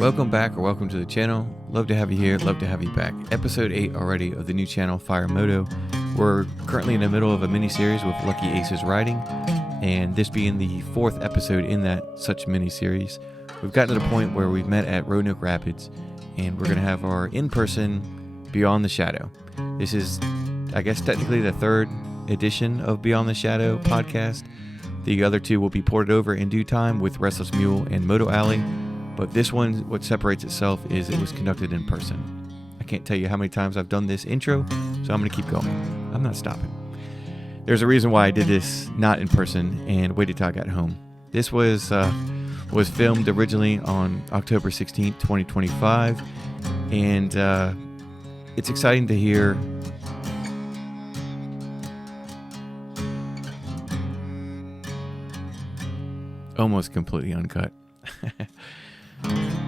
Welcome back or welcome to the channel. Love to have you here, love to have you back. Episode 8 already of the new channel, Fyer Moto. We're currently in the middle of a mini-series with Lucky Aces riding, and this being the 4th episode in that such mini-series. We've gotten to the point where we've met at Roanoke Rapids, and we're going to have our in-person Beyond the Shadow. This is, I guess, technically the 3rd edition of Beyond the Shadow podcast. The other 2 will be ported over in due time with Restless Mule and Moto Alley. But this one, what separates itself is it was conducted in person. I can't tell you how many times I've done this intro, so I'm going to keep going. I'm not stopping. There's a reason why I did this not in person and waited till I got home. This was filmed originally on October 16th, 2025, and it's exciting to hear almost completely uncut.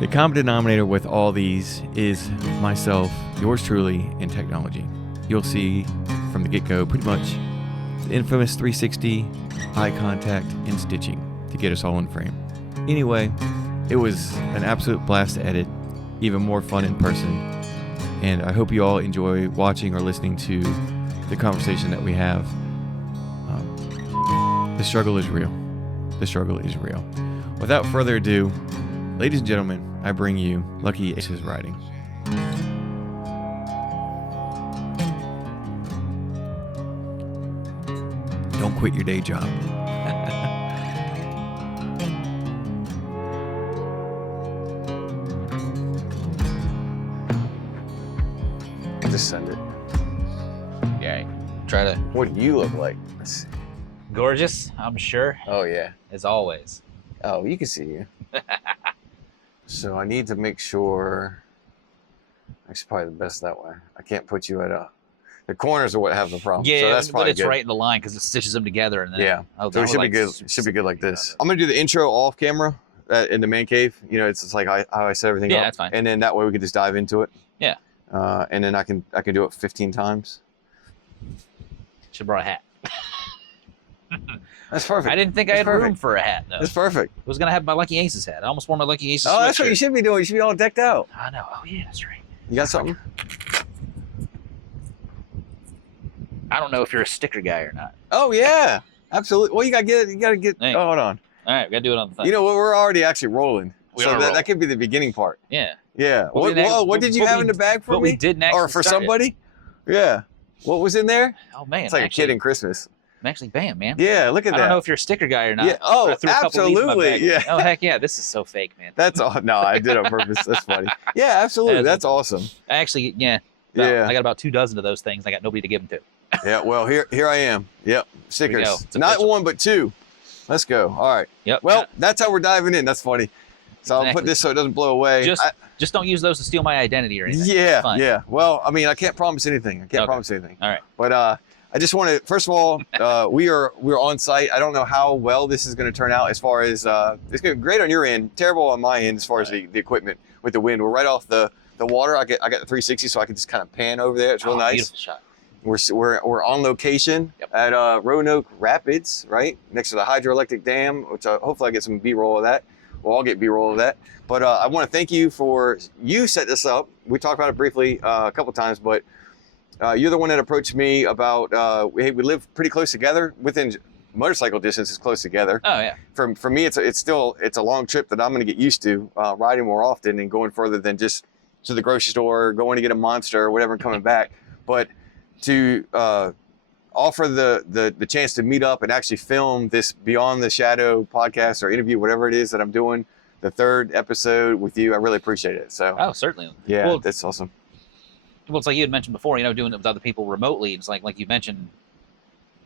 The common denominator with all these is myself, yours truly, and technology. You'll see from the get-go pretty much the infamous 360, eye contact, and stitching to get us all in frame. Anyway, it was an absolute blast to edit, even more fun in person, and I hope you all enjoy watching or listening to the conversation that we have. The struggle is real. The struggle is real. Without further ado, ladies and gentlemen, I bring you Lucky Aces riding. Don't quit your day job. Just send it. Yeah, try to. What do you look like? Let's see. Gorgeous, I'm sure. Oh, yeah. As always. Oh, you can see you. So I need to make sure. Actually, probably the best that way. I can't put you at the corners are what have the problem. Yeah, so that's but probably it's good. right in the line because it stitches them together. And then, Yeah. So it should be good. It should be good like this. I'm gonna do the intro off camera in the man cave. You know, it's like how I set everything up. Yeah, that's fine. And then that way we can just dive into it. Yeah. And then I can do it 15 times. Should have brought a hat. That's perfect. I didn't think I had room for a hat though. That's perfect. I was gonna have my Lucky Aces hat. I almost wore my Lucky Aces. Oh, that's sweatshirt. what you should be doing. You should be all decked out. I know. Oh yeah, that's right. You got something? I don't know if you're a sticker guy or not. Oh yeah, absolutely. Well, you gotta get. Hey. Oh, hold on. All right, we gotta do it on the thing. You know what? We're already actually rolling. We So are rolling. that could be the beginning part. Yeah. Yeah. What we didn't What did you have in the bag for What me? we didn't actually Or for start it. somebody? Yeah. What was in there? Oh man, It's like actually, a kid in Christmas. I'm actually bam, man. Yeah, look at I that. don't know if you're a sticker guy or not. Yeah. Oh, but I threw a couple of these in my absolutely. bag. Yeah. Oh heck yeah, this is so fake, man. That's all. No, I did it on purpose. That's funny. Yeah, absolutely. That's awesome. Actually, yeah. Yeah. I got about 2 dozen of those things. I got nobody to give them to. Yeah. Well, here I am. Yep. Stickers. go. It's Not official. 1, but 2. Let's go. All right. Yep. Well, that's how we're diving in. That's funny. So I'll put Exactly. this so it doesn't blow away. Just don't use those to steal my identity or anything. Yeah, It's fine. yeah. Well, I mean, I can't promise anything. I can't Okay. promise anything. All right. But I just want to, first of all, we're on site. I don't know how well this is going to turn out as far as, it's going to be great on your end, terrible on my end as far as the equipment with the wind. We're right off the water. I got the 360, so I can just kind of pan over there. It's real nice. Beautiful shot. We're on location at Roanoke Rapids, right next to the hydroelectric dam, which hopefully I get some B-roll of that. We'll all get B-roll of that. But I want to thank you for you set this up. We talked about it briefly a couple times, but you're the one that approached me about hey, we live pretty close together, within motorcycle distance is close together. Oh yeah. For me, it's a long trip that I'm going to get used to riding more often and going further than just to the grocery store, going to get a Monster or whatever, and coming back. But to offer the chance to meet up and actually film this Beyond the Shadow podcast or interview, whatever it is that I'm doing, the 3rd episode with you, I really appreciate it. So Oh, certainly. yeah, Well, that's awesome. well, it's like you had mentioned before, you know, doing it with other people remotely. It's like you mentioned,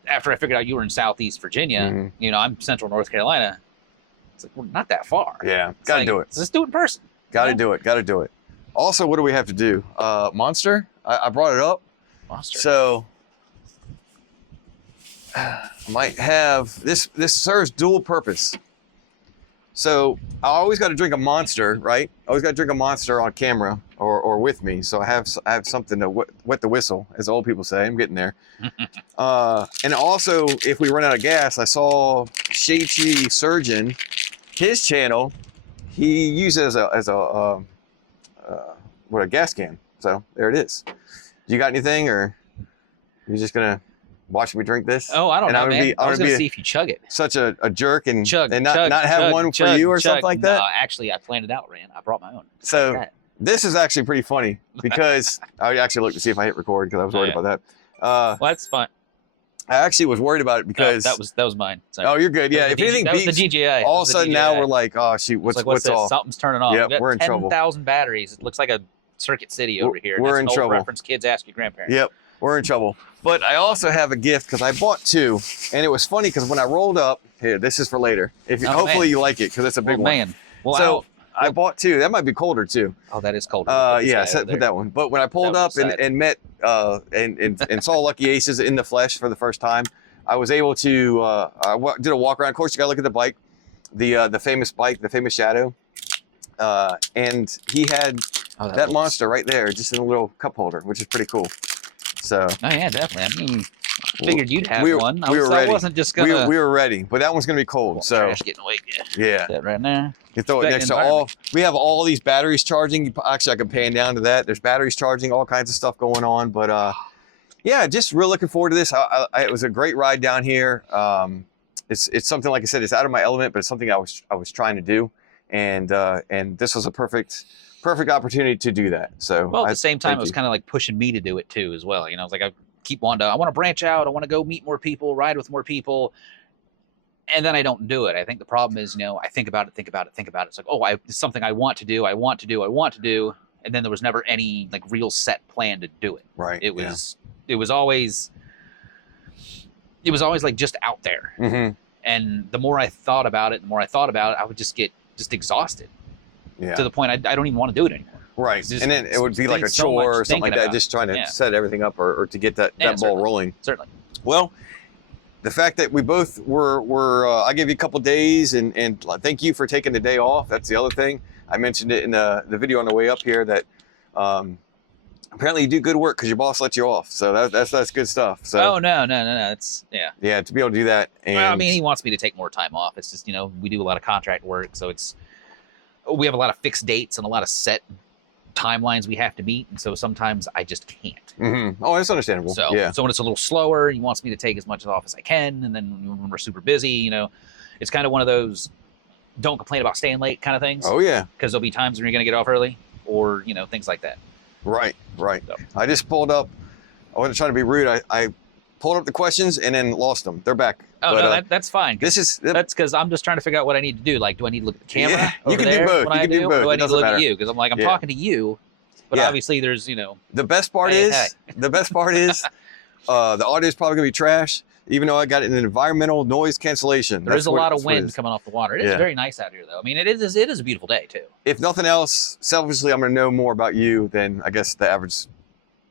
after I figured out you were in Southeast Virginia, Mhm. you know, I'm Central North Carolina. It's like, we're not that far. Yeah, It's gotta like, do it. Let's do it in person. Gotta Yeah. do it. Gotta do it. Also, what do we have to do? Monster. I brought it up. Monster. So I might have this. This serves dual purpose. So I always got to drink a Monster, right? I always got to drink a Monster on camera or with me. So I have something to wet the whistle, as old people say. I'm getting there. And also, if we run out of gas, I saw Shade Tree Surgeon, his channel. he used it as a gas can. So there it is. You got anything, or you just gonna watch me drink this? Oh, I don't know, man. I was gonna see if you chug it. Such a jerk and Chug, not chug, have chug, one chug, for you or chug. something like that. No, actually, I planned it out, Rand. I brought my own. So Like that. this is actually pretty funny because I actually looked to see if I hit record because I was worried about that. Well, that's fine. I actually was worried about it because that was mine. Sorry. Oh, you're good. Yeah, if anything that was beats, the GGI. all of a sudden now we're like, oh shoot, what's this? off? Something's turning off. Yep, we're in trouble. 10,000 batteries. It looks like a Circuit City over here. We're in That's an old trouble. Reference kids ask your grandparents. Yep, we're in trouble. But I also have a gift because I bought two, and it was funny because when I rolled up here, this is for later. If you, hopefully you like it because it's a big one. Man, well, so I bought two. That might be colder too. Oh, that is colder. Yeah, put that one. But when I pulled up and met and saw Lucky Aces in the flesh for the first time, I was able to did a walk around. Of course, you got to look at the bike, the famous bike, the famous Shadow, and he had that monster right there, just in a little cup holder, which is pretty cool. So. Oh yeah, definitely. I mean, figured you'd have one. We were ready. I wasn't just gonna. We were ready, but that one's gonna be cold. So. Trash getting away. Yeah. That right now. You throw it next to all. We have all these batteries charging. Actually, I can pan down to that. There's batteries charging, all kinds of stuff going on. But yeah, just real looking forward to this. It was a great ride down here. It's something, like I said, it's out of my element, but it's something I was trying to do, and this was a perfect opportunity to do that. So well, at the same time, it was kind of like pushing me to do it too, as well. You know, I was like, I want to branch out. I want to go meet more people, ride with more people. And then I don't do it. I think the problem is, I think about it. It's like, oh, it's something I want to do. And then there was never any like real set plan to do it. Right. It was always like just out there. Mm-hmm. And the more I thought about it, I would just get exhausted. Yeah. To the point I don't even want to do it anymore. Right. And then it would be like a chore or something like that, just trying to set everything up or to get that ball rolling. Certainly. Well, the fact that we both were I gave you a couple days and thank you for taking the day off. That's the other thing. I mentioned it in the video on the way up here that apparently you do good work because your boss lets you off. So that's good stuff. So oh no. It's yeah, to be able to do that. And well, I mean, he wants me to take more time off. It's just, we do a lot of contract work, so we have a lot of fixed dates and a lot of set timelines we have to meet, and so sometimes I just can't. Mm-hmm. Oh, that's understandable. So when it's a little slower, he wants me to take as much off as I can, and then when we're super busy, it's kind of one of those don't complain about staying late kind of things. Oh yeah, because there'll be times when you're going to get off early, or things like that. Right. So. I just pulled up. I wasn't trying to be rude. I pulled up the questions and then lost them. They're back. Oh, but, no, that's fine. That's because I'm just trying to figure out what I need to do. Like, do I need to look at the camera? Yeah, you can do both. Or do I need to look at you? Because I'm like, I'm talking to you, but obviously there's, The best part is the audio is probably gonna be trash, even though I got an environmental noise cancellation. There is a lot of wind coming off the water. It is very nice out here, though. I mean, it is a beautiful day too. If nothing else, selfishly, I'm gonna know more about you than I guess the average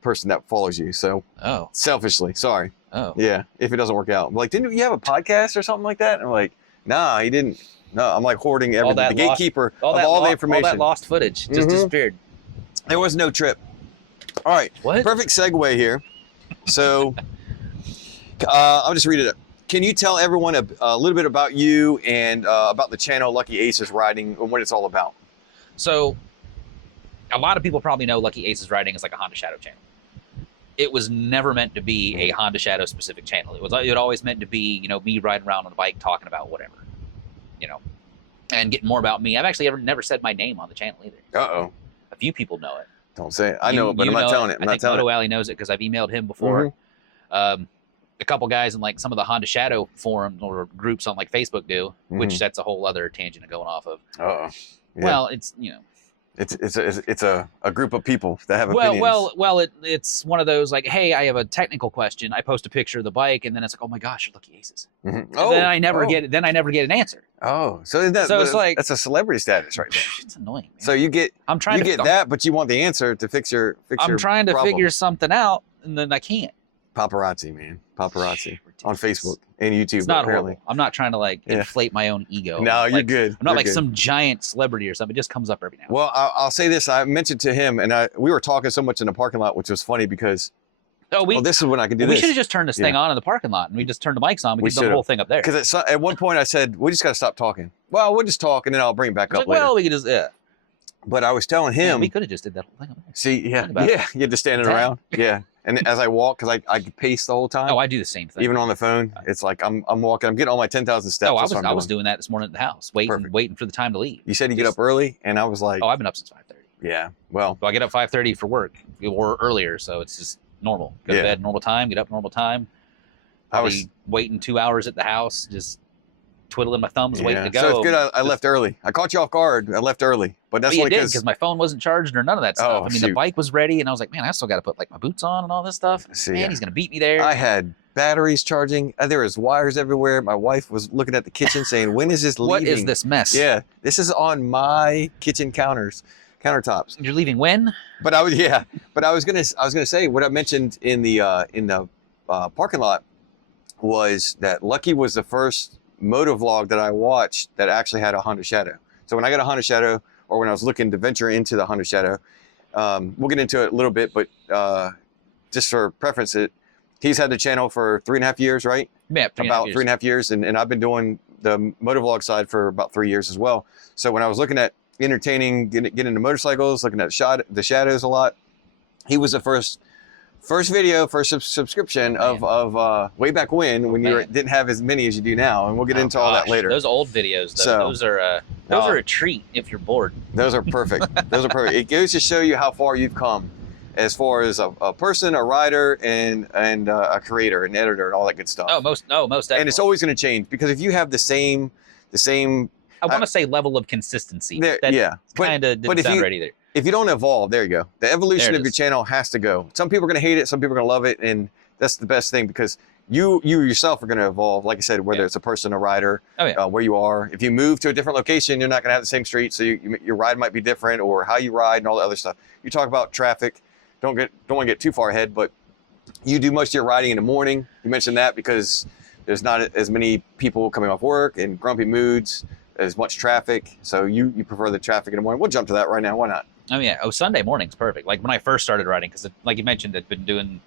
person that follows you. So selfishly, sorry. Oh. Yeah, if it doesn't work out. I'm like, didn't you have a podcast or something like that? And I'm like, nah, he didn't. No, I'm like hoarding everything. The gatekeeper of all the information. All that lost footage just disappeared. There was no trip. All right. What? Perfect segue here. So I'll just read it. Can you tell everyone a little bit about you and about the channel Lucky Aces Riding and what it's all about? So a lot of people probably know Lucky Aces Riding is like a Honda Shadow channel. It was never meant to be a Honda Shadow specific channel. It always meant to be, me riding around on a bike talking about whatever, and getting more about me. I've actually never said my name on the channel either. Uh-oh. A few people know it. Don't say it. I know it, but I'm not telling it. I think Moto Alley knows it because I've emailed him before. Mm-hmm. A couple guys in like some of the Honda Shadow forums or groups on like Facebook do, which that's a whole other tangent of going off of. Uh-oh. Yeah. Well, it's, It's a group of people that have opinions. It's one of those like, hey, I have a technical question. I post a picture of the bike, and then it's like, oh my gosh, you're Lucky Aces. Mm-hmm. Oh, then I never get an answer. Oh, so it's like that's a celebrity status right there. It's annoying. Man. So you get that, but you want the answer to fix your I'm trying to figure something out, and then I can't. Paparazzi, man, paparazzi on Facebook and YouTube. It's not horrible. I'm not trying to inflate my own ego. No, you're good. I'm not some giant celebrity or something. It just comes up every now and then. Well, I'll say this. I mentioned to him, and we were talking so much in the parking lot, which was funny because Oh, well, this is when I can do we this. should have just turned this thing on in the parking lot, and we just turned the mics on. We could have done the whole thing up there. Because at one point I said, we just got to stop talking. Well, we'll just talk, and then I'll bring it back up later. Well, we could just, But I was telling him. We could have just did that whole thing up there. See, you had to stand it around. Yeah. And as I walk, because I pace the whole time. Oh, I do the same thing. Even on the phone, it's like I'm walking. I'm getting all my 10,000 steps. Oh, I was doing that this morning at the house, waiting for the time to leave. You said you get up early, and I was like, oh, I've been up since 5:30. Yeah, well, I get up 5:30 for work or earlier, so it's just normal. Go to bed normal time, get up normal time. I was waiting 2 hours at the house, just twiddling my thumbs, waiting to go. So it's good I left early. I caught you off guard. I left early, but that's what because my phone wasn't charged or none of that stuff. Oh, I mean, the bike was ready, and I was like, man, I still got to put like my boots on and all this stuff. Man, he's gonna beat me there. I had batteries charging. There was wires everywhere. My wife was looking at the kitchen saying, when is this leaving? What is this mess? Yeah, this is on my kitchen countertops. You're leaving when? But I was gonna say what I mentioned in the parking lot was that Lucky was the first Moto vlog that I watched that actually had a Honda Shadow. So when I got a Honda Shadow, or when I was looking to venture into the Honda Shadow, we'll get into it a little bit, but just for preference, he's had the channel for 3.5 years, right? Yeah, about 3.5 years, and I've been doing the motovlog side for about 3 years as well. So when I was looking at entertaining, getting into motorcycles, looking at the shadows a lot, he was the first subscription of way back when you didn't have as many as you do now, and we'll get into all that later. Those old videos, though, those are a treat if you're bored. Those are perfect. Those are perfect. It goes to show you how far you've come as far as a person, a rider, and a creator, an editor, and all that good stuff. Most definitely. And it's always going to change, because if you have the same I want to say level of consistency. That kind of didn't sound right either. If you don't evolve, there you go. The evolution of your channel has to go. Some people are going to hate it. Some people are going to love it. And that's the best thing, because you yourself are going to evolve. Like I said, whether it's a person, a rider, where you are. If you move to a different location, you're not going to have the same street. So your ride might be different, or how you ride and all the other stuff. You talk about traffic. Don't want to get too far ahead, but you do most of your riding in the morning. You mentioned that because there's not as many people coming off work and grumpy moods, as much traffic. So you prefer the traffic in the morning. We'll jump to that right now. Why not? Oh yeah. Sunday morning's perfect. Like when I first started riding, because like you mentioned, I've been doing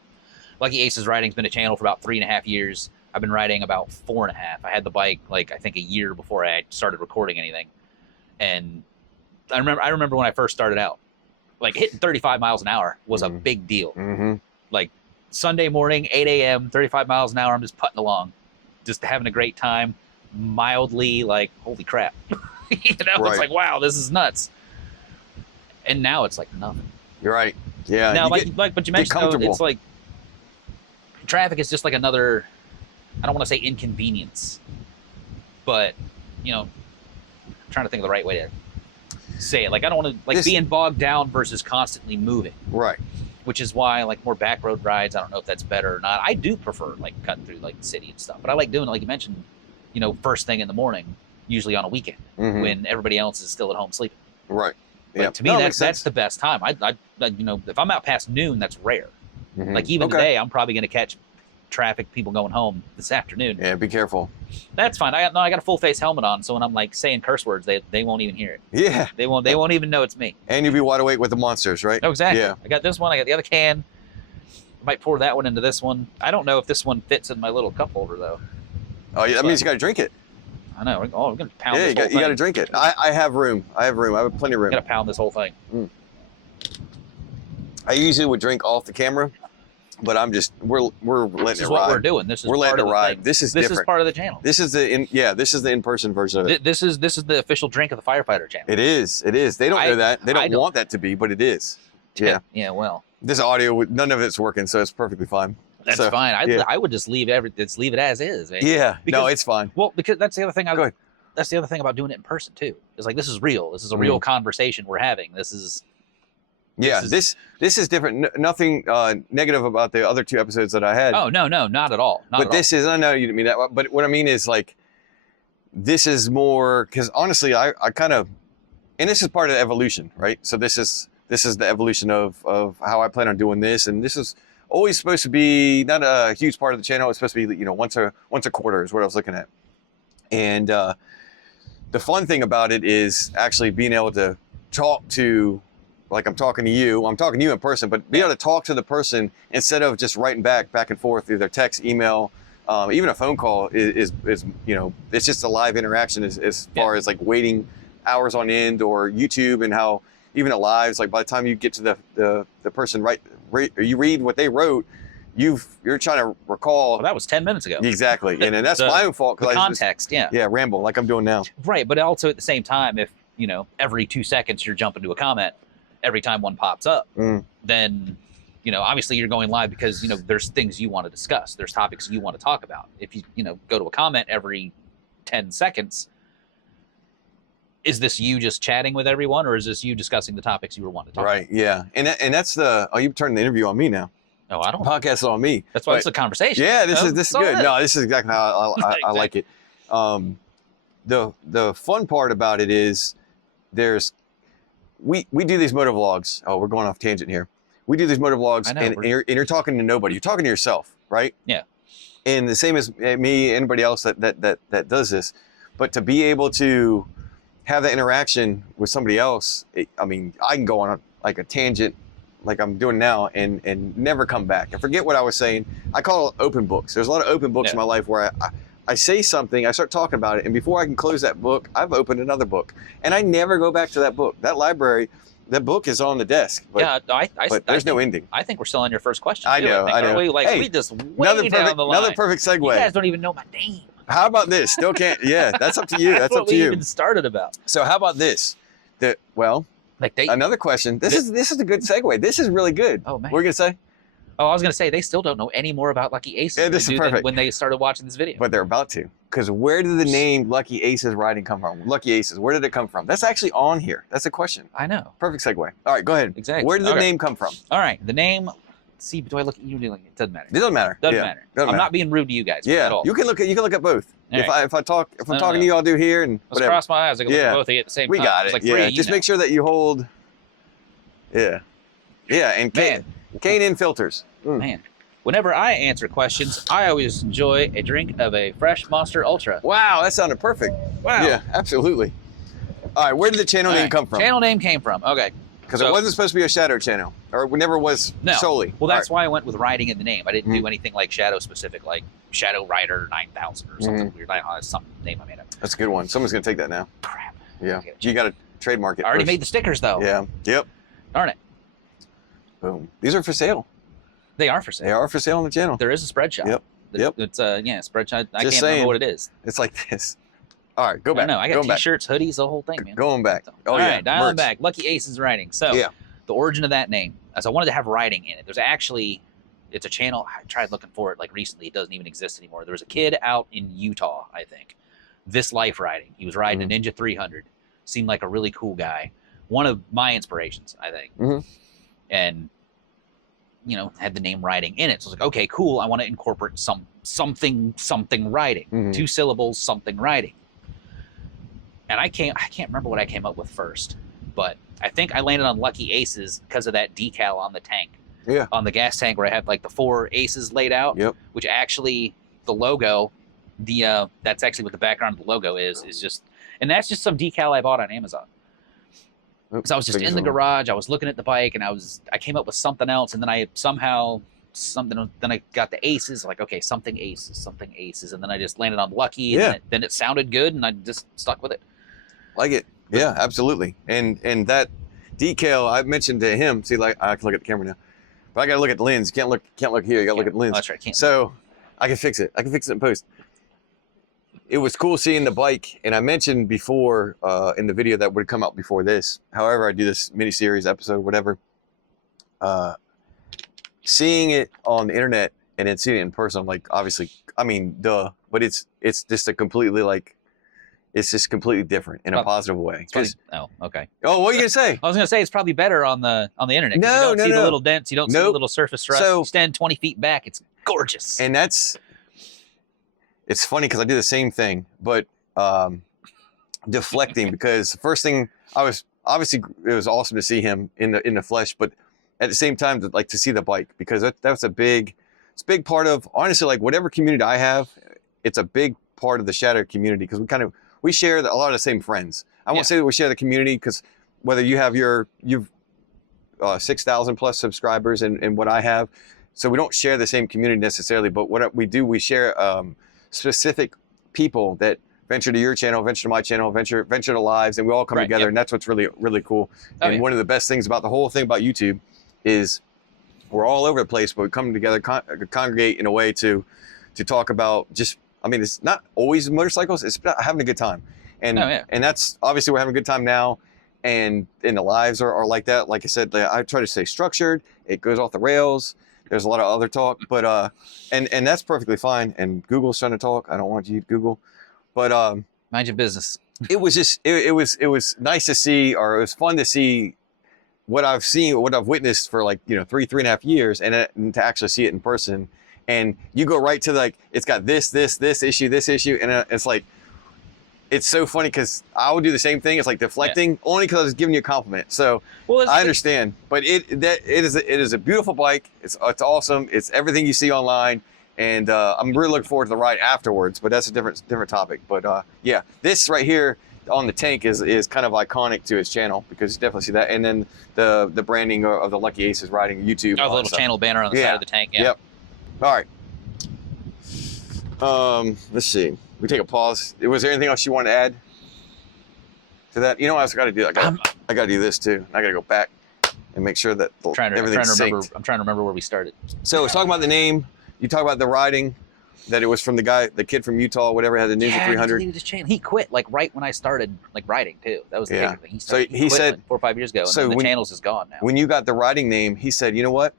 Lucky Aces Riding's been a channel for about 3.5 years. I've been riding about 4.5. I had the bike like I think a year before I started recording anything, and I remember when I first started out, like hitting 35 miles an hour was a big deal. Mm-hmm. Like Sunday morning, 8 a.m., 35 miles an hour. I'm just putting along, just having a great time. Mildly like, holy crap. It's like, wow, this is nuts. And now it's like nothing. You're right. Yeah. Now, but you mentioned, it's like traffic is just like another, I don't want to say inconvenience, but I'm trying to think of the right way to say it. Like, I don't want to being bogged down versus constantly moving. Right. Which is why like more back road rides, I don't know if that's better or not. I do prefer like cutting through like the city and stuff, but I like doing it, like you mentioned, first thing in the morning, usually on a weekend when everybody else is still at home sleeping. Right. Yeah. To me, that's the best time. If I'm out past noon, that's rare. Mm-hmm. Like even today, I'm probably going to catch traffic, people going home this afternoon. Yeah, be careful. That's fine. I got a full face helmet on, so when I'm like saying curse words, they won't even hear it. Yeah. They won't even know it's me. And you'll be wide awake with the monsters, right? Oh, exactly. Yeah. I got this one. I got the other can. I might pour that one into this one. I don't know if this one fits in my little cup holder though. Oh, yeah, that means you got to drink it. I know. Oh, we're gonna pound this whole thing. You got to drink it. I have room. I have plenty of room. Got to pound this whole thing. I usually would drink off the camera, but we're letting it ride. This is what we're doing. This is we're letting part it of ride. the thing. This is different. This is part of the channel. This is the in-person version of it. This is the official drink of the Firefighter channel. It is. They don't know that. They don't want that to be, but it is. Yeah. Yeah. Well, this audio, none of it's working, so it's perfectly fine. That's fine. I would just leave leave it as is. Man. Yeah. No, it's fine. Well, because that's the other thing. Go ahead. That's the other thing about doing it in person too. It's like, this is real. This is a real conversation we're having. This is different. Nothing negative about the other 2 episodes that I had. Oh no, not at all. But this is, I know you didn't mean that, but what I mean is like, this is more, because honestly, I kind of, and this is part of the evolution, right? So this is the evolution of how I plan on doing this, and this is always supposed to be not a huge part of the channel. It's supposed to be once a quarter is what I was looking at, and the fun thing about it is actually being able to talk to like I'm talking to you in person, but be able to talk to the person instead of just writing back and forth, either text, email, even a phone call is you know, it's just a live interaction as far as like waiting hours on end, or YouTube, and how even at lives, like by the time you get to the person you read what they wrote, you're trying to recall. Well, that was 10 minutes ago. Exactly, and that's my own fault because context, ramble like I'm doing now. Right, but also at the same time, if you know every 2 seconds you're jumping to a comment every time one pops up, then you know obviously you're going live because you know there's things you want to discuss, there's topics you want to talk about. If you know go to a comment every 10 seconds, is this you just chatting with everyone, or is this you discussing the topics you were wanting to talk about? Right, yeah, and that's you turned the interview on me now. No, I don't. Podcast is on me. That's why it's a conversation. Yeah, this is good. No, this is exactly how Exactly. I like it. The fun part about it is we do these motor vlogs. Oh, we're going off tangent here. We do these motor vlogs, and you're talking to nobody. You're talking to yourself, right? Yeah. And the same as me, anybody else that does this, but to be able to have that interaction with somebody else, I mean, I can go on like a tangent like I'm doing now and never come back. And forget what I was saying. I call it open books. There's a lot of open books in my life where I say something, I start talking about it, and before I can close that book, I've opened another book. And I never go back to that book. That library, that book is on the desk. But, but there's no ending. I think we're still on your first question. I know. We just way down the line. Another perfect segue. You guys don't even know my name. How about this? Still can't. Yeah, that's up to you. That's up to you. What we even started about. So how about this? Another question. This is a good segue. This is really good. Oh man. What were you gonna say? Oh, I was gonna say they still don't know any more about Lucky Aces than when they started watching this video. But they're about to. Because where did the name Lucky Aces Riding come from? Lucky Aces, where did it come from? That's actually on here. That's a question. I know. Perfect segue. All right, go ahead. Exactly. Where did the name come from? All right, the name. See, do I look at you? It doesn't matter. It doesn't matter. Doesn't matter. I'm not being rude to you guys. Yeah, at all. you can look at both. All If I'm talking to you, I'll do here and let's cross my eyes. I can look at both of you at the same time. We got it. Like yeah, just make sure that you hold. Yeah, and K&N filters. Man, whenever I answer questions, I always enjoy a drink of a fresh Monster Ultra. Wow, that sounded perfect. Wow. Yeah, absolutely. All right, where did the channel name come from? Channel name came from. Okay. Because it wasn't supposed to be a Shadow channel, or it never was solely. Well, that's why I went with riding in the name. I didn't do anything like Shadow specific, like Shadow Rider 9000 or something weird. I don't know, it's some name I made up. That's a good one. Someone's gonna take that now. Crap. Yeah. You got to trademark it. I already made the stickers though. Yeah. Yep. Darn it. Boom. These are for sale. They are for sale. They are for sale on the channel. There is a spread shop. Yep. It's a spread shop. I Just can't remember what it is. It's like this. All right, go back. No, I got t-shirts, hoodies, the whole thing, man. Going back. All right, dialing back. Lucky Aces Riding. So the origin of that name, as I wanted to have riding in it. There's actually, it's a channel. I tried looking for it like recently. It doesn't even exist anymore. There was a kid out in Utah, I think. This Life riding. He was riding a Ninja 300. Seemed like a really cool guy. One of my inspirations, I think. And you know, had the name riding in it. So I was like, okay, cool. I want to incorporate something riding. 2 syllables, something riding. And I can't remember what I came up with first, but I think I landed on Lucky Aces because of that decal on the tank. Yeah. On the gas tank where I had like the 4 aces laid out. Yep. Which actually the logo, that's actually what the background of the logo is just, and that's just some decal I bought on Amazon. Because I was just in the garage, I was looking at the bike, and I came up with something else, and then I then I got the aces, like, okay, something aces, and then I just landed on Lucky, and then it sounded good, and I just stuck with it. Like it. Yeah, absolutely. And that decal, I mentioned to him, see, like, I can look at the camera now, but I got to look at the lens. You can't look here. You got to look at the lens. Oh, that's right. So I can fix it. I can fix it in post. It was cool seeing the bike, and I mentioned before in the video that would come out before this. However, I do this mini-series episode, whatever. Seeing it on the internet and then seeing it in person, I'm like, obviously, I mean, duh, but it's just a completely it's just completely different in a positive way. Oh, okay. Oh, what are you gonna say? I was gonna say it's probably better on the internet. No, you don't see the little dents. You don't see the little surface rust. So, you stand 20 feet back. It's gorgeous. And it's funny because I do the same thing, but deflecting, because the first thing obviously it was awesome to see him in the flesh, but at the same time to see the bike, because that's a big part of, honestly, like whatever community I have, it's a big part of the Shadow community, because we share a lot of the same friends. I won't say that we share the community, because whether you have 6,000 plus subscribers in what I have. So we don't share the same community necessarily, but what we do, we share specific people that venture to your channel, venture to my channel, venture to lives, and we all come together, and that's what's really, really cool. And one of the best things about the whole thing about YouTube is we're all over the place, but we come together, congregate in a way to talk about just, I mean, it's not always motorcycles, it's about having a good time. And and that's, obviously we're having a good time now, and the lives are like that. Like I said, I try to stay structured. It goes off the rails. There's a lot of other talk, but and that's perfectly fine. And Google's trying to talk. I don't want you to Google, but mind your business. It was just it was nice to see, or it was fun to see what I've seen, what I've witnessed for like 3.5 years, and to actually see it in person. And you go right to like, it's got this issue, and it's like, it's so funny because I would do the same thing. It's like deflecting, only because I was giving you a compliment. So I understand, but it is a beautiful bike. It's awesome. It's everything you see online, and I'm really looking forward to the ride afterwards. But that's a different topic. But yeah, this right here on the tank is kind of iconic to his channel, because you definitely see that. And then the branding of the Lucky Aces riding YouTube. Oh, the little channel banner on the side of the tank. Yeah. Yep. All right. Let's see. We take a pause. Was there anything else you want to add to that? You know what else I got to do? I got to do this too. I got to go back and make sure that everything's synced. I'm trying to remember where we started. So it's talking about the name. You talk about the riding, that it was from the kid from Utah, whatever, had the Ninja 300. He quit like right when I started like riding too. That was the big thing. He said like 4 or 5 years ago, and the channels is gone now. When you got the riding name, he said, you know what?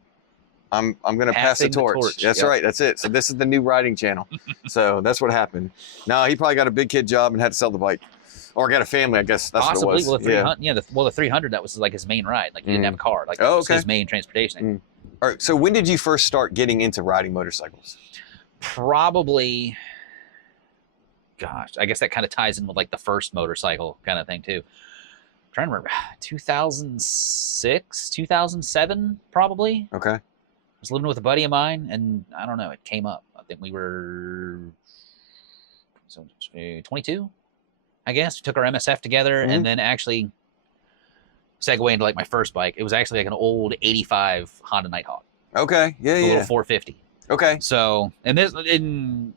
I'm going to pass the torch. That's right. That's it. So this is the new riding channel. So that's what happened. Now he probably got a big kid job and had to sell the bike, or got a family. I guess that's possibly. what it was. Well, the 300, the 300, that was like his main ride. Like he didn't have a car. Like that was his main transportation. All right. So when did you first start getting into riding motorcycles? Probably, gosh, I guess that kind of ties in with like the first motorcycle kind of thing too. I'm trying to remember, 2006, 2007, probably. Okay. I was living with a buddy of mine, and I don't know, it came up. I think we were 22, I guess. We took our MSF together, and then actually segue into like my first bike. It was actually like an old 85 Honda Nighthawk. Okay, yeah, a little 450. Okay. So, and this thing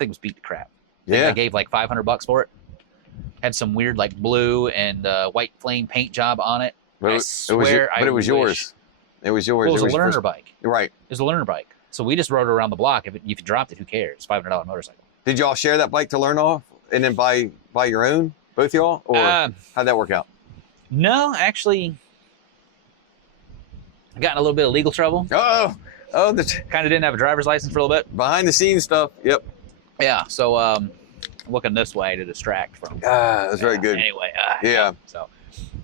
was beat to crap. Yeah. I gave like $500 for it. Had some weird like blue and white flame paint job on it. But it was yours. It was yours. Well, it was a learner bike. Right. It was a learner bike. So we just rode it around the block. If you dropped it, who cares? $500 motorcycle. Did y'all share that bike to learn off and then buy your own, both y'all? Or how'd that work out? No, actually, I got in a little bit of legal trouble. Oh, kind of didn't have a driver's license for a little bit. Behind the scenes stuff. Yep. Yeah. So looking this way to distract from. That's very good. Anyway. Yeah. So.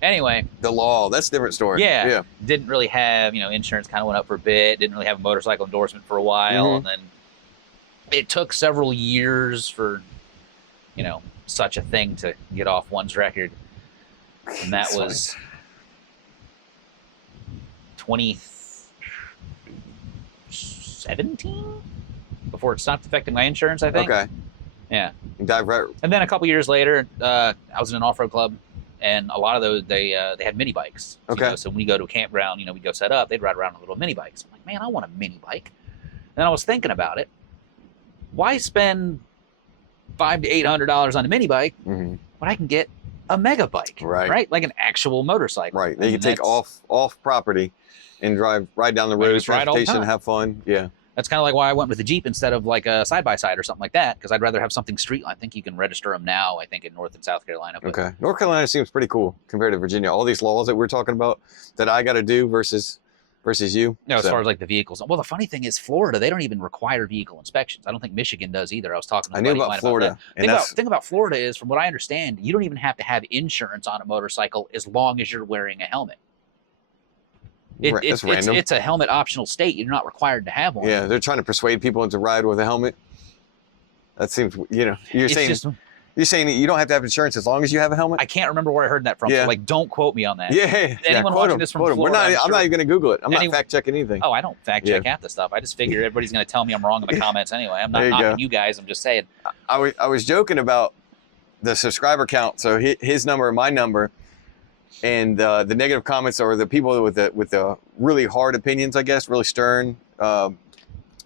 Anyway, the law, that's a different story. Yeah. Didn't really have, insurance kind of went up for a bit. Didn't really have a motorcycle endorsement for a while. And then it took several years for, such a thing to get off one's record. And that was 2017 before it stopped affecting my insurance, I think. Okay. Yeah. And then a couple years later, I was in an off-road club. And a lot of those, they had mini bikes. Okay. So when you go to a campground, we'd go set up, they'd ride around on little mini bikes. I'm like, man, I want a mini bike. And I was thinking about it. Why spend $500 to $800 on a mini bike when I can get a mega bike? Right. Like an actual motorcycle. Right. Then you can take off property and ride down the road, transportation, have fun. Yeah. That's kind of like why I went with a Jeep instead of like a side-by-side or something like that, because I'd rather have something street. I think you can register them now, I think, in North and South Carolina. Okay. North Carolina seems pretty cool compared to Virginia. All these laws that we're talking about that I got to do versus you. No, as far as like the vehicles. Well, the funny thing is Florida, they don't even require vehicle inspections. I don't think Michigan does either. I was talking to a buddy of mine Florida. The thing about Florida is, from what I understand, you don't even have to have insurance on a motorcycle as long as you're wearing a helmet. It's a helmet optional state. You're not required to have one. Yeah, they're trying to persuade people to ride with a helmet. That seems, you're saying that you don't have to have insurance as long as you have a helmet? I can't remember where I heard that from. Yeah. So don't quote me on that. Yeah. Anyone watching this from Florida, I'm not even going to Google it. I'm not fact checking anything. Oh, I don't fact check half the stuff. I just figure everybody's going to tell me I'm wrong in the comments anyway. I'm not knocking you guys. I'm just saying. I was joking about the subscriber count. So his number and my number. and the negative comments are the people with the really hard opinions, I guess, really stern,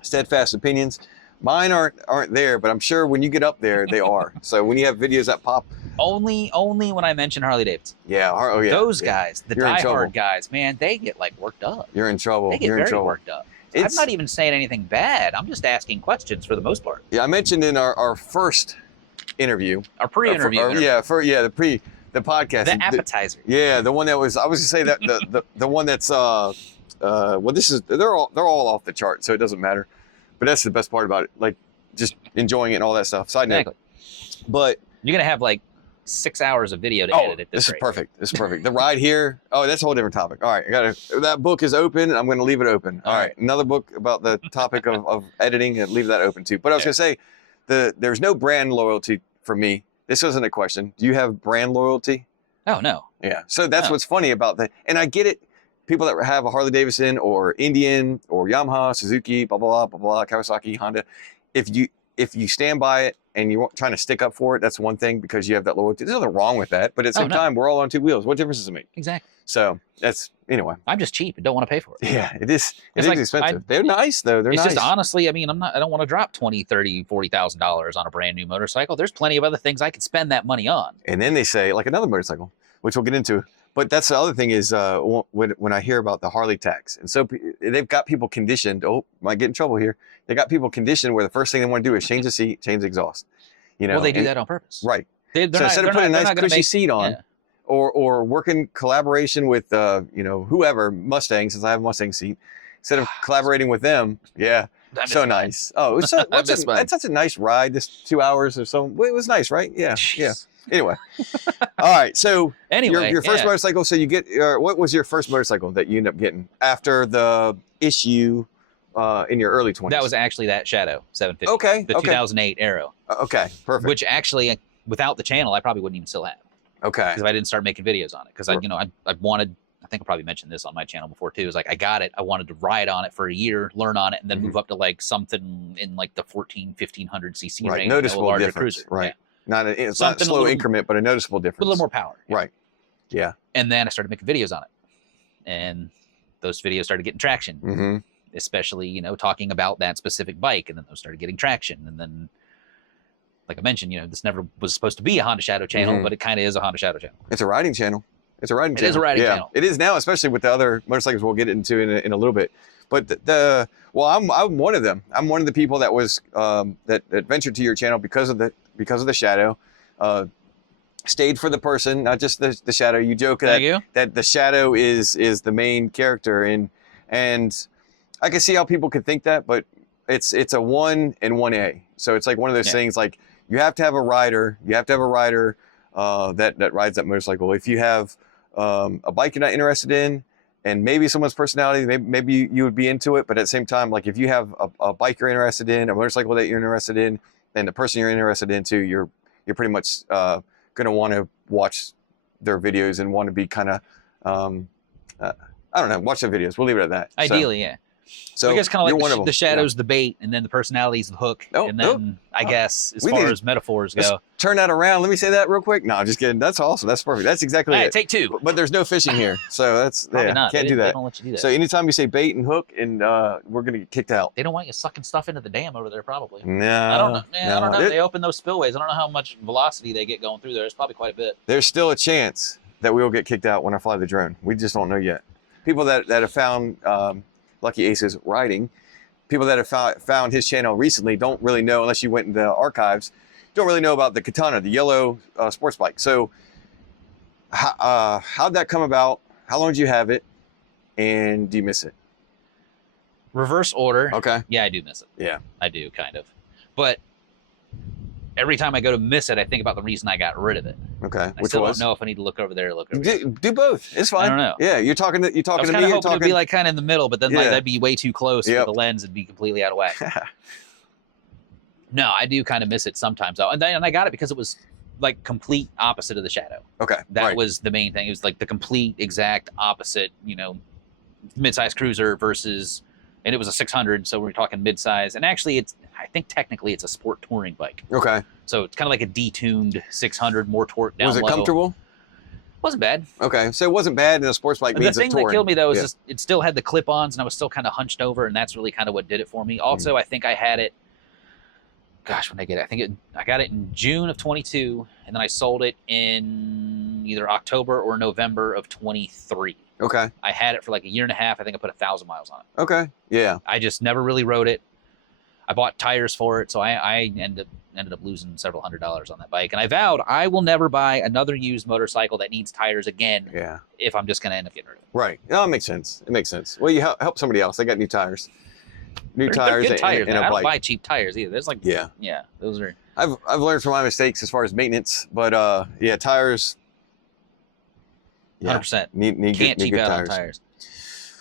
steadfast opinions. Mine aren't there, but I'm sure when you get up there, they are. So when you have videos that pop, only when I mention Harley Davidson. Yeah, those guys, the diehard guys, man, they get like worked up. You're in trouble. They get very worked up. I'm not even saying anything bad. I'm just asking questions for the most part. Yeah, I mentioned in our first interview, our pre-interview, the podcast, the appetizer. The one that was, I was gonna say that the one that's well, this is they're all off the chart, so it doesn't matter. But that's the best part about it, like just enjoying it and all that stuff. Side note, but you're gonna have like 6 hours of video to edit it. This is perfect. This is perfect. The ride here. Oh, that's a whole different topic. All right, that book is open. I'm going to leave it open. All right, another book about the topic of editing, and leave that open too. But I was going to say, there's no brand loyalty for me. This wasn't a question. Do you have brand loyalty? Oh no. Yeah. So that's what's funny about that, and I get it. People that have a Harley Davidson or Indian or Yamaha, Suzuki, blah blah blah blah blah, Kawasaki, Honda, if you stand by it and you're trying to stick up for it, that's one thing because you have that loyalty. There's nothing wrong with that, but at the same time, we're all on two wheels. What difference does it make? Exactly. So that's anyway. I'm just cheap and don't want to pay for it. Yeah, it is. It's like, expensive. They're nice though. They're nice. It's just honestly, I mean, I don't want to drop $20,000, $30,000, $40,000 on a brand new motorcycle. There's plenty of other things I could spend that money on. And then they say like another motorcycle, which we'll get into. But that's the other thing is when I hear about the Harley tax, and so they've got people conditioned. Oh, might get in trouble here. They got people conditioned where the first thing they want to do is change the seat, change the exhaust. You know, well, they do that on purpose, right? So instead of putting a nice cushy seat on, or working collaboration with whoever Mustang, since I have a Mustang seat, instead of collaborating with them, so nice. Oh, it's such a nice ride. This 2 hours or so. It was nice, right? Yeah, yeah. Anyway, all right. So your first motorcycle. So you get what was your first motorcycle that you ended up getting after the issue in your early 20s? That was actually that Shadow 750. Okay. The 2008 Aero. Okay, perfect. Which actually, without the channel, I probably wouldn't even still have. Okay. Because if I didn't start making videos on it, because I wanted. I think I probably mentioned this on my channel before too. Is like I got it. I wanted to ride on it for a year, learn on it, and then move up to like something in like the 1500 cc range. Noticeable a larger difference. Cruiser. Right. It's not a slow increment, but a noticeable difference. With a little more power. Right. Yeah. And then I started making videos on it. And those videos started getting traction. Especially, talking about that specific bike. And then those started getting traction. And then, like I mentioned, this never was supposed to be a Honda Shadow channel, but it kind of is a Honda Shadow channel. It's a riding channel. It is a riding channel. It is now, especially with the other motorcycles we'll get into in a little bit. But I'm one of them. I'm one of the people that was that ventured to your channel because of the Shadow. Stayed for the person, not just the Shadow. You joke that the Shadow is the main character, and I can see how people could think that, but it's a 1 and 1A. So it's like one of those things like you have to have a rider. You have to have a rider that rides that motorcycle. If you have a bike you're not interested in, and maybe someone's personality, maybe you would be into it. But at the same time, like if you have a bike you're interested in, a motorcycle that you're interested in, and the person you're interested in too, you're pretty much going to want to watch their videos and want to be kind of, I don't know, watch their videos. We'll leave it at that. Ideally, yeah. So I guess kind of like the Shadow's the bait, and then the personality's the hook, and then I guess as far as metaphors go, turn that around. Let me say that real quick. No, I'm just kidding. That's awesome. That's perfect. That's exactly it. Take two. But there's no fishing here, so that's can't do that. They don't let you do that. So anytime you say bait and hook, and we're gonna get kicked out. They don't want you sucking stuff into the dam over there, probably. No, I don't know. Man, I don't know. They open those spillways. I don't know how much velocity they get going through there. It's probably quite a bit. There's still a chance that we will get kicked out when I fly the drone. We just don't know yet. People that have found Lucky Aces riding, people that have found his channel recently don't really know, unless you went in the archives, don't really know about the Katana, the yellow sports bike. So how'd that come about? How long did you have it? And do you miss it? Reverse order. Okay. Yeah, I do miss it. Yeah. I do, kind of. But every time I go to miss it, I think about the reason I got rid of it. Okay. I still don't know if I need to look over there or look over there. Do both. It's fine. I don't know. Yeah, you're talking to me. I was kind of hoping to be like kind of in the middle, but then like that'd be way too close for the lens and be completely out of whack. No, I do kind of miss it sometimes though, and I got it because it was like complete opposite of the Shadow. Okay. That was the main thing. It was like the complete exact opposite. Mid-size cruiser versus, and it was a 600, so we're talking mid-size. And actually, I think technically it's a sport touring bike. Okay. So it's kind of like a detuned 600, more torque down low. Was it comfortable? Wasn't bad. Okay, so it wasn't bad, and a sports bike The means thing it's touring. that killed me though is just it still had the clip-ons, and I was still kind of hunched over, and that's really kind of what did it for me. Also, I think I had it. Gosh, when did I get it? I got it in June of 22, and then I sold it in either October or November of 23. Okay. I had it for like a year and a half. I think I put 1,000 miles on it. Okay. Yeah. I just never really rode it. I bought tires for it, so I ended up losing several $100s on that bike. And I vowed I will never buy another used motorcycle that needs tires again. Yeah. If I'm just going to end up getting rid of it. Right. No, it makes sense. It makes sense. Well, you help somebody else. They got new tires. They're good tires. And I a don't bike. buy cheap tires either. There's like Yeah. Those are. I've learned from my mistakes as far as maintenance, but tires. 100%. Need Can't good cheap out tires. on tires.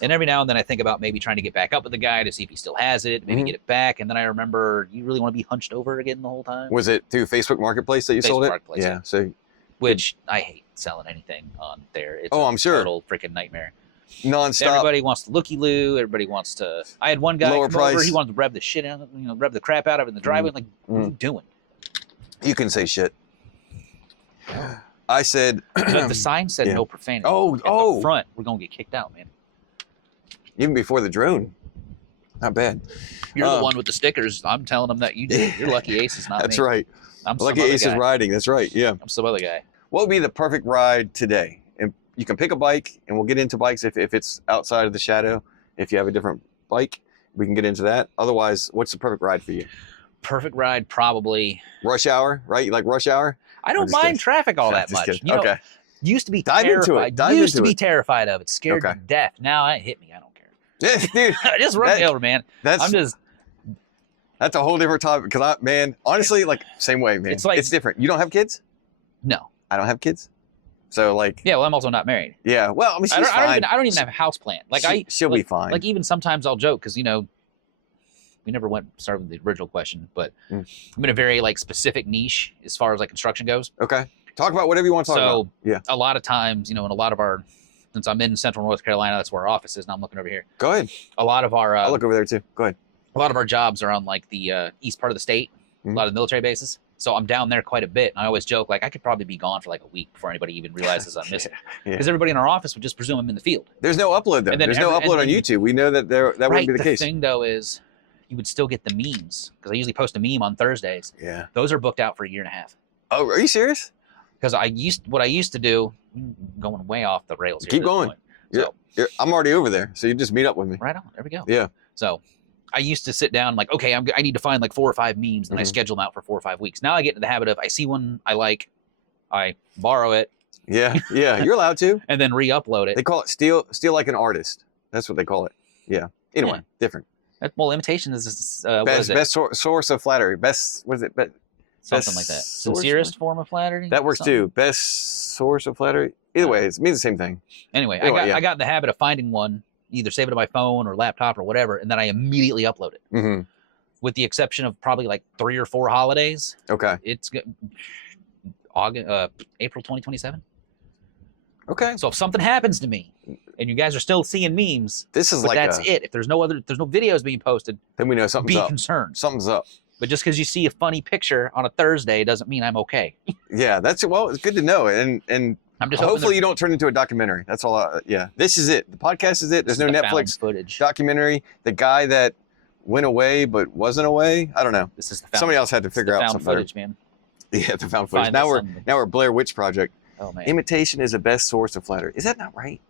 And every now and then I think about maybe trying to get back up with the guy to see if he still has it, maybe get it back. And then I remember, you really want to be hunched over again the whole time? Was it through Facebook Marketplace that you sold it? Marketplace, yeah. So, which I hate selling anything on there. It's I'm sure. Total freaking nightmare. nonstop. Everybody wants to looky-loo. Everybody wants to. I had one guy Lower come over. price. He wanted to rev the shit out of, rev the crap out of it in the driveway. Like, what are you doing? You can say shit. I said. But the sign said no profanity. Oh, At the front, we're gonna get kicked out, man. Even before the drone. Not bad. You're the one with the stickers. I'm telling them that you did. You're Lucky Aces, not That's me. right. I'm some Lucky other Aces guy. riding. That's right. Yeah. I'm some other guy. What would be the perfect ride today? And you can pick a bike, and we'll get into bikes if it's outside of the shadow. If you have a different bike, we can get into that. Otherwise, what's the perfect ride for you? Perfect ride, probably. Rush hour, right? You like rush hour? I don't just mind kidding. traffic all that Just much. kidding. Okay. Used to be Dive into terrified. it. Dive Used to into be it. terrified of it. Scared Okay. to death. Now it hit me. I don't care. Yeah, dude. Just run me over, man. That's a whole different topic. Because honestly, like same way, man. It's different. You don't have kids? No. I don't have kids. So like. Yeah, well, I'm also not married. Yeah. Well, I mean, she's fine. I don't even have a house plan. Like she'll be fine. Like even sometimes I'll joke because we never started with the original question, but I'm in a very like specific niche as far as like construction goes. Okay. Talk about whatever you want to talk about. Yeah. A lot of times, in a lot of our, since I'm in Central North Carolina, that's where our office is. Now I'm looking over here. Go ahead. A lot of our. I'll look over there too. Go ahead. A lot of our jobs are on like the east part of the state. A lot of the military bases. So I'm down there quite a bit. And I always joke, like, I could probably be gone for like a week before anybody even realizes I'm missing. Because everybody in our office would just presume I'm in the field. There's no upload, though. There's no upload on YouTube. We know that that wouldn't be the case. The thing, though, is you would still get the memes. Because I usually post a meme on Thursdays. Yeah. Those are booked out for a year and a half. Oh, are you serious? Because what I used to do, going way off the rails here. Keep going. I'm already over there. So you just meet up with me. Right on. There we go. Yeah. So I used to sit down like, okay, I need to find like 4 or 5 memes, and I schedule them out for 4 or 5 weeks. Now I get into the habit of I see one I like, I borrow it. Yeah, you're allowed to. And then re-upload it. They call it steal like an artist. That's what they call it. Yeah. Anyway, different. Well, imitation is best source of flattery. What is it? Something like that. Sincerest form of flattery. That works too. Best source of flattery. Either way, it means the same thing. Anyway, I got in the habit of finding one, either save it on my phone or laptop or whatever, and then I immediately upload it. With the exception of probably like 3 or 4 holidays. Okay. It's April 2027. Okay. So if something happens to me, and you guys are still seeing memes, that's it. If there's no videos being posted, then we know something's up. Be concerned. Something's up. But just because you see a funny picture on a Thursday doesn't mean I'm okay. Yeah, it's good to know. And I'm just hopefully you don't turn into a documentary. That's all. This is it. The podcast is it. There's no Netflix footage documentary. The guy that went away but wasn't away. I don't know. This is the somebody else had to figure out found something. Footage, man. Yeah, the found footage. Now we're Blair Witch Project. Oh man. Imitation is the best source of flattery. Is that not right?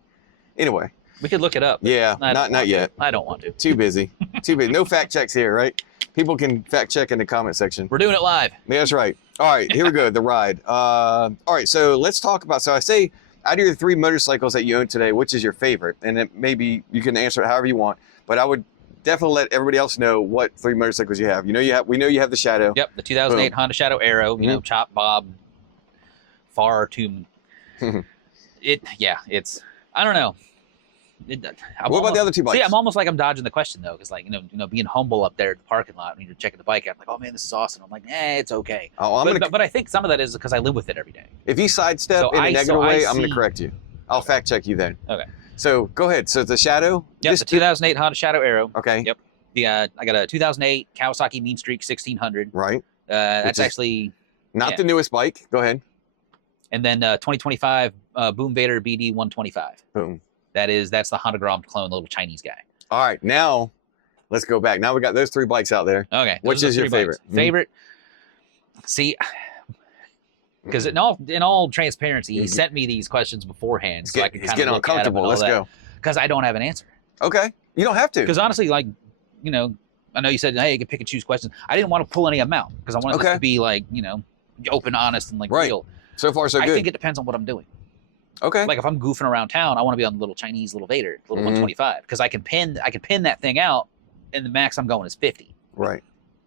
Anyway. We could look it up. Yeah, not yet. I don't want to. Too busy. No fact checks here, right? People can fact check in the comment section. We're doing it live. Yeah, that's right. All right, here we go. The ride. All right, so let's talk about. So I say, out of your 3 motorcycles that you own today, which is your favorite? And then maybe you can answer it however you want. But I would definitely let everybody else know what 3 motorcycles you have. We know you have the Shadow. Yep, the 2008 Honda Shadow Aero. Chop bob, far too. It's. I don't know. What about the other 2 bikes? See, I'm almost like I'm dodging the question though, because like being humble up there at the parking lot when you're checking the bike out, I'm like, oh man, this is awesome. I'm like, it's okay. But I think some of that is because I live with it every day. If you sidestep in a negative way, I'm going to correct you. I'll fact check you then. Okay. So go ahead. So the Shadow. Yeah, the 2008 Honda Shadow Aero. Okay. Yep. I got a 2008 Kawasaki Mean Streak 1600. Right. That's actually not the newest bike. Go ahead. And then 2025 Boom Vader BD 125. Boom. That's the Honda Grom clone, the little Chinese guy. All right, now let's go back. Now we got those 3 bikes out there. Okay. Which is your favorite? Favorite? See, because in all transparency, he sent me these questions beforehand, so I could He's kind of getting look at them uncomfortable. and all Let's that. go. Because I don't have an answer. Okay. You don't have to. Because honestly, like, you know, I know you said, hey, you can pick and choose questions. I didn't want to pull any of them out because I wanted this to be like, you know, open, honest, and like real. So far, so good. I think it depends on what I'm doing. Okay. Like if I'm goofing around town, I want to be on the little Chinese little Vader, little 125, because I can pin that thing out, and the max I'm going is 50. Right.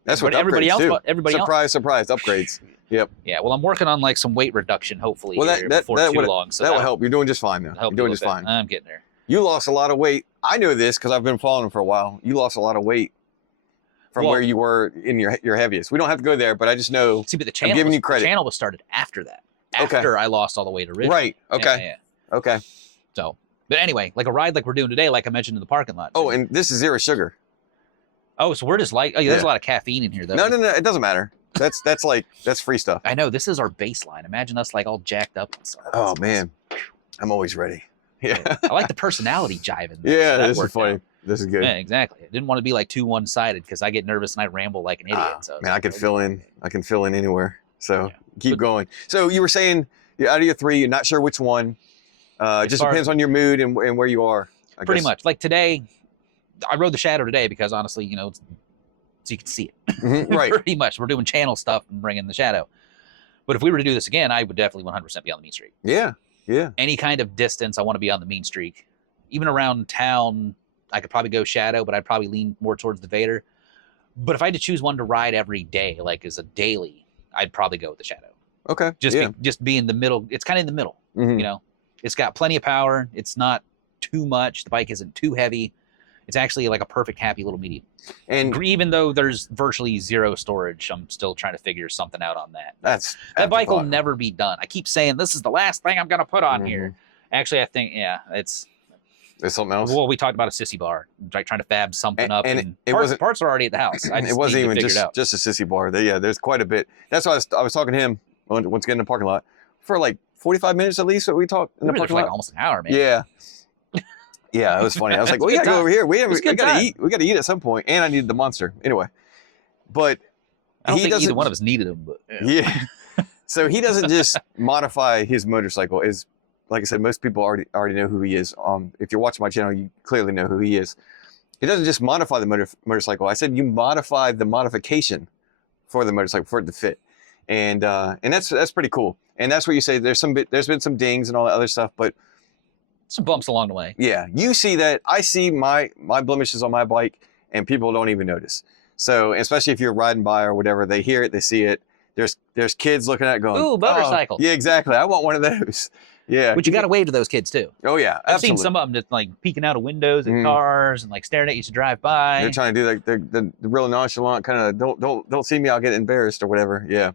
That's what everybody else. Do. Everybody surprise, upgrades. Yep. Yeah. Well, I'm working on like some weight reduction, hopefully, before too long. So that will help. You're doing just fine, though. You're doing just fine. I'm getting there. You lost a lot of weight. I know this because I've been following him for a while. You lost a lot of weight from where you were in your heaviest. We don't have to go there, but I just know. See, but the channel, I'm giving you credit. The channel was started after that. After I lost all the weight originally. Right. Okay. Yeah. Okay. So, but anyway, like a ride like we're doing today, like I mentioned in the parking lot. Oh, and this is 0 sugar. Oh, so we're just like, there's a lot of caffeine in here, though. No, it doesn't matter. That's free stuff. I know. This is our baseline. Imagine us like all jacked up. Oh man, I'm always ready. Yeah. I like the personality jiving. Yeah, this is funny. Out. This is good. Yeah, exactly. I didn't want to be like too one-sided because I get nervous and I ramble like an idiot. So man, I can fill in. I can fill in anywhere. So keep going. So you were saying out of your 3, you're not sure which one. Just depends on your mood and where you are. Pretty much. Like today, I rode the Shadow today because honestly, you know, so you can see it. Mm-hmm, right. Pretty much. We're doing channel stuff and bringing the Shadow. But if we were to do this again, I would definitely 100% be on the mean streak. Yeah. Yeah. Any kind of distance, I want to be on the mean streak. Even around town, I could probably go Shadow, but I'd probably lean more towards the Vader. But if I had to choose one to ride every day, like as a daily, I'd probably go with the Shadow. Okay. Just be in the middle. It's kind of in the middle. Mm-hmm. You know, it's got plenty of power. It's not too much. The bike isn't too heavy. It's actually like a perfect, happy little medium. And even though there's virtually 0 storage, I'm still trying to figure something out on that. That bike will never be done. I keep saying this is the last thing I'm going to put on here. Actually, I think, it's something else. Well, we talked about a sissy bar, like trying to fab something up. And parts are already at the house. It wasn't even just a sissy bar. There's quite a bit. That's why I was talking to him once again in the parking lot for like 45 minutes at least. We talked in the parking lot. Like almost an hour, man. Yeah. Yeah, it was funny. I was like, we gotta go over here. We gotta eat. We gotta eat at some point. And I needed the Monster anyway. But I don't think either one of us needed them. But yeah. So he doesn't just modify his motorcycle. Is like I said, most people already know who he is. If you're watching my channel, you clearly know who he is. He doesn't just modify the motorcycle. I said you modify the modification for the motorcycle for it to fit, and that's pretty cool. And that's what you say. There's been some dings and all that other stuff, but some bumps along the way. Yeah, you see that. I see my blemishes on my bike, and people don't even notice. So, especially if you're riding by or whatever, they hear it, they see it. There's kids looking at it going, ooh, motorcycle. Oh, yeah, exactly. I want one of those. Yeah. But you got to wave to those kids too. Oh yeah, I've seen some of them just like peeking out of windows at cars and like staring at you to drive by. They're trying to do like the real nonchalant kind of don't see me, I'll get embarrassed or whatever. Yeah.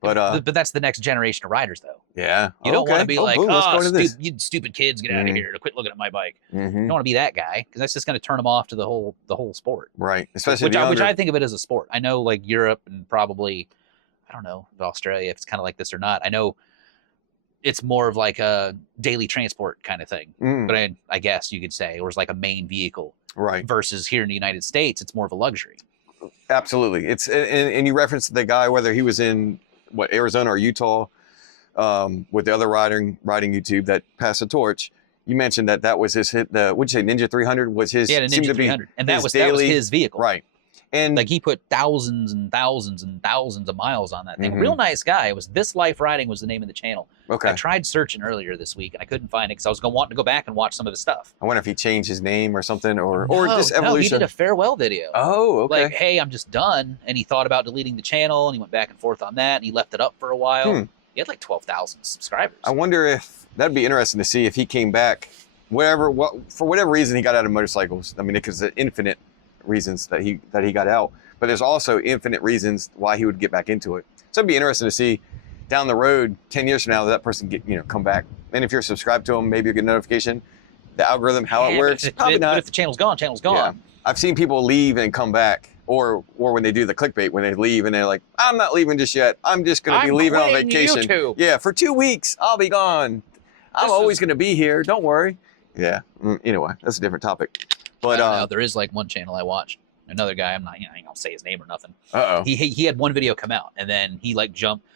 But that's the next generation of riders, though. Yeah, you don't want to be like, you stupid kids, get out of here, quit looking at my bike. You don't want to be that guy because that's just going to turn them off to the whole sport. Right, especially which I think of it as a sport. I know like Europe and probably, I don't know, Australia if it's kind of like this or not. I know it's more of like a daily transport kind of thing, but I guess you could say, or it's like a main vehicle, right? Versus here in the United States, it's more of a luxury. Absolutely, it's and you referenced the guy whether he was in Arizona or Utah, with the other riding YouTube that passed the torch. You mentioned that was his hit. What'd you say, Ninja 300 was his? Yeah, the Ninja 300, and that was his vehicle, right? And like he put thousands and thousands and thousands of miles on that thing. Real nice guy. It was This Life Riding was the name of the channel. Okay. I tried searching earlier this week and I couldn't find it because I was wanting to go back and watch some of the stuff. I wonder if he changed his name or something, or just evolution. No, he did a farewell video. Oh, okay. Like, hey, I'm just done. And he thought about deleting the channel and he went back and forth on that and he left it up for a while. He had like 12,000 subscribers. I wonder if that'd be interesting to see if he came back, for whatever reason he got out of motorcycles. I mean, because there's infinite reasons that he got out, but there's also infinite reasons why he would get back into it. So it'd be interesting to see down the road, 10 years from now, that person come back. And if you're subscribed to him, maybe you get a notification. The algorithm, how it works, probably not. But if the channel's gone, channel's gone. Yeah. I've seen people leave and come back or when they do the clickbait, when they leave and they're like, I'm not leaving just yet. I'm just going to be leaving on vacation. YouTube. Yeah, for 2 weeks, I'll be gone. I'm always going to be here. Don't worry. Yeah. Anyway, that's a different topic. But I don't know, there is like one channel I watch. Another guy, I'm not, I ain't gonna say his name or nothing. Uh-oh. He had one video come out, and then he like jumped.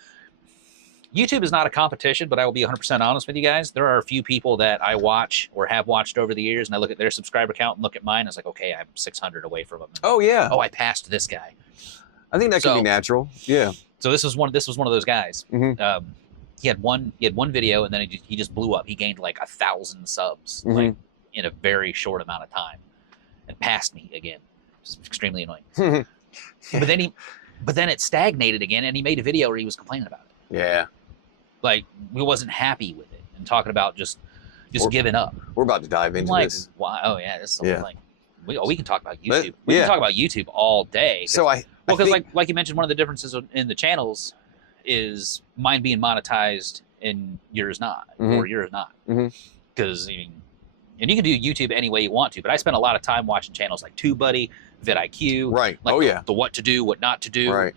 YouTube is not a competition, but I will be 100% honest with you guys. There are a few people that I watch or have watched over the years, and I look at their subscriber count and look at mine. I was like, okay, I'm 600 away from them. Oh yeah. Oh, I passed this guy. I think that can be natural. Yeah. So this was one of those guys. Mm-hmm. He had one video, and then he just blew up. He gained like 1,000 subs like in a very short amount of time, and passed me again. Which is extremely annoying. But then it stagnated again, and he made a video where he was complaining about it. Yeah. Like, we wasn't happy with it and talking about just giving up. We're about to dive into this. Why? Oh yeah, this is like we can talk about YouTube. We can talk about YouTube all day. So because like you mentioned, one of the differences in the channels is mine being monetized and yours not, or yours not. Because I mean, and you can do YouTube any way you want to, but I spend a lot of time watching channels like TubeBuddy, vidIQ, right? Like the what to do, what not to do, right?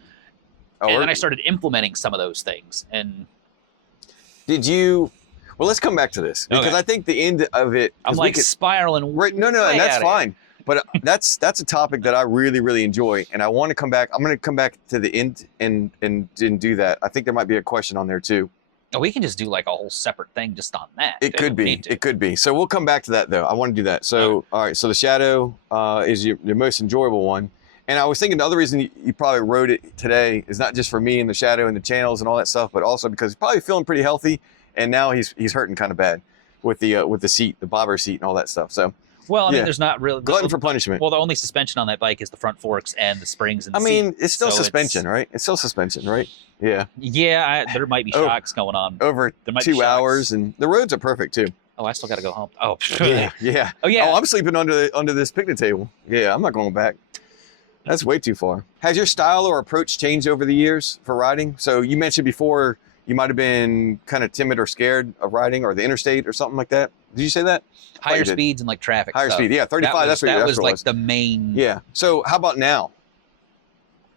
And then I started implementing some of those things. And did you? Well, let's come back to this because I think the end of it. I'm like spiraling. Right? No, and that's fine. But that's a topic that I really, really enjoy, and I want to come back. I'm going to come back to the end and do that. I think there might be a question on there too. Oh, we can just do like a whole separate thing just on that. It could be. It could be. So we'll come back to that though. I want to do that. So all right. So the shadow is your most enjoyable one. And I was thinking the other reason you probably wrote it today is not just for me and the shadow and the channels and all that stuff, but also because he's probably feeling pretty healthy, and now he's hurting kind of bad with the seat, the bobber seat, and all that stuff. So. Well, I mean, there's not really glutton for punishment. Well, the only suspension on that bike is the front forks and the springs and the seat. It's still suspension, right? It's still suspension, right? Yeah. Yeah, there might be shocks going on. Over 2 hours, and the roads are perfect too. Oh, I still got to go home. Oh, yeah. Oh, yeah. Oh, I'm sleeping under this picnic table. Yeah, I'm not going back. That's way too far. Has your style or approach changed over the years for riding? So you mentioned before you might have been kind of timid or scared of riding or the interstate or something like that. Did you say that? Higher speeds and like traffic. Higher speed, yeah, 35. That was like the main. Yeah. So how about now?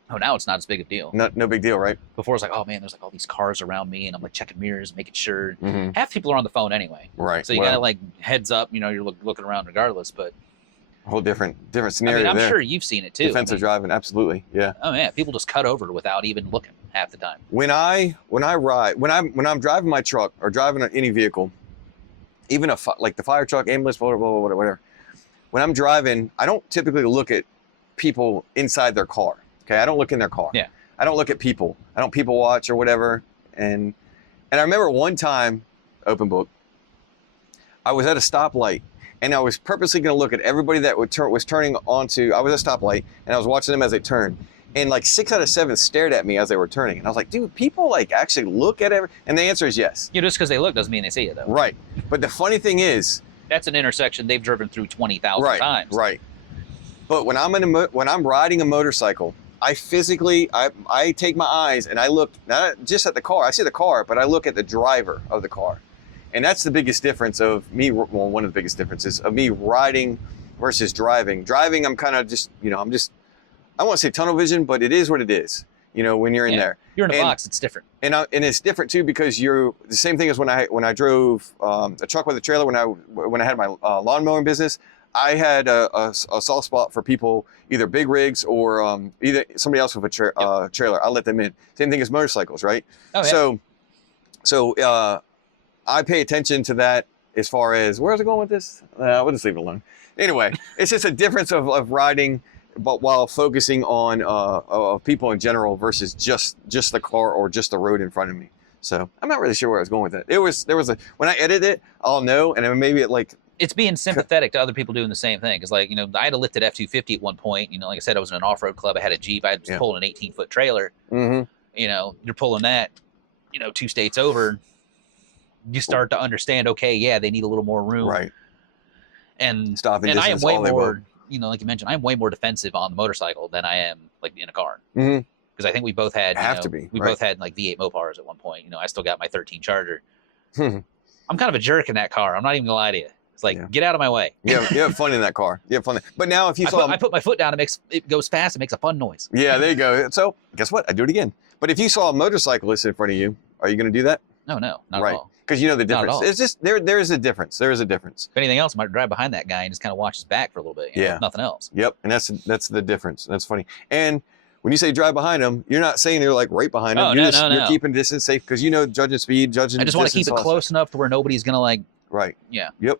Oh, now it's not as big a deal. No big deal, right? Before it's like, oh man, there's like all these cars around me, and I'm like checking mirrors, making sure. Half the people are on the phone anyway. Right. So you gotta like heads up, you're looking around regardless, but. A whole different scenario. I mean, I'm sure you've seen it too. Defensive driving, absolutely, yeah. Oh yeah, people just cut over without even looking half the time. When I'm driving my truck or driving any vehicle, even like the fire truck, ambulance, whatever. When I'm driving, I don't typically look at people inside their car. Okay, I don't look in their car. Yeah. I don't look at people. I don't people watch or whatever. And I remember one time, open book, I was at a stoplight. And I was purposely going to look at everybody that was turning onto. I was at a stoplight, and I was watching them as they turned. And like 6 out of 7 stared at me as they were turning. And I was like, dude, people like actually look at every. And the answer is yes. Yeah, just because they look doesn't mean they see it, though. Right. But the funny thing is, that's an intersection they've driven through 20,000 times. Right. But when I'm riding a motorcycle, I physically I take my eyes and I look not just at the car. I see the car, but I look at the driver of the car. And that's the biggest difference of me. Well, one of the biggest differences of me riding versus driving. Driving, I'm kind of just, I don't want to say tunnel vision, but it is what it is. When you're in there, you're in a box. It's different. And it's different too because you're the same thing as when I drove a truck with a trailer. When I had my lawn mowing business, I had a soft spot for people, either big rigs or either somebody else with a trailer. I'll let them in. Same thing as motorcycles, right? Oh, yeah. So I pay attention to that as far as, where is it going with this? We'll just leave it alone. Anyway, it's just a difference of riding, but while focusing on people in general versus just the car or just the road in front of me. So I'm not really sure where I was going with it. When I edit it, I'll know, and then maybe it's being sympathetic to other people doing the same thing. Because I had a lifted F-250 at one point. Like I said, I was in an off-road club. I had a Jeep. I was pulling an 18-foot trailer. Mm-hmm. You're pulling that, 2 states over. You start to understand, okay, yeah, they need a little more room. Right. And stopping I am way more, like you mentioned, I'm way more defensive on the motorcycle than I am like in a car. Mm-hmm. Because I think we both had, both had like V8 Mopars at one point. I still got my 13 Charger. I'm kind of a jerk in that car. I'm not even gonna lie to you. It's like, Yeah. get out of my way. You have fun in that car. You have fun. But now if you saw... I put my foot down, it goes fast, it makes a fun noise. Yeah, there you go. So guess what? I do it again. But if you saw a motorcyclist in front of you, are you going to do that? No, not at all. Because you know the Not at difference. all. It's just, there is a difference. There is a difference. If anything else, I might drive behind that guy and just kind of watch his back for a little bit. You know, Yeah. Nothing else. Yep, and that's the difference. That's funny. And when you say drive behind them, you're not saying you're like right behind them. Oh, You're keeping distance safe because you know judging speed, judging. I just want to keep it close enough to where nobody's going to like, Right. yeah, Yep.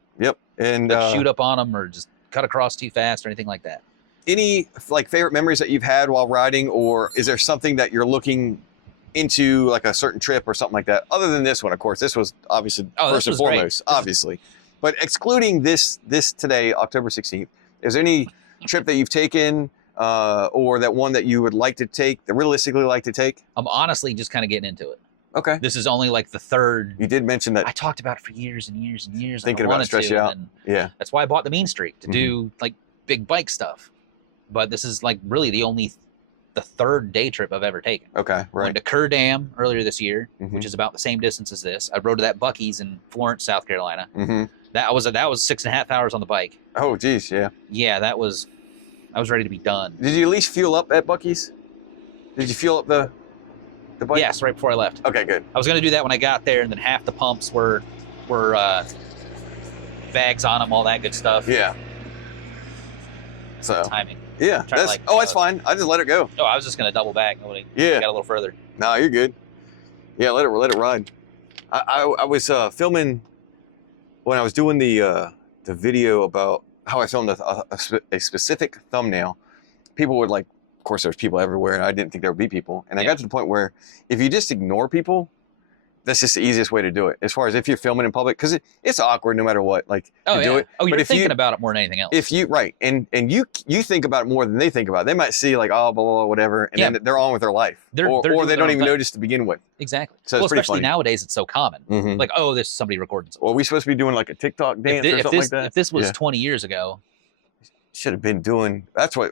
And like shoot up on them or just cut across too fast or anything like that. any like favorite memories that you've had while riding, or is there something that you're looking into, like a certain trip or something like that? Other than this one, of course, this was obviously first and foremost, obviously. But excluding this today, October 16th, is there any trip that you've taken or that one that you would like to take, that realistically like to take? I'm honestly just kind of getting into it. Okay. This is only like the third. You did mention that. I talked about it for years and years and years. Thinking about stretching out. Yeah. That's why I bought the Mean Streak to do like big bike stuff. But this is like really the third day trip I've ever taken. Okay. Right. Went to Kerr Dam earlier this year, which is about the same distance as this. I rode to that Buc-ee's in Florence, South Carolina. That was 6.5 hours on the bike. Oh, geez. Yeah. Yeah, I was ready to be done. Did you at least fuel up at Buc-ee's? Did you fuel up the bike? Yes, right before I left. Okay, good. I was going to do that when I got there, and then half the pumps were bags on them, all that good stuff. Yeah. So. Timing. Yeah. That's that's fine. I just let it go. Oh, I was just going to double back. Nobody Yeah. got a little further. No, you're good. Yeah, let it ride. I was filming when I was doing the video about how I filmed a specific thumbnail. People would like, of course, there's people everywhere, and I didn't think there would be people. And I got to the point where if you just ignore people, that's just the easiest way to do it. As far as if you're filming in public, because it's awkward no matter what. Like, oh, you do it. Oh, you're but thinking about it more than anything else. If you and you think about it more than they think about it. They might see like, oh, blah, blah, blah, whatever, and then they're on with their life. Or they don't even notice to begin with. Exactly. So well, it's pretty especially funny. nowadays, it's so common. Like, oh, there's somebody recording something. Well, we supposed to be doing like a TikTok dance or something like that? If this was 20 years ago. Should have been doing, that's the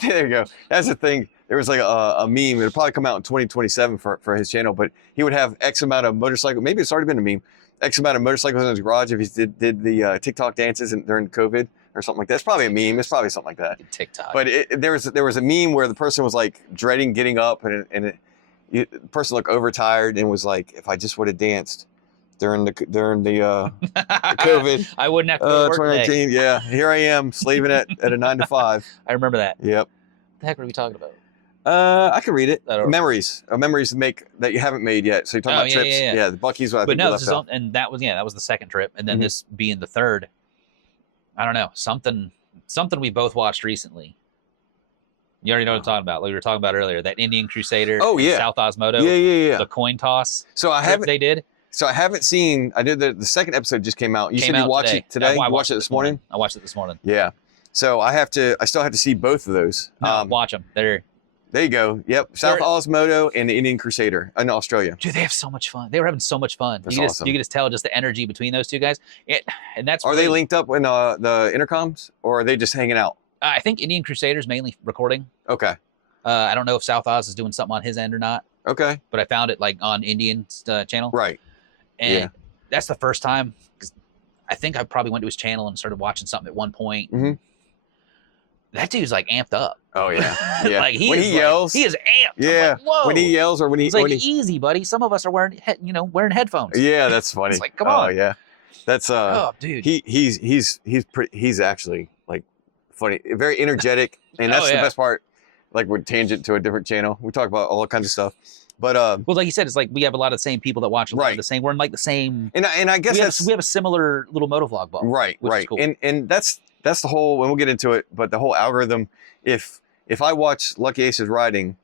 thing. There you go. That's the thing. There was like a meme. It'll probably come out in 2027 for his channel, but he would have X amount of motorcycle. Maybe it's already been a meme. X amount of motorcycles in his garage if he did the TikTok dances during COVID or something like that. It's probably a meme. It's probably something like that. TikTok. But there was a meme where the person was like dreading getting up, and the person looked overtired and was like, if I just would have danced during the COVID. I wouldn't have to go to work 2019. today. Yeah, here I am slaving at a 9 to 5. I remember that. Yep. What the heck were we talking about? I can read it. Memories to make that you haven't made yet. So you're talking about trips. Yeah, the Buc-ee's. I think this is that was the second trip, and then this being the third. I don't know, something we both watched recently. You already know what I'm talking about. Like we were talking about earlier, that Indian Crusader. Oh yeah. South Oz Moto. Yeah. The coin toss. So I haven't. They did. So I haven't seen. I did the second episode just came out. You said you watched it today. I watched it this morning. I watched it this morning. Yeah. So I still have to see both of those. No, watch them. There you go. Yep. South Oz Moto and the Indian Crusader in Australia. Dude, they have so much fun. They were having so much fun. That's you awesome. You can just tell just the energy between those two guys. And that's Are they linked up in the intercoms, or are they just hanging out? I think Indian Crusader's mainly recording. Okay. I don't know if South Oz is doing something on his end or not. Okay. But I found it like on Indian's channel. Right. And that's the first time. 'Cause I think I probably went to his channel and started watching something at one point. That dude's like amped up. Oh yeah, yeah. Like when he yells, he is amped. Yeah. Like, whoa. When he yells, or when he's like, easy, buddy. Some of us are wearing headphones. Yeah, that's funny. It's like, come on. Oh yeah, that's oh dude. He's actually like funny, very energetic, and that's the best part. Like we're tangent to a different channel. We talk about all kinds of stuff. But well, like you said, it's like we have a lot of the same people that watch a lot of the same. We're in like the same. And I guess we have a similar little motovlog ball. Right. Cool. And that's the whole. And we'll get into it. But the whole algorithm. If I watch Lucky Aces riding,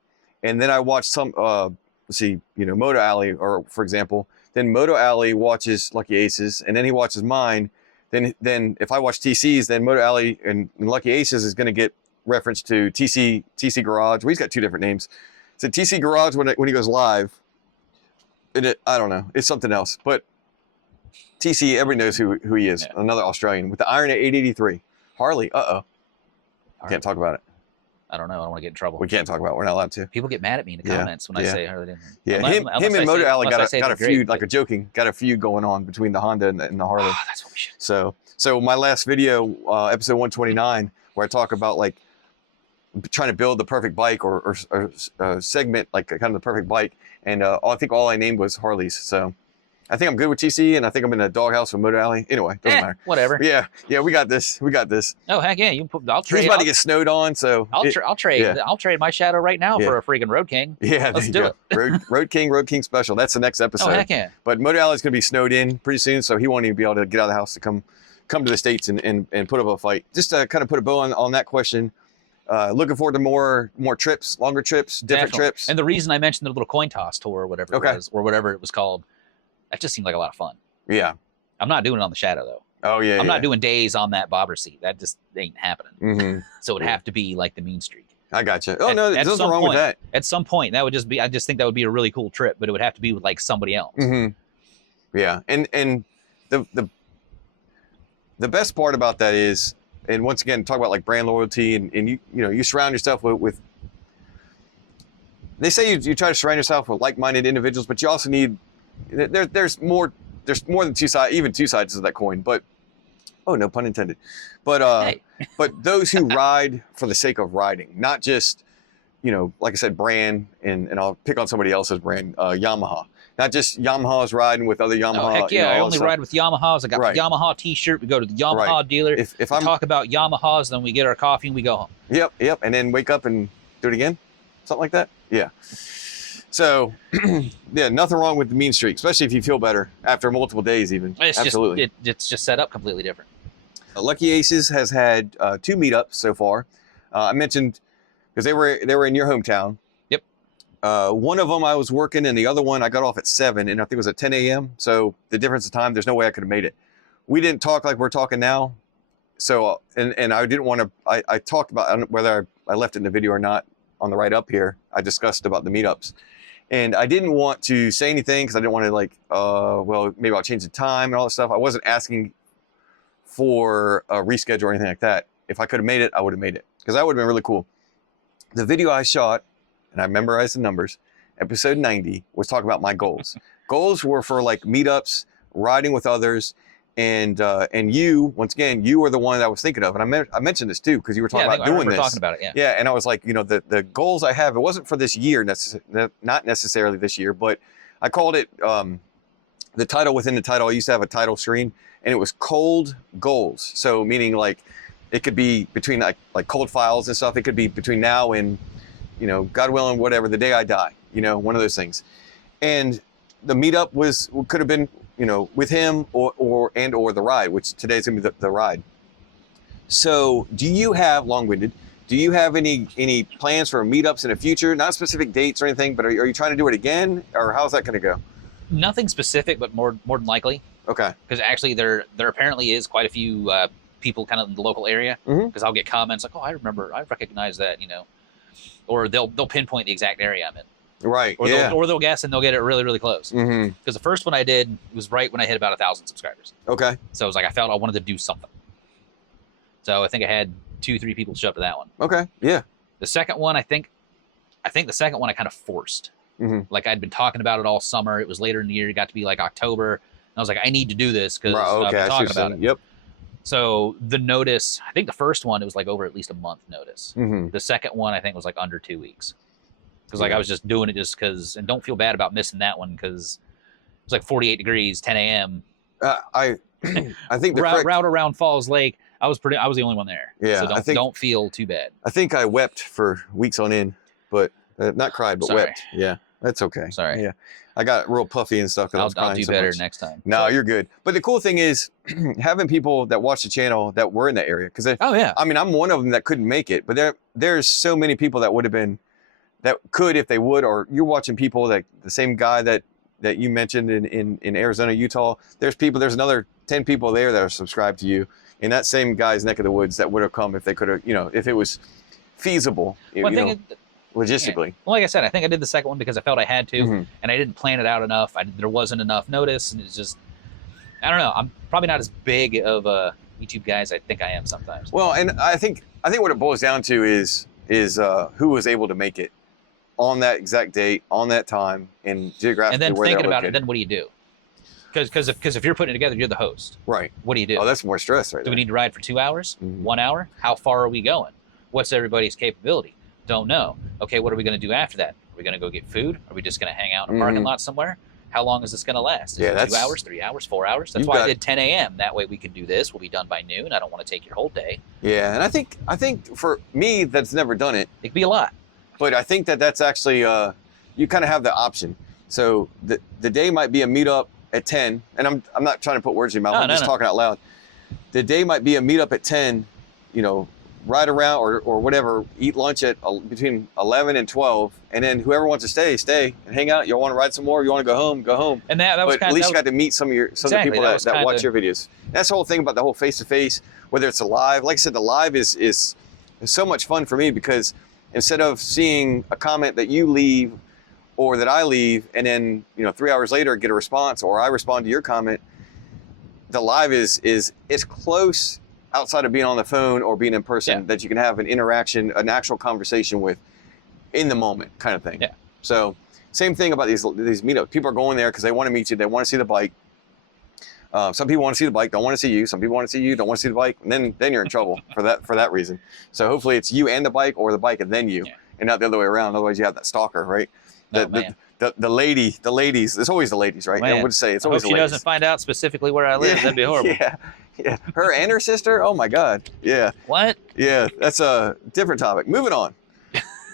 and then I watch some Moto Alley, or for example, then Moto Alley watches Lucky Aces, and then he watches mine. Then if I watch TC's, then Moto Alley and Lucky Aces is going to get reference to TC Garage. Well, he's got two different names. So TC Garage when he goes live, and I don't know, it's something else. But TC, everybody knows who he is. Yeah. Another Australian with the Iron at 883 Harley. Can't talk about it. I don't know. I don't want to get in trouble. We can't talk about it. We're not allowed to. People get mad at me in the comments when I say Harley. Yeah, him and Moto Alley got a feud, like a joking, got a feud going on between the Honda and the Harley. Oh, that's what we should. So my last video, episode 129, where I talk about like trying to build the perfect bike or segment like kind of the perfect bike, and I think all I named was Harleys. So I think I'm good with TC, and I think I'm in a doghouse with Moto Alley. Anyway, doesn't matter. Whatever. Yeah, we got this. Oh heck yeah! I'll trade. He's about to get snowed on, so I'll trade. Yeah. I'll trade my Shadow right now for a freaking Road King. Yeah, let's do it. Road King special. That's the next episode. Oh heck yeah! But Moto Alley's gonna be snowed in pretty soon, so he won't even be able to get out of the house to come to the States and put up a fight. Just to kind of put a bow on that question. Looking forward to more trips, longer trips, different trips. And the reason I mentioned the little coin toss tour or whatever it was, or whatever it was called, that just seemed like a lot of fun. Yeah. I'm not doing it on the Shadow though. Oh yeah. I'm not doing days on that bobber seat. That just ain't happening. Mm-hmm. So it'd have to be like the Mean Streak. I gotcha. Oh no, there's nothing wrong with that. At some point, that would just be. I just think that would be a really cool trip, but it would have to be with like somebody else. Mm-hmm. Yeah, and the best part about that is, and once again, talk about like brand loyalty, and you surround yourself with. They say you try to surround yourself with like-minded individuals, but you also need. There's more than two sides, even two sides of that coin, but oh, no pun intended. But but those who ride for the sake of riding, not just, like I said, brand, and I'll pick on somebody else's brand, Yamaha. Not just Yamaha's riding with other Yamaha. Oh, heck yeah, I only ride with Yamahas. I got the Yamaha t-shirt. We go to the Yamaha dealer. If I talk about Yamahas, then we get our coffee and we go home. Yep. And then wake up and do it again? Something like that? Yeah. So, yeah, nothing wrong with the Mean Streak, especially if you feel better after multiple days even. Absolutely. It's just set up completely different. Lucky Aces has had 2 meetups so far. I mentioned, because they were in your hometown. Yep. One of them I was working, and the other one I got off at 7, and I think it was at 10 a.m. So the difference of time, there's no way I could have made it. We didn't talk like we're talking now. So, and I didn't want to, I talked about whether I left it in the video or not on the write-up here. I discussed about the meetups. And I didn't want to say anything because I didn't want to well, maybe I'll change the time and all that stuff. I wasn't asking for a reschedule or anything like that. If I could have made it, I would have made it because that would have been really cool. The video I shot, and I memorized the numbers, episode 90, was talking about my goals. Goals were for like meetups, riding with others, and you, once again, you were the one that I was thinking of. And I mentioned this too because you were talking about doing this. Talking about it, yeah, and I was like, the goals I have, it wasn't for this year, not necessarily this year, but I called it the title within the title. I used to have a title screen, and it was cold goals. So meaning like it could be between like cold files and stuff. It could be between now and God willing, whatever, the day I die. One of those things. And the meetup could have been with him or the ride, which today's gonna be the ride. So do you have, long-winded, do you have any plans for meetups in the future? Not specific dates or anything, but are you trying to do it again, or how's that gonna go? Nothing specific, but more than likely. Okay. Because actually there apparently is quite a few people kind of in the local area, because I'll get comments like, oh, I recognize that, or they'll pinpoint the exact area I'm in. Right. Or they'll guess and they'll get it really, really close. Because the first one I did was right when I hit about 1,000 subscribers. Okay. So it was like I felt I wanted to do something. So I think I had 2-3 people show up to that one. Okay. Yeah. The second one, I think the second one I kind of forced. Like I'd been talking about it all summer. It was later in the year. It got to be like October. And I was like, I need to do this because I've been talking about it. Yep. So the notice, I think the first one, it was like over at least a month notice. The second one, I think, was like under 2 weeks. Because like I was just doing it just because, and don't feel bad about missing that one because it was like 48 degrees, 10 a.m. I think the route around Falls Lake. I was the only one there. Yeah. So don't feel too bad. I think I wept for weeks on end, but not cried, but wept. Yeah, that's okay. Sorry. Yeah, I got real puffy and stuff. I'll do better next time. No, you're good. But the cool thing is having people that watch the channel that were in that area. Because I mean, I'm one of them that couldn't make it, but there's so many people that would have been. That could if they would, or you're watching people that the same guy that you mentioned in Arizona, Utah. There's another 10 people there that are subscribed to you in that same guy's neck of the woods that would have come if they could have, if it was feasible, logistically. Yeah. Well, like I said, I think I did the second one because I felt I had to, and I didn't plan it out enough. There wasn't enough notice, and it's just, I don't know. I'm probably not as big of a YouTube guy as I think I am sometimes. Well, and I think what it boils down to is is who was able to make it on that exact date, on that time, and geographically And then where thinking they're about it, located. then what do you do? Because if you're putting it together, you're the host. Right. What do you do? Oh, that's more stress right Do we there. need to ride for 2 hours? Mhm. 1 hour? How far are we going? What's everybody's capability? Don't know. Okay, what are we going to do after that? Are we going to go get food? Are we just going to hang out in a parking Mhm. lot somewhere? How long is this going to last? Is Yeah, it 2 that's- hours, 3 hours, 4 hours? That's You've why I got- did 10 a.m. That way we can do this. We'll be done by noon. I don't want to take your whole day. Yeah, and I think for me that's never done it, It could be a lot. but I think that's actually you kind of have the option. So the day might be a meetup at 10, and I'm not trying to put words in your mouth. I'm just talking out loud. The day might be a meetup at 10, you know, ride around or whatever, eat lunch at between 11 and 12, and then whoever wants to stay and hang out. You want to ride some more? You want to go home? And that was But kind at least of you got to meet some of the Exactly, people that that, was that watch kinda- your videos. That's the whole thing about the whole face-to-face, whether it's a live. Like I said, the live is so much fun for me because instead of seeing a comment that you leave or that I leave and then 3 hours later get a response or I respond to your comment, the live is it's close outside of being on the phone or being in person that you can have an interaction, an actual conversation with in the moment kind of thing. Yeah. So same thing about these meetups. People are going there because they want to meet you. They want to see the bike. Some people want to see the bike, don't want to see you. Some people want to see you, don't want to see the bike. And then you're in trouble for that reason. So hopefully it's you and the bike or the bike and then you and not the other way around. Otherwise you have that stalker, right? The ladies, it's always the ladies, right? I would say it's I always hope the she ladies. doesn't find out specifically where I live. That'd be horrible. Yeah. Her and her sister. Oh my God. Yeah. What? Yeah. That's a different topic. Moving on.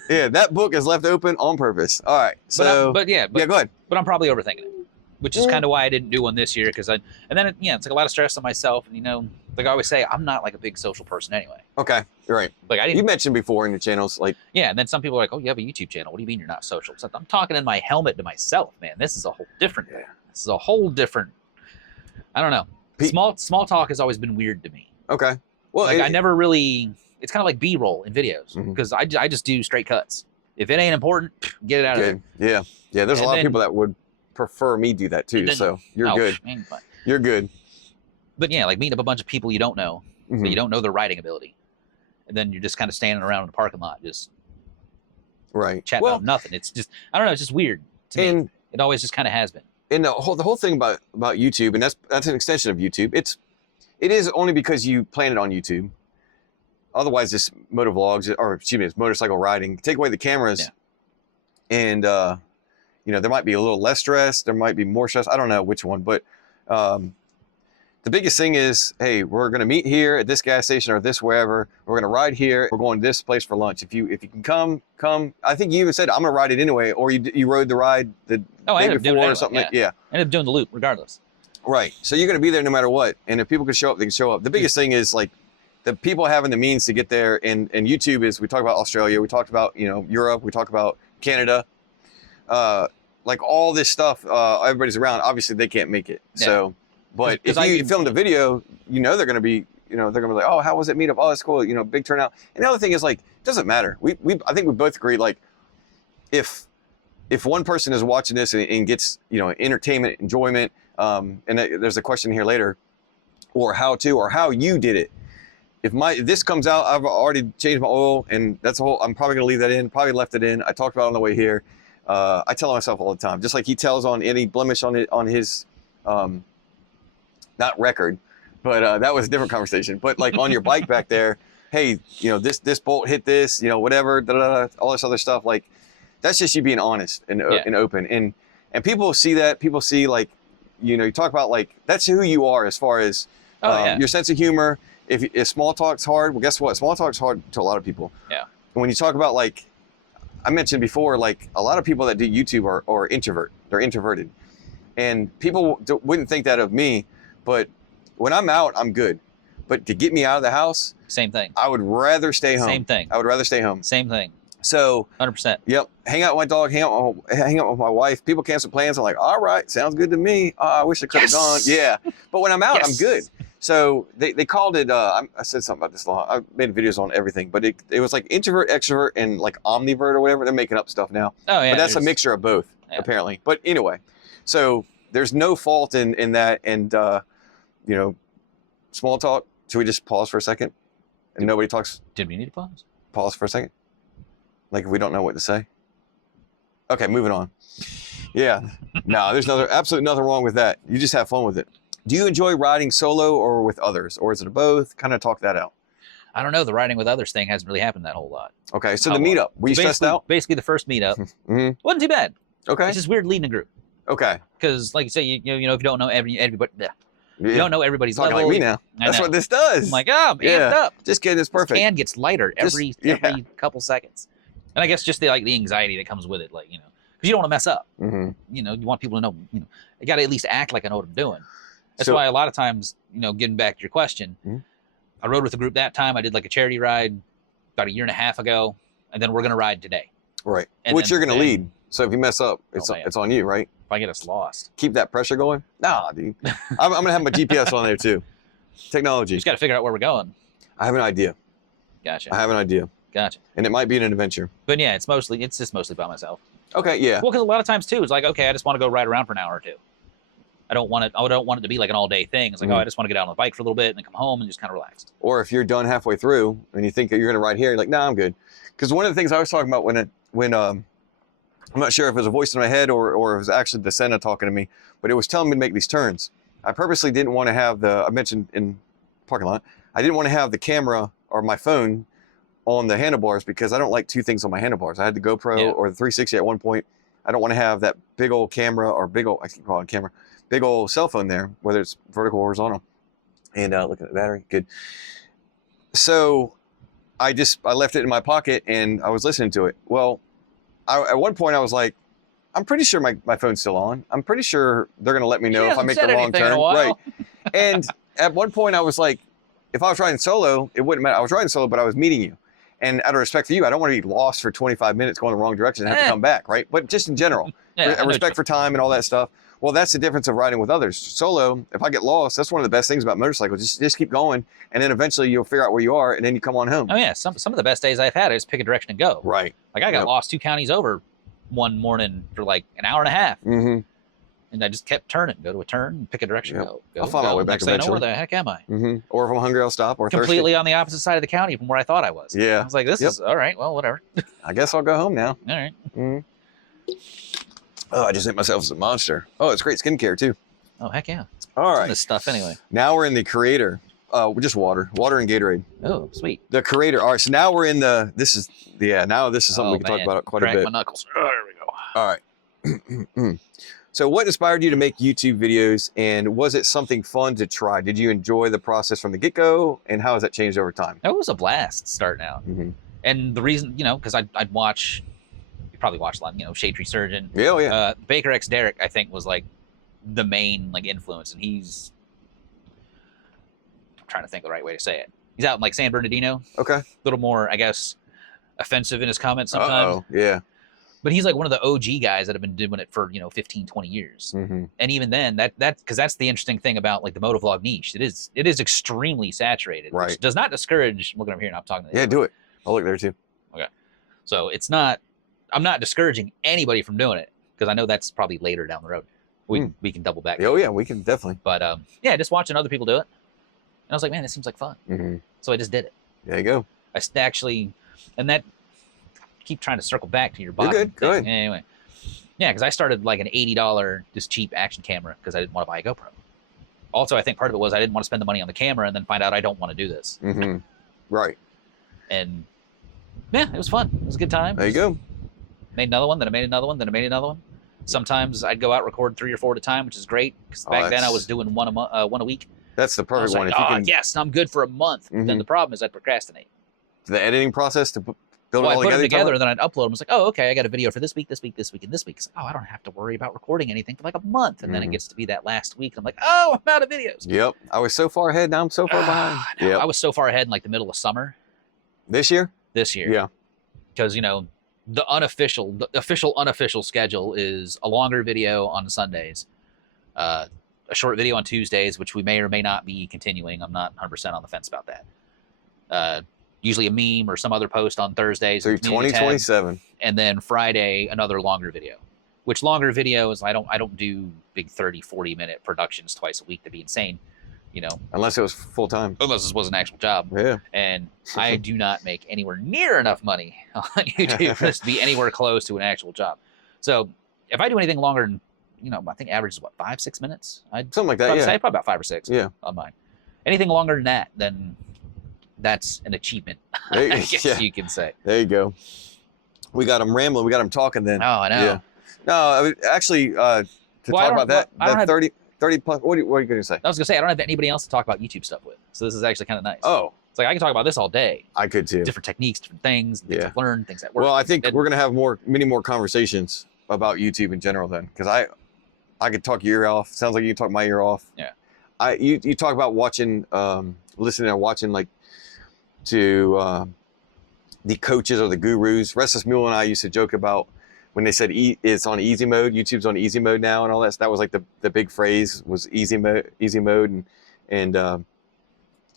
Yeah. That book is left open on purpose. All right. So, But yeah, go ahead. But I'm probably overthinking it, which is kind of why I didn't do one this year. It's like a lot of stress on myself. And, like I always say, I'm not like a big social person anyway. Okay. You're right. Like You mentioned before in your channels, like, and then some people are like, oh, you have a YouTube channel. What do you mean you're not social? So I'm talking in my helmet to myself, man. This is a whole different, I don't know. Small talk has always been weird to me. okay. Well, Like I never really, it's kind of like B-roll in videos Mhm. because I just do straight cuts. If it ain't important, get it out of there. good. Yeah. Yeah. There's a And lot then- of people that would prefer me do that too. And then- So you're Oh, good. man, You're good. But yeah, like meeting up a bunch of people you don't know, Mhm. but you don't know their writing ability. And then you're just kind of standing around in the parking lot, just Right. chatting Well, about nothing. It's just, I don't know, it's just weird to me. and It always just kind of has been. and the whole thing about YouTube, and that's an extension of YouTube. It is only because you plan it on YouTube. Otherwise, this moto vlogs, or excuse me, it's motorcycle riding. Take away the cameras, and there might be a little less stress. There might be more stress. I don't know which one, but the biggest thing is, hey, we're gonna meet here at this gas station or this wherever. We're gonna ride here. We're going to this place for lunch. If you can come. I think you even said I'm gonna ride it anyway, or you rode the ride the I day ended up doing it before or anyway, something. I ended up doing the loop regardless. Right. So you're going to be there no matter what. And if people can show up, they can show up. The biggest thing is like the people having the means to get there. And YouTube is, we talk about Australia, we talked about, Europe, we talk about Canada, like all this stuff, everybody's around. Obviously they can't make it. Yeah. So, but 'Cause if you filmed a video, they're going to be, they're going to be like, oh, how was it meetup? Oh, that's cool. Big turnout. And the other thing is like, it doesn't matter. I think we both agree, like if one person is watching this and gets, entertainment, enjoyment, and there's a question here later, or how you did it. If this comes out, I've already changed my oil, and I'm probably gonna leave that in. Probably left it in. I talked about it on the way here. I tell myself all the time, just like he tells on any blemish on his, not record, but that was a different conversation. But like on your bike back there, hey, this bolt hit this, whatever, all this other stuff. Like that's just you being honest and open, and people see that. People see like. You talk about like, that's who you are as far as your sense of humor. If small talk's hard, well, guess what? Small talk's hard to a lot of people. Yeah. And when you talk about like, I mentioned before, like a lot of people that do YouTube are introvert. They're introverted. And people wouldn't think that of me, but when I'm out, I'm good. But to get me out of the house, Same thing. I would rather stay home. Same thing. I would rather stay home. Same thing. So 100%. Yep. Hang out with my dog, hang out with my wife. People cancel plans. I'm like, all right, sounds good to me. Oh, I wish I could have gone. Yeah. But when I'm out, I'm good. So they called it, I said something about this long. I made videos on everything, but it was like introvert, extrovert, and like omnivert or whatever. They're making up stuff now. Oh, yeah. But that's a mixture of both, apparently. But anyway, so there's no fault in that. And, small talk. Should we just pause for a second? And nobody talks? Did we need to pause? Pause for a second. Like if we don't know what to say? Okay, moving on. Yeah. No, there's absolutely nothing wrong with that. You just have fun with it. Do you enjoy riding solo or with others? Or is it both? Kind of talk that out. I don't know. The riding with others thing hasn't really happened that whole lot. Okay, so the meetup. Were you stressed out? Basically, the first meetup wasn't too bad. Okay. It's just weird leading a group. Okay. Because, like you say, you know, if you don't know everybody, you don't know everybody's Talking level. like me now. That's what this does. I'm like, oh, I'm amped up. Just kidding. It's perfect. This can gets lighter every couple seconds. And I guess just the anxiety that comes with it, like, you know, because you don't want to mess up. You know, you want people to know, you know, I got to at least act like I know what I'm doing. That's why a lot of times, you know, getting back to your question, I rode with a group that time. I did like a charity ride about 1.5 years ago, and then we're going to ride today. Right. Which you're going to lead. So if you mess up, it's on you, right? If I get us lost. Keep that pressure going? Nah, dude. I'm going to have my GPS on there too. Technology. You just got to figure out where we're going. I have an idea. Gotcha. I have an idea. Gotcha. And it might be an adventure. But yeah, it's just mostly by myself. Okay, yeah. Well, because a lot of times too, it's like, okay, I just want to go ride around for an hour or two. I don't want it to be like an all day thing. It's like, oh, I just want to get out on the bike for a little bit and then come home and just kind of relax. Or if you're done halfway through and you think that you're going to ride here, you're like, nah, I'm good. Because one of the things I was talking about when I'm not sure if it was a voice in my head or it was actually the Senna talking to me, but it was telling me to make these turns. I purposely didn't want to have I mentioned in parking lot, I didn't want to have the camera or my phone on the handlebars because I don't like two things on my handlebars. I had the GoPro or the 360 at one point. I don't want to have that big old camera or I keep calling it camera, big old cell phone there, whether it's vertical or horizontal. And looking at the battery, good. So I left it in my pocket and I was listening to it. Well, at one point I was like, I'm pretty sure my phone's still on. I'm pretty sure they're going to let me know if I make the wrong turn. Right. And at one point I was like, if I was riding solo, it wouldn't matter. I was riding solo, but I was meeting you. And out of respect for you, I don't want to be lost for 25 minutes going the wrong direction and have to come back, right? But just in general, respect for time and all that stuff. Well, that's the difference of riding with others. Solo, if I get lost, that's one of the best things about motorcycles. Just keep going, and then eventually you'll figure out where you are, and then you come on home. Oh, yeah. Some of the best days I've had is pick a direction and go. Right. Like I got lost 2 counties over one morning for like an hour and a half. And I just kept turning, go to a turn, pick a direction, go. I'll find my way back eventually. I know where the heck am I? Or if I'm hungry, I'll stop. Or completely thirsty. On the opposite side of the county from where I thought I was. Yeah. I was like, this is all right. Well, whatever. I guess I'll go home now. All right. Oh, I just hit myself as a monster. Oh, it's great skincare too. Oh, heck yeah. All right. This stuff anyway. Now we're in the Creator. Just water and Gatorade. Oh, sweet. The Creator. All right. So now we're in now this is something we can talk about quite a bit. Crack my knuckles. Oh, there we go. All right. So what inspired you to make YouTube videos, and was it something fun to try? Did you enjoy the process from the get-go, and how has that changed over time? It was a blast starting out. And the reason, you know, because I'd watch, you probably watched a lot, you know, Shade Tree Surgeon. Yeah, yeah. Baker X Derek, I think, was like the main like influence, and I'm trying to think the right way to say it. He's out in like San Bernardino. Okay. A little more, I guess, offensive in his comments sometimes. Oh, yeah. But he's like one of the OG guys that have been doing it for, you know, 15, 20 years. And even then, because that's the interesting thing about like the motovlog niche. It is extremely saturated. Right. Which does not discourage. Look, I'm here and I'm talking to you. Yeah, do it. I'll look there too. Okay. So I'm not discouraging anybody from doing it because I know that's probably later down the road. We can double back. Oh yeah, we can definitely. But yeah, just watching other people do it. And I was like, man, this seems like fun. So I just did it. There you go. I actually, and that, keep trying to circle back to your body. You're good. Go ahead. Anyway, yeah, because I started like an $80 just cheap action camera because I didn't want to buy a GoPro. Also, I think part of it was I didn't want to spend the money on the camera and then find out I don't want to do this. Right. And yeah, it was fun. It was a good time. There you go. Made another one, then I made another one, then I made another one. Sometimes I'd go out record 3 or 4 at a time, which is great because back then I was doing one a week. That's the perfect one. Like, if you can... yes, I'm good for a month. Then the problem is I'd procrastinate. The editing process to build it all I'd put together. It together, and then I'd upload them. It's like, oh, okay, I got a video for this week, this week, this week, and this week. It's like, oh, I don't have to worry about recording anything for like a month. And then it gets to be that last week. I'm like, oh, I'm out of videos. Yep. I was so far ahead. Now I'm so far behind. Yeah. I was so far ahead in like the middle of summer. This year? This year. Yeah. Because, you know, the official unofficial schedule is a longer video on Sundays, a short video on Tuesdays, which we may or may not be continuing. I'm not 100% on the fence about that. Usually a meme or some other post on Thursdays. Through 2027. And then Friday, another longer video. Which longer videos, I don't do big 30, 40-minute productions twice a week to be insane. You know, unless it was full time. unless this was an actual job. Yeah. And I do not make anywhere near enough money on YouTube for this to be anywhere close to an actual job. So if I do anything longer than, you know, I think average is what, 5-6 minutes? I'd Something like that. probably Yeah. say probably about 5 or 6 Yeah. on mine. Anything longer than that, then that's an achievement, I guess you can say. There you go. We got him rambling. We got him talking then. Oh, I know. Yeah. No, I mean, actually, to Well, talk about that, I don't that have- 30 plus, what are you going to say? I was going to say, I don't have anybody else to talk about YouTube stuff with. So this is actually kind of nice. Oh, It's like I can talk about this all day. I could too. Different techniques, different things Yeah. I've learned, things that work. Well, I think And- we're going to have many more conversations about YouTube in general then, because I could talk your ear off. Sounds like you can talk my ear off. Yeah. You talk about watching, listening and watching like to the coaches or the gurus. Restless Mule and I used to joke about when they said it's on easy mode. YouTube's on easy mode now and all that. So that was like the big phrase was easy mode, and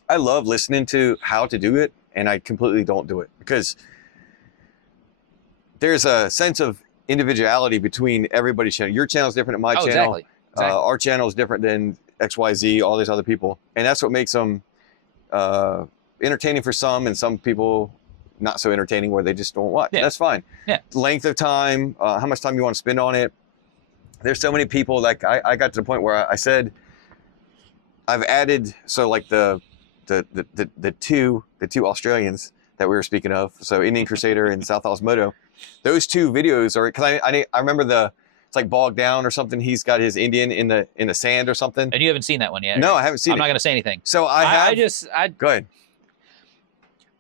I love listening to how to do it, and I completely don't do it because there's a sense of individuality between everybody's channel. Your channel is different than my channel. Exactly. Our channel is different than XYZ, all these other people. And that's what makes them entertaining for some, and some people not so entertaining where they just don't watch. Yeah. That's fine. Yeah. Length of time, how much time you want to spend on it. There's so many people, like I got to the point where I said, I've added, so like the two Australians that we were speaking of, so Indian Crusader and Southhouse Moto, those two videos are, because I remember it's like bogged down or something. He's got his Indian in the sand or something. And you haven't seen that one yet? No, right? I haven't seen I'm it. not going to say anything. So I go ahead.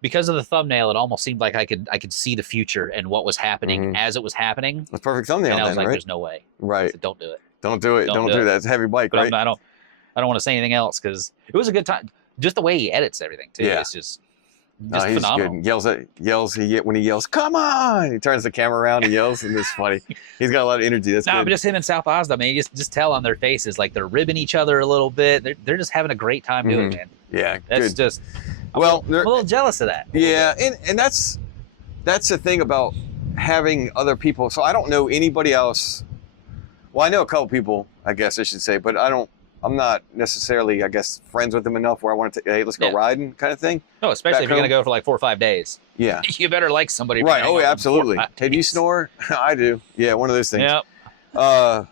Because of the thumbnail, it almost seemed like I could see the future and what was happening as it was happening. That's perfect thumbnail And I was then, like, right? "There's no way." I Right. said, "Don't do it." Don't do it. Don't do that. It's a heavy bike, But right? I don't want to say anything else because it was a good time. Just the way he edits everything too. Yeah. It's just No, he's phenomenal. good. When he yells, "Come on!" He turns the camera around and yells, and it's funny. He's got a lot of energy. That's No, good. but just him and South Ozda, man, you just tell on their faces like they're ribbing each other a little bit. They're just having a great time doing it, man. Yeah, That's good. just I'm Well, a little jealous of that. Yeah, and that's the thing about having other people. So I don't know anybody else. Well, I know a couple people, I guess I should say, but I'm not necessarily, I guess, friends with them enough where I want to, hey, let's go Yeah. riding kind of thing. No, especially back if you're gonna home. go for like 4 or 5 days. Yeah. You better like somebody. to Right. hang Oh, out yeah, with for 4 or absolutely. 5 Hey, do you days. snore? I do. Yeah, one of those things. Yep. So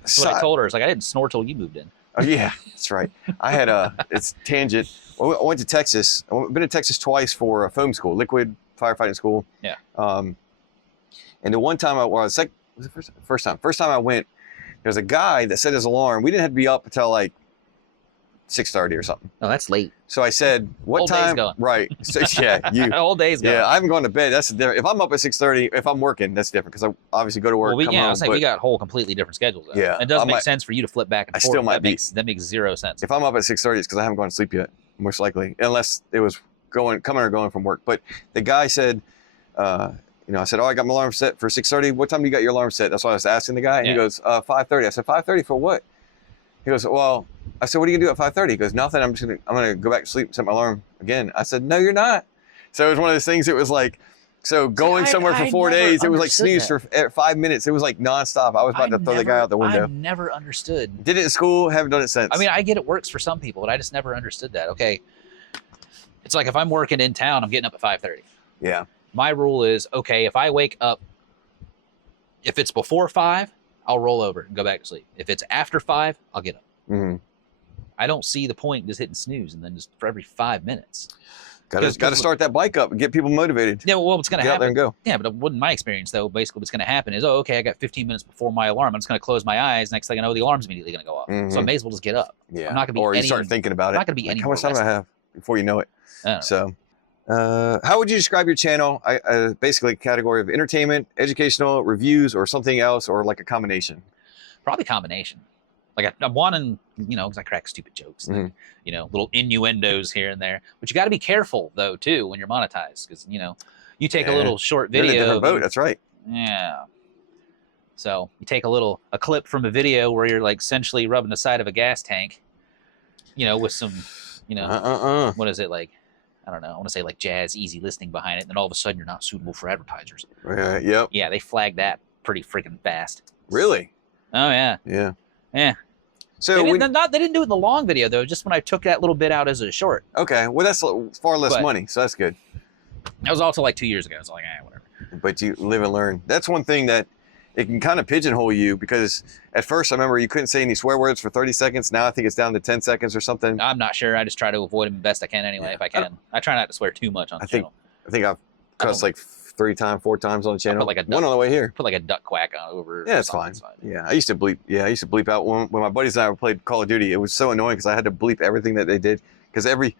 That's what I told her. It's like I didn't snore till you moved in. Oh, yeah, that's right. I had it's tangent. I went to Texas. I've been to Texas twice for a foam school, liquid firefighting school. Yeah. And the one time was it first time I went, there's a guy that set his alarm. We didn't have to be up until like 6:30 or something. No, that's late. So I said, what Whole day's time? gone. Right. So, yeah, you. Whole day's gone. Yeah, I haven't gone to bed. That's different. If I'm up at 6:30, if I'm working, that's different because I obviously go to work. Well, come I home, was saying but we got whole completely different schedules. Though. Yeah, It doesn't I make might- sense for you to flip back and I forth. still might be. That makes zero sense. if I'm up at 6:30, it's because I haven't gone to sleep yet, most likely, unless it was coming or going from work. But the guy said, I said, oh, I got my alarm set for 6:30. What time do you got your alarm set? That's what I was asking the guy. And he Yeah. goes, 5:30. I said, 5:30 for what? He goes, well, I said, what are you gonna do at 5:30? He goes, nothing. I'm gonna go back to sleep and set my alarm again. I said, no, you're not. So it was one of those things. It was like, so going somewhere for 4 days, it was like snooze for 5 minutes. It was like nonstop. I was about to throw the guy out the window. I've never understood. Did it in school, haven't done it since. I mean, I get it works for some people, but I just never understood that. Okay, it's like if I'm working in town, I'm getting up at 5:30. yeah. My rule is, okay, if I wake up, if it's before 5, I'll roll over and go back to sleep. If it's after 5, I'll get up. Mm-hmm. I don't see the point in just hitting snooze and then just for every 5 minutes. Got to start that bike up and get people motivated. Yeah, well, what's going to Get out there happen? and go. Yeah, but in my experience, though, basically what's going to happen is, oh, okay, I got 15 minutes before my alarm. I'm just going to close my eyes. Next thing I know, the alarm's immediately going to go off. So I may as well just get up. Yeah. I'm not gonna be or you any- start thinking about I'm it. not going to be any How more much time do I rested. have before you know it? I don't know. So, how would you describe your channel? Basically a category of entertainment, educational, reviews, or something else, or like a combination? Probably combination. Like I'm wanting, because I crack stupid jokes, and, little innuendos here and there. But you got to be careful though too when you're monetized, because you take a little short You're video. in a different boat. That's right. Yeah. So you take a clip from a video where you're like essentially rubbing the side of a gas tank, with some, what is it like? I don't know. I want to say like jazz, easy listening behind it. And then all of a sudden you're not suitable for advertisers. Yep. Yeah, they flagged that pretty freaking fast. Really? Oh yeah. Yeah. Yeah. So they didn't do it in the long video though. Just when I took that little bit out as a short. okay, well that's far less money, so that's good. That was also like 2 years ago. It's like, whatever. But you live and learn. That's one thing that it can kind of pigeonhole you, because at first I remember you couldn't say any swear words for 30 seconds. Now I think it's down to 10 seconds or something. I'm not sure. I just try to avoid them best I can anyway, if I can. I try not to swear too much on the channel. I think I've cussed like 4 times on the channel. One on the way here. Put like a duck quack on over. Yeah, it's fine. Yeah, I used to bleep. Yeah, I used to bleep out when my buddies and I played Call of Duty. It was so annoying because I had to bleep everything that they did, because is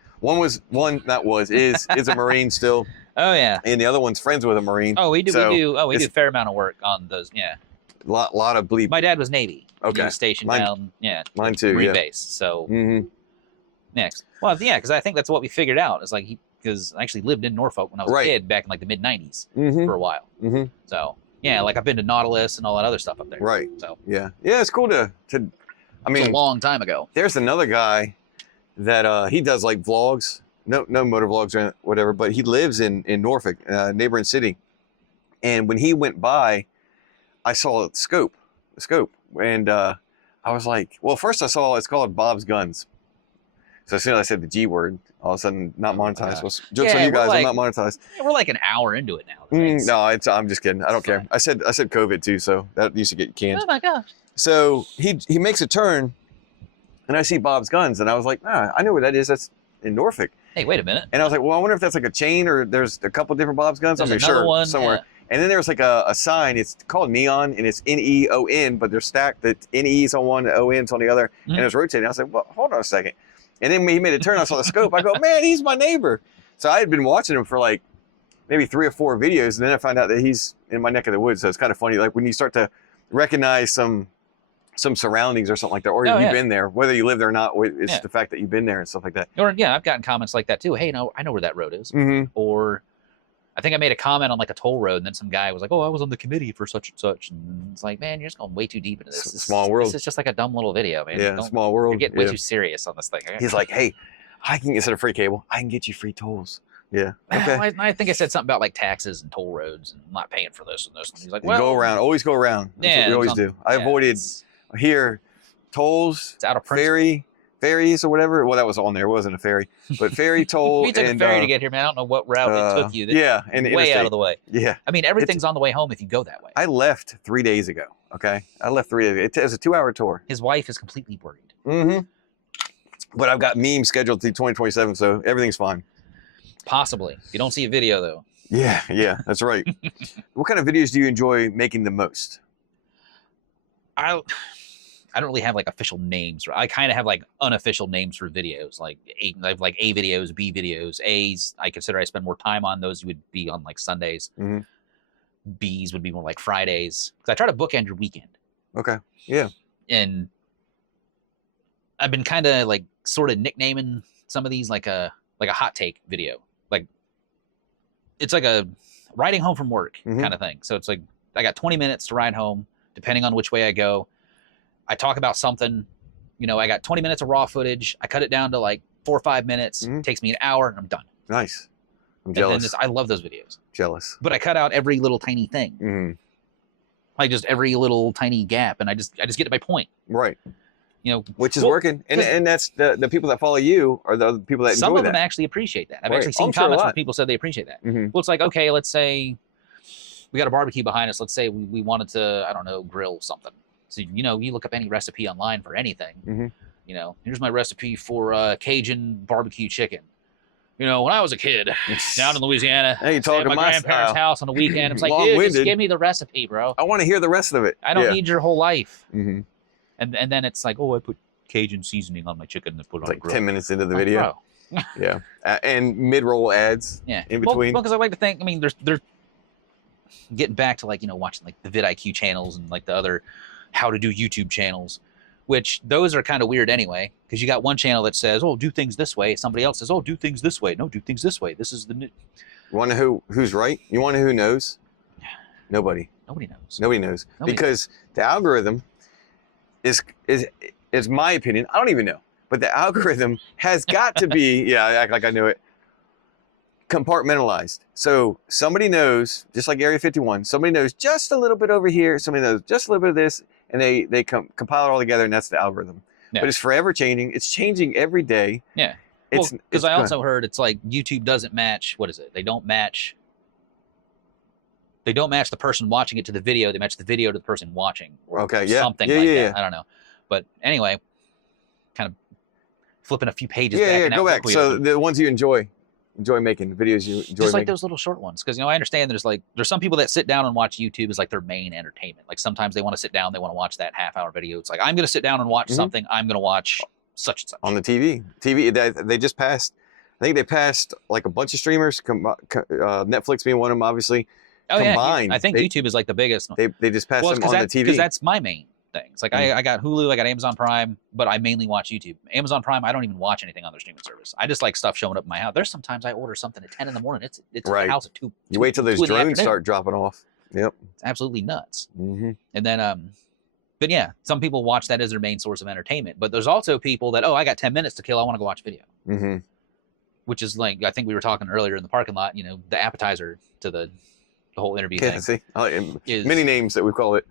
a Marine still. Oh yeah. And the other one's friends with a Marine. Oh, we do a fair amount of work on those. Yeah. Lot of bleep. My dad was Navy. Okay. He was stationed down. Yeah. Mine too. Marine yeah. base. So. Mm-hmm. Next. Well, yeah, because I think that's what we figured out. It's like because I actually lived in Norfolk when I was a kid back in like the mid '90s for a while. Mm-hmm. So yeah, like I've been to Nautilus and all that other stuff up there. Right. So yeah, it's cool to. I mean, it's a long time ago. There's another guy that he does like vlogs. No motor vlogs or whatever, but he lives in Norfolk, neighboring city. And when he went by, I saw the scope, and I was like, well, first I saw it's called Bob's Guns. So as soon as I said the G word, all of a sudden not monetized. Well, jokes on you guys, I'm not monetized. We're like an hour into it now. No, I'm just kidding. I don't care. I said COVID too, so that used to get canned. Oh my gosh. So he makes a turn, and I see Bob's Guns, and I was like, I know where that is. That's in Norfolk. Hey, wait a minute. And I was like, well, I wonder if that's like a chain or there's a couple different Bob's Guns. There's I'm sure one, somewhere. Yeah. And then there was like a sign. It's called Neon, and it's N-E-O-N, but they're stacked. The N-E's on one, the O-N's on the other, and it's rotating. I was like, well, hold on a second. And then when he made a turn, I saw the scope. I go, man, he's my neighbor. So I had been watching him for like maybe 3 or 4 videos, and then I found out that he's in my neck of the woods. So it's kind of funny, like when you start to recognize some surroundings or something like that, or you've been there, whether you live there or not. It's the fact that you've been there and stuff like that. Or I've gotten comments like that too. Hey, I know where that road is. Mm-hmm. Or I think I made a comment on like a toll road, and then some guy was like, "Oh, I was on the committee for such and such," and it's like, man, you're just going way too deep into this. Small world. This is just like a dumb little video, man. Yeah, small world. You're getting way too serious on this thing. He's like, hey, I can instead of free cable, I can get you free tolls. Yeah. Okay. Well, I think I said something about like taxes and toll roads and not paying for this and this. And he's like, well, go around. Always go around. That's what we always do. I avoided here tolls. It's out of principle. Ferries or whatever. Well, that was on there. It wasn't a ferry, but ferry toll. We took a ferry to get here, man. I don't know what route it took you. And way out of the way. Yeah. I mean, everything's on the way home if you go that way. I left 3 days ago. Okay. I left 3 days ago. It was a 2-hour tour. His wife is completely worried. Mm-hmm. But I've got memes scheduled through 2027, so everything's fine. Possibly. You don't see a video though. Yeah, that's right. What kind of videos do you enjoy making the most? I don't really have like official names. I kind of have like unofficial names for videos, like A videos, B videos. A's, I consider I spend more time on. Those would be on like Sundays. Mm-hmm. B's would be more like Fridays. Because I try to bookend your weekend. Okay. Yeah. And I've been kind of like sort of nicknaming some of these like a hot take video. Like it's like a riding home from work kind of thing. So it's like I got 20 minutes to ride home, depending on which way I go. I talk about something, I got 20 minutes of raw footage. I cut it down to like 4 or 5 minutes. It takes me an hour and I'm done. Nice. I'm jealous. I love those videos. Jealous. But I cut out every little tiny thing. Like just every little tiny gap. And I just get to my point. Right. Which is working. And that's the people that follow you are the people that enjoy that. Some of them actually appreciate that. I've actually seen comments where people said they appreciate that. Well, it's like, okay, let's say we got a barbecue behind us. Let's say we wanted to, I don't know, grill something. So, you look up any recipe online for anything. Here's my recipe for Cajun barbecue chicken. When I was a kid down in Louisiana, hey, at my grandparents' house on the weekend, it's like, dude, just give me the recipe, bro. I want to hear the rest of it. I don't need your whole life. And then it's like, oh, I put Cajun seasoning on my chicken and put it on the grill. 10 minutes into the video. Yeah. And mid-roll ads in between. Well, because I like to think, they're getting back to watching like the vidIQ channels and like the other how to do YouTube channels, which those are kind of weird anyway, because you got one channel that says, oh, do things this way. Somebody else says, oh, do things this way. No, do things this way. This is the new. You want to know who's right? You want to know who knows? Nobody. Nobody knows. Nobody knows. Because the algorithm is my opinion. I don't even know. But the algorithm has got to be, I act like I knew it, compartmentalized. So somebody knows, just like Area 51, somebody knows just a little bit over here, somebody knows just a little bit of this, and they compile it all together, and that's the algorithm. but it's forever changing. It's changing every day. Yeah. It's because I also heard it's like YouTube doesn't match. What is it? They don't match the person watching it to the video. They match the video to the person watching. Or something like that. I don't know. But anyway, kind of flipping a few pages back. Yeah, go back. So the ones you enjoy making, videos you enjoy just like making. those little short ones. Because, I understand there's some people that sit down and watch YouTube as like their main entertainment. Like sometimes they want to sit down, they want to watch that half-hour video. It's like, I'm going to sit down and watch something. I'm going to watch such and such. On the TV. They just passed, I think they passed like a bunch of streamers, Netflix being one of them, obviously. Combined. Yeah. I think YouTube is like the biggest. They just passed them on the TV. Because that's my main thing. It's like I got Hulu, I got Amazon Prime, but I mainly watch YouTube. Amazon Prime, I don't even watch anything on their streaming service. I just like stuff showing up in my house. There's sometimes I order something at 10 in the morning. It's in the house at 2. You wait till those drones start dropping off. Yep. It's absolutely nuts. And then, but yeah, some people watch that as their main source of entertainment. But there's also people that, I got 10 minutes to kill. I want to go watch video. Which is like, I think we were talking earlier in the parking lot, the appetizer to the whole interview thing. Many names that we call it.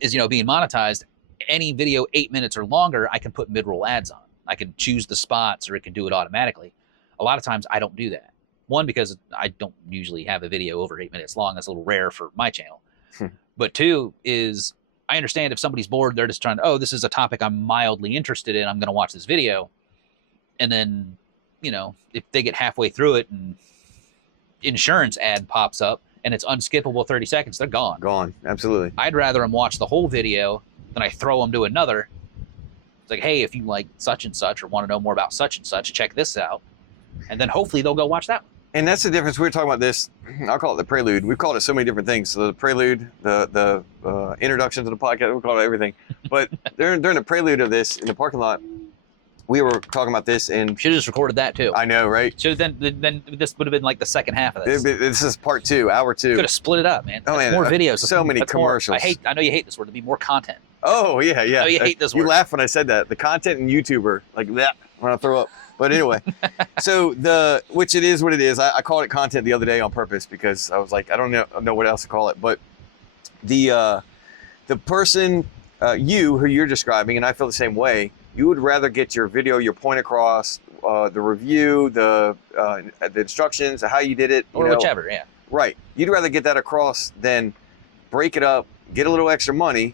Is, being monetized. Any video 8 minutes or longer, I can put mid-roll ads on. I can choose the spots, or it can do it automatically. A lot of times I don't do that. One, because I don't usually have a video over 8 minutes long. That's a little rare for my channel. But two is, I understand if somebody's bored, they're just trying to, this is a topic I'm mildly interested in, I'm going to watch this video. And then, if they get halfway through it and insurance ad pops up and it's unskippable 30 seconds, they're gone. Gone, absolutely. I'd rather them watch the whole video than I throw them to another. It's like, hey, if you like such and such or want to know more about such and such, check this out. And then hopefully they'll go watch that one. And that's the difference. We were talking about this. I'll call it the prelude. We've called it so many different things. So the prelude, the introduction to the podcast, we call it everything. But during the prelude of this in the parking lot, we were talking about this, and should have just recorded that too. I know, right? Should have then this would have been like the second half of this. This is part 2, hour 2. Could have split it up, man. Oh man, more videos. So many commercials. I know you hate this word. To be more content. Oh yeah. I know you hate this word. You laugh when I said that. The content and YouTuber like that. I'm gonna throw up. But anyway, so which it is what it is. I called it content the other day on purpose because I was like, I don't know what else to call it. But the person, who you're describing, and I feel the same way. You would rather get your video, your point across, the review, the instructions, how you did it, or whichever, yeah. Right. You'd rather get that across than break it up, get a little extra money,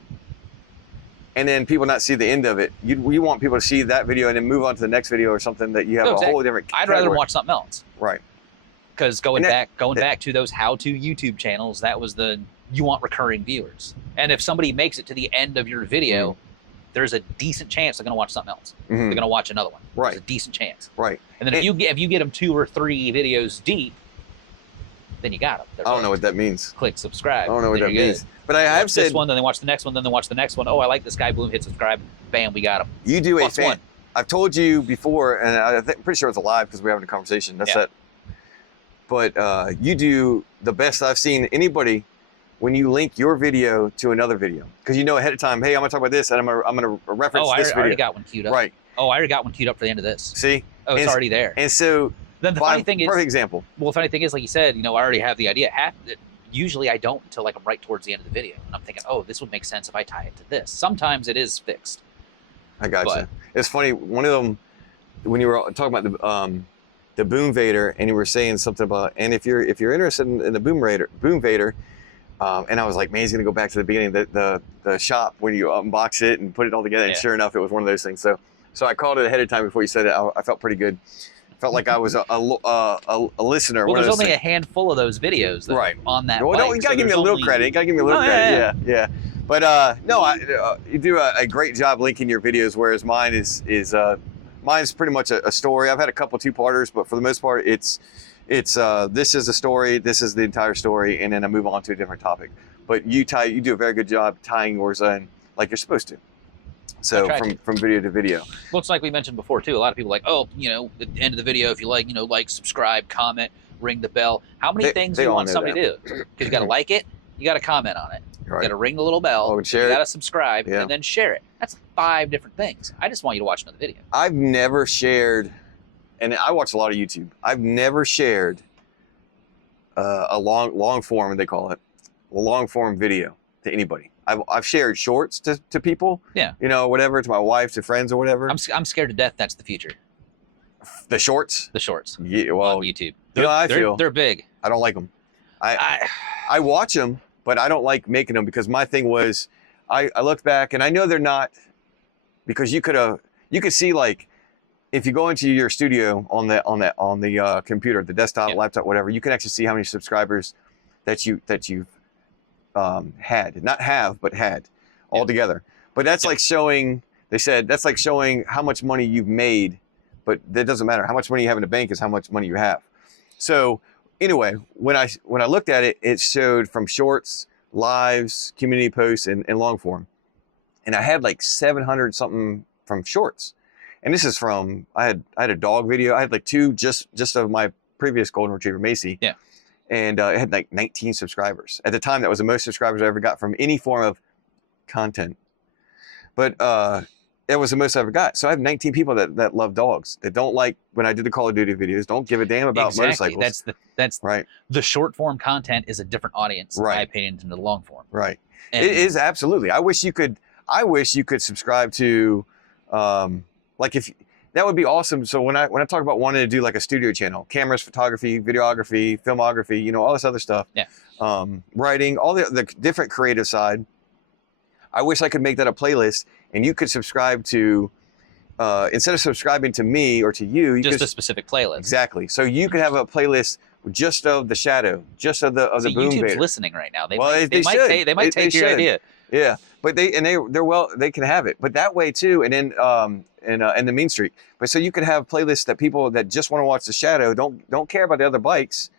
and then people not see the end of it. You want people to see that video and then move on to the next video or something that you have a whole different category. I'd rather watch something else. Right. Because going back to those how-to YouTube channels, that was you want recurring viewers. And if somebody makes it to the end of your video, there's a decent chance they're going to watch something else. They're going to watch another one. Right. There's a decent chance. Right. And then if you get them 2 or 3 videos deep, then you got them. I don't know what that means. Click subscribe. I don't know what that means. But I have said this one, then they watch the next one, then they watch the next one. Oh, I like this guy. Boom, hit subscribe. Bam, we got him. You do a fan. I've told you before, and I'm pretty sure it's alive because we're having a conversation. That's it. But you do the best I've seen anybody when you link your video to another video, because you know ahead of time, hey, I'm gonna talk about this, and I'm gonna reference this video. I already got one queued up. Right. Oh, I already got one queued up for the end of this. See? Oh, it's already there. And so then the funny thing is, perfect example. Well, the funny thing is, like you said, I already have the idea. Usually I don't until like I'm right towards the end of the video, and I'm thinking, oh, this would make sense if I tie it to this. Sometimes it is fixed. I gotcha. It's funny. One of them, when you were talking about the Boom Vader, and you were saying something about, and if you're interested in the Boom Vader, and I was like, man, he's gonna go back to the beginning, the shop when you unbox it and put it all together. And sure enough, it was one of those things. So I called it ahead of time before you said it. I felt pretty good. Felt like I was a listener. Well, there's only a handful of those videos on that. Well, you gotta give me a little credit. You gotta give me a little credit. Yeah. But no, you do a great job linking your videos, whereas mine is mine's pretty much a story. I've had a couple 2-parters, but for the most part, it's this is a story, this is the entire story, and then I move on to a different topic. But you do a very good job tying yours in like you're supposed to. So from video to video. Well, it's like we mentioned before too. A lot of people are like, oh, at the end of the video, if you like, subscribe, comment, ring the bell. How many things do you want somebody to do? Because you got to like it, you got to comment on it, you got to ring the little bell, you got to subscribe, and then share it. That's 5 different things. I just want you to watch another video. I've never shared, and I watch a lot of YouTube. I've never shared a long form, they call it, a long form video to anybody. I've shared shorts to people. Yeah. You know, whatever, to my wife, to friends or whatever. I'm scared to death that's the future. The shorts? The shorts. Yeah, well, on YouTube. You know how I feel. They're big. I don't like them. I watch them, but I don't like making them because my thing was, I looked back and I know they're not, because you could see, like, if you go into your studio on the computer, the desktop, laptop, whatever, you can actually see how many subscribers that you've had, not have, but had altogether. But that's like showing, they said, that's like showing how much money you've made, but that doesn't matter. How much money you have in the bank is how much money you have. So anyway, when I looked at it, it showed from shorts, lives, community posts, and long form. And I had like 700 something from shorts. And this is from, I had a dog video. I had like 2 just of my previous golden retriever, Macy. Yeah. And it had like 19 subscribers. At the time, that was the most subscribers I ever got from any form of content. But it was the most I ever got. So I have 19 people that love dogs, that don't like when I did the Call of Duty videos, don't give a damn about motorcycles. That's right. The short form content is a different audience, in my opinion, than the long form. Right. And it is, absolutely. I wish you could subscribe to, like, if that would be awesome. So when I talk about wanting to do like a studio channel, cameras, photography, videography, filmography, you know, all this other stuff, writing, all the different creative side, I wish I could make that a playlist and you could subscribe to, instead of subscribing to me or to you, just a specific playlist. Exactly. So you could have a playlist just of the shadow, just of the boom YouTube's Vader. Listening right now. They might take your should. idea. Yeah, but they can have it. But that way too, and then and the Mean Streak. But so you could have playlists that people that just want to watch the shadow, don't care about the other bikes,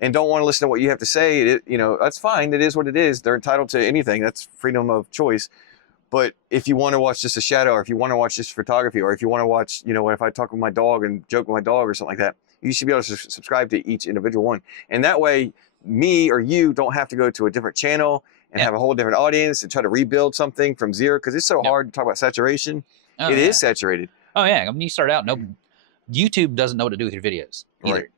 and don't want to listen to what you have to say. You know, that's fine. It is what it is. They're entitled to anything. That's freedom of choice. But if you want to watch just a shadow, or if you want to watch just photography, or if you want to watch, you know, if I talk with my dog and joke with my dog or something like that, you should be able to subscribe to each individual one. And that way, me or you don't have to go to a different channel and have a whole different audience and try to rebuild something from zero, because it's so hard to talk about saturation. It is saturated. Oh yeah, I mean, you start out, YouTube doesn't know what to do with your videos either,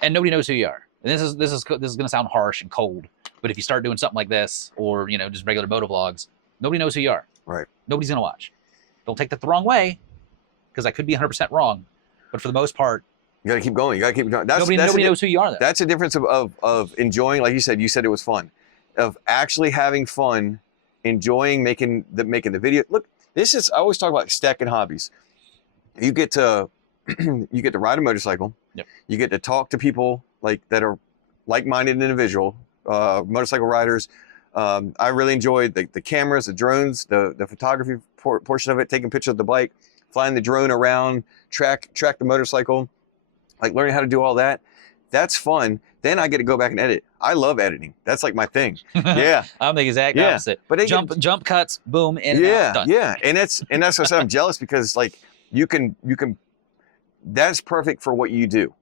and nobody knows who you are. And this is going to sound harsh and cold, but if you start doing something like this, or you know, just regular moto vlogs, nobody knows who you are. Right. Nobody's gonna watch. Don't take that the wrong way, because I could be 100% wrong, but for the most part, you gotta keep going. You gotta keep going. Nobody knows who you are. Though. That's the difference of enjoying, like you said. You said it was fun, of actually having fun, enjoying making the video. Look, this is, I always talk about stacking hobbies. You get to ride a motorcycle. Yep. You get to talk to people that are like-minded individual, motorcycle riders. I really enjoyed the cameras, the drones, the photography portion of it, taking pictures of the bike, flying the drone around, track the motorcycle, like learning how to do all that. That's fun. Then I get to go back and edit. I love editing. That's like my thing. Yeah. I'm the exact opposite. But jump cuts, boom, in and out, done. Yeah. And that's what I said. I'm jealous because like you can, that's perfect for what you do.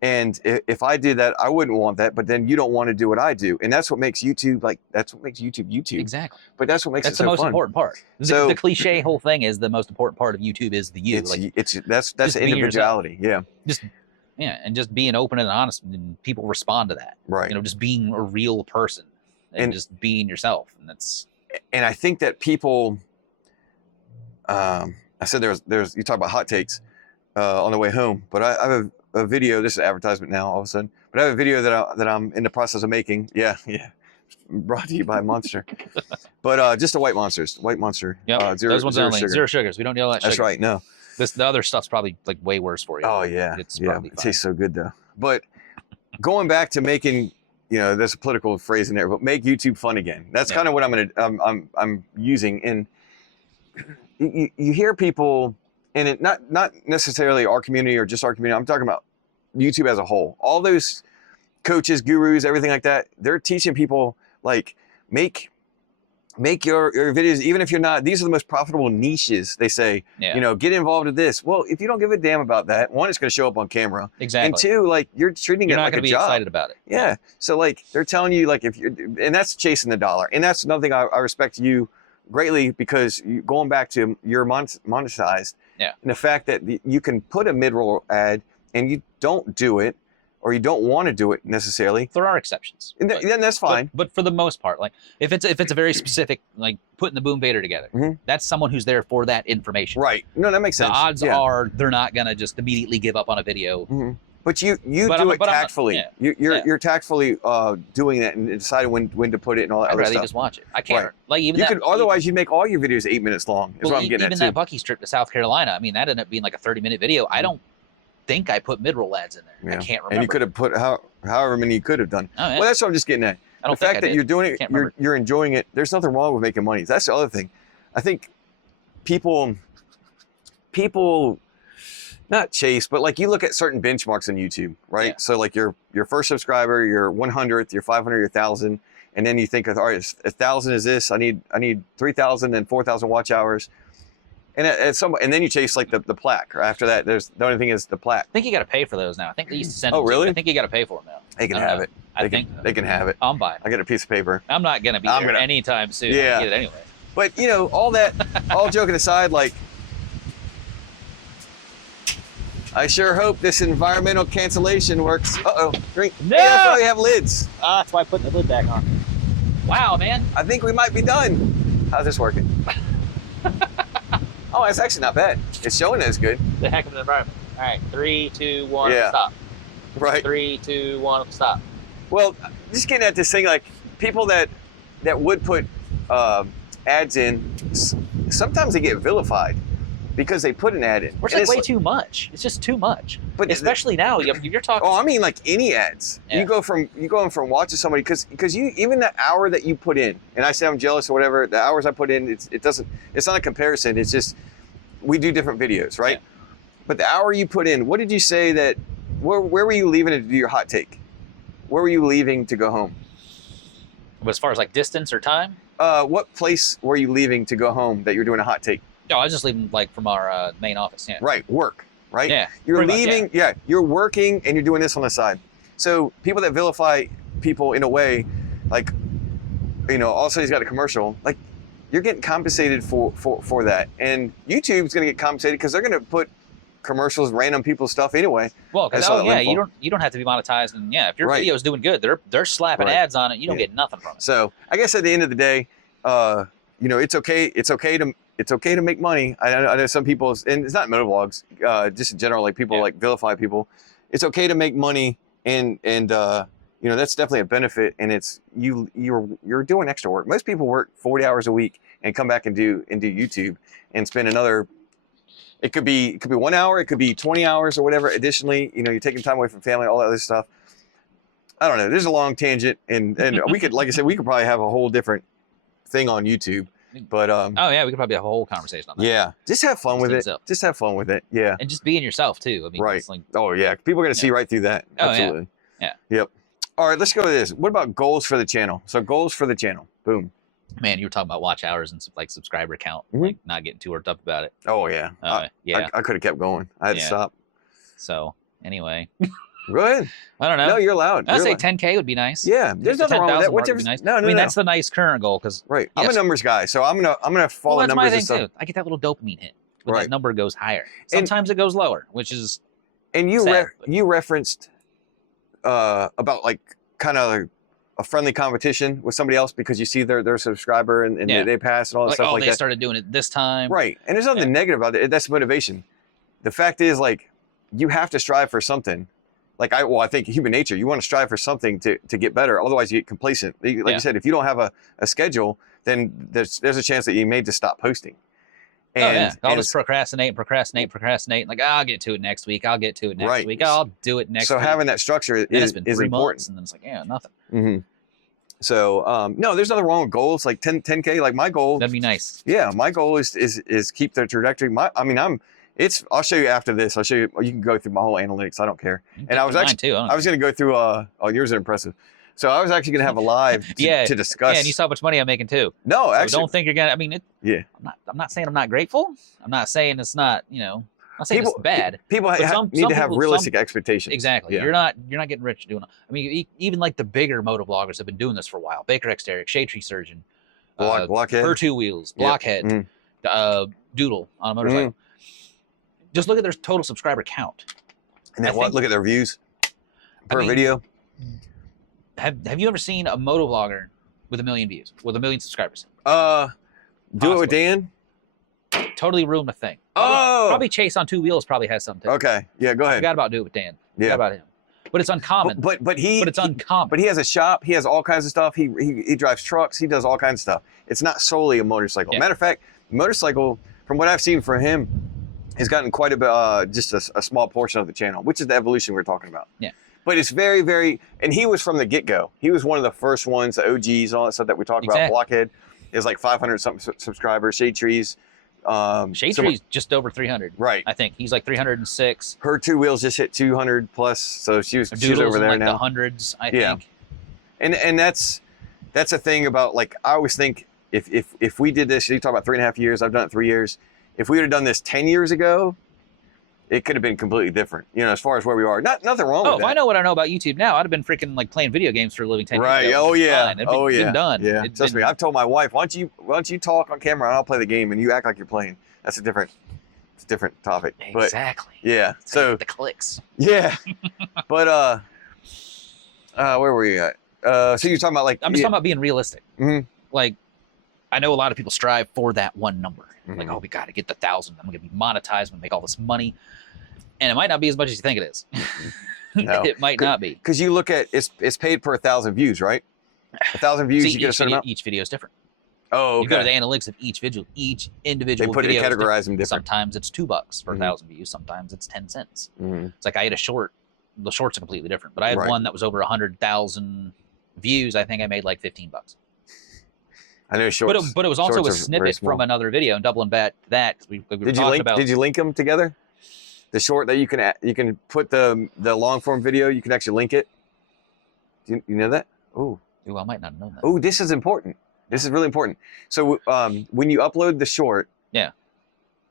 And if I did that, I wouldn't want that, but then you don't want to do what I do. And that's what makes YouTube YouTube. Exactly. But that's what makes it so fun. That's the most fun. important part. The cliche whole thing is the most important part of YouTube is the you. That's the individuality. Yeah. And just being open and honest, and people respond to that. Right. You know, just being a real person and just being yourself. And I think that people, I said there's you talk about hot takes on the way home, but I have a video. This is advertisement now all of a sudden, but I have a video that I'm in the process of making. Yeah. Brought to you by Monster, but just the white monster. Yeah, those ones only. Zero sugars. We don't need all that sugar. That's right. No. The other stuff's probably like way worse for you. Oh yeah, it tastes so good though. But going back to making, you know, there's a political phrase in there, but make YouTube fun again. That's kind of what I'm using. And you hear people, and it not necessarily our community or just our community. I'm talking about YouTube as a whole. All those coaches, gurus, everything like that. They're teaching people like make your videos, even if you're not, these are the most profitable niches, they say, you know, get involved with this. Well, if you don't give a damn about that, one, it's going to show up on camera. Exactly. And two, like you're treating it like a job. You're not going to be excited about it. Yeah. So like they're telling you like and that's chasing the dollar. And that's another thing I respect you greatly, because going back to you're monetized. Yeah. And the fact that you can put a mid-roll ad and you don't do it, or you don't want to do it necessarily, There are exceptions. and then that's fine. But for the most part, like if it's a very specific, like putting the boom vader together, that's someone who's there for that information. Right. No, that makes sense. The odds are they're not gonna just immediately give up on a video. But you do it tactfully. You're tactfully doing that and deciding when to put it and all that I'd other rather stuff. Just watch it. I can't. Right. Like even You that, could otherwise you'd make all your videos 8 minutes long. Is what I'm getting at even too. that Bucky's trip to South Carolina. I mean, that ended up being like a 30-minute video. I don't think I put mid-roll ads in there. I can't remember. And you could have put however many you could have done. Oh, yeah. Well, that's what I'm just getting at. I don't The fact that you're doing it, remember. you're enjoying it. There's nothing wrong with making money. That's the other thing. I think people not chase, but like you look at certain benchmarks on YouTube, right? Yeah. So like your first subscriber, your 100th, your 500, your 1,000, and then you think, all right, 1,000 is this. I need 3,000 and 4,000 watch hours, and and then you chase like the plaque. Or after that, the only thing is the plaque. I think you got to pay for those now. I think they used to send. Oh, them to you. really? I think you got to pay for them now. They can have it. I think they can have it. I'm buying. I get a piece of paper. I'm not gonna be there anytime soon. Yeah. I'll get it anyway. But all joking aside, like, I sure hope this environmental cancellation works. Drink. No! Hey, that's why we have lids. That's why I put the lid back on. Wow, man. I think we might be done. How's this working? Oh, it's actually not bad. It's showing that it's good. The heck of an environment. All right, 3, 2, 1, Yeah. stop. Right. 3, 2, 1, stop. Well, just getting at this thing, like people that would put ads in, sometimes they get vilified because they put an ad in. It's like way too much. It's just too much. But especially now, you're talking. Oh, I mean, like any ads. Yeah. You go from watching somebody because you even the hour that you put in, and I say I'm jealous or whatever. The hours I put in, it's not a comparison. It's just we do different videos, right? Yeah. But the hour you put in, what did you say that? Where were you leaving to do your hot take? Where were you leaving to go home? As far as like distance or time? What place were you leaving to go home that you were doing a hot take? No, I was just leaving like from our main office. Yeah. Right, work, right? Yeah. You're pretty much, leaving, you're working and you're doing this on the side. So people that vilify people in a way, like, all of a sudden he's got a commercial, like you're getting compensated for that. And YouTube's gonna get compensated because they're gonna put commercials, random people's stuff anyway. Well, because you don't have to be monetized, and if your video is doing good, they're slapping ads on it. You don't get nothing from it. So I guess at the end of the day, it's okay. It's okay to make money. I know some people, and it's not motovlogs, just in general, like people like vilify people. It's okay to make money, and that's definitely a benefit. And it's you're doing extra work. Most people work 40 hours a week and come back and do YouTube and spend another. It could be 1 hour, it could be 20 hours or whatever. Additionally, you're taking time away from family, all that other stuff. I don't know. There's a long tangent, and we could, like I said, we could probably have a whole different thing on YouTube. But we could probably have a whole conversation on that. Yeah, just have fun with it. Just have fun with it. Yeah, and just being yourself too. I mean, right. Like, oh yeah, people are gonna see right through that. Oh, absolutely. Yeah. Yep. All right, let's go to this. What about goals for the channel? So goals for the channel. Boom. Man, you were talking about watch hours and like subscriber count, like not getting too worked up about it. Oh yeah. I could have kept going. I had to stop. So anyway. Go ahead. I don't know. No, you're allowed. I'd say 10K would be nice. Yeah, there's nothing wrong with that. Whichever, nice. No, that's the nice current goal because right. I'm a numbers guy, so I'm gonna follow that's numbers my thing and stuff. too. I get that little dopamine hit when that number goes higher. Sometimes it goes lower, which is. And you referenced about like kind of a friendly competition with somebody else because you see their subscriber and they pass and all that stuff like that. They started doing it this time. Right, and there's nothing negative about it. That's motivation. The fact is, like, you have to strive for something. Like I think human nature, you want to strive for something to get better. Otherwise, you get complacent. Like you said, if you don't have a schedule, then there's a chance that you may just stop posting. And I'll just procrastinate. Like, I'll get to it next week. I'll get to it next week. I'll do it next week. So having that structure is important. Months, and then it's like, nothing. Mm-hmm. So no, there's nothing wrong with goals. Like 10K, like my goal. That'd be nice. Yeah, my goal is keep the trajectory. I'll show you after this. I'll show you. You can go through my whole analytics. I don't care. And I was going to go through. Yours are impressive. So I was actually going to have a live to discuss. Yeah, and you saw how much money I'm making too. No, actually, don't think you're gonna. I mean, I'm not saying I'm not grateful. I'm not saying it's not. I'm not saying it's bad. People need to have realistic expectations. Exactly. Yeah. You're not getting rich doing it. I mean, even like the bigger moto bloggers have been doing this for a while. Baker X Derrick, Shade Tree Surgeon, Blockhead, Her Two Wheels, Blockhead, Doodle on a motorcycle. Just look at their total subscriber count. And then look at their views. per video. Have you ever seen a moto vlogger with 1 million views, with 1 million subscribers? Do it with Dan. Totally ruined the thing. Probably Chase on 2 wheels probably has something. Okay, yeah, go ahead. Forgot about Do It with Dan. Yeah. Forgot about him. But it's uncommon. But it's uncommon. But he has a shop. He has all kinds of stuff. He drives trucks. He does all kinds of stuff. It's not solely a motorcycle. Yeah. Matter of fact, motorcycle, from what I've seen from him, has gotten quite a bit, just a small portion of the channel, which is the evolution we're talking about. Yeah. But it's very, very, and he was from the get-go. He was one of the first ones, the OGs, all that stuff that we talked about. Blockhead is like 500 something subscribers. Shade Trees. Shade Tree's just over 300. Right. I think he's like 306. Her 2 wheels just hit 200 plus, so she's over there like now. The hundreds, I think. And that's a thing about, like, I always think if we did this, you talk about 3.5 years, I've done it 3 years. If we would have done this 10 years ago, it could have been completely different, you know, as far as where we are. Nothing wrong with that. If I know what I know about YouTube now, I'd have been freaking like playing video games for a living 10 years ago. Oh yeah. Been done. Yeah. Trust me, I've told my wife, why don't you talk on camera and I'll play the game and you act like you're playing. That's a different topic. Exactly. But, yeah. So the clicks. Yeah. But where were you at? So you're talking about, like, I'm just talking about being realistic. Mhm. Like, I know a lot of people strive for that one number. Mhm. Like, oh, we got to get the 1,000. I'm going to be monetized. I'm going to make all this money. And it might not be as much as you think it is. No. It might not be. Because you look at, it's paid per 1,000 views, right? 1,000 views, you get a certain amount? Each video is different. Oh, okay. You go to the analytics of each individual video. They categorize them different. Sometimes it's $2 for 1,000 views. Sometimes it's 10 cents. It's like I had a short. The shorts are completely different. But I had one that was over 100,000 views. I think I made like $15. I know shorts. But it was also a snippet from another video, and doubling back that we were talking about. Did you link them together? The short that you can put the long form video. You can actually link it. Do you know that? Oh, I might not know that. Oh, this is important. This is really important. So when you upload the short,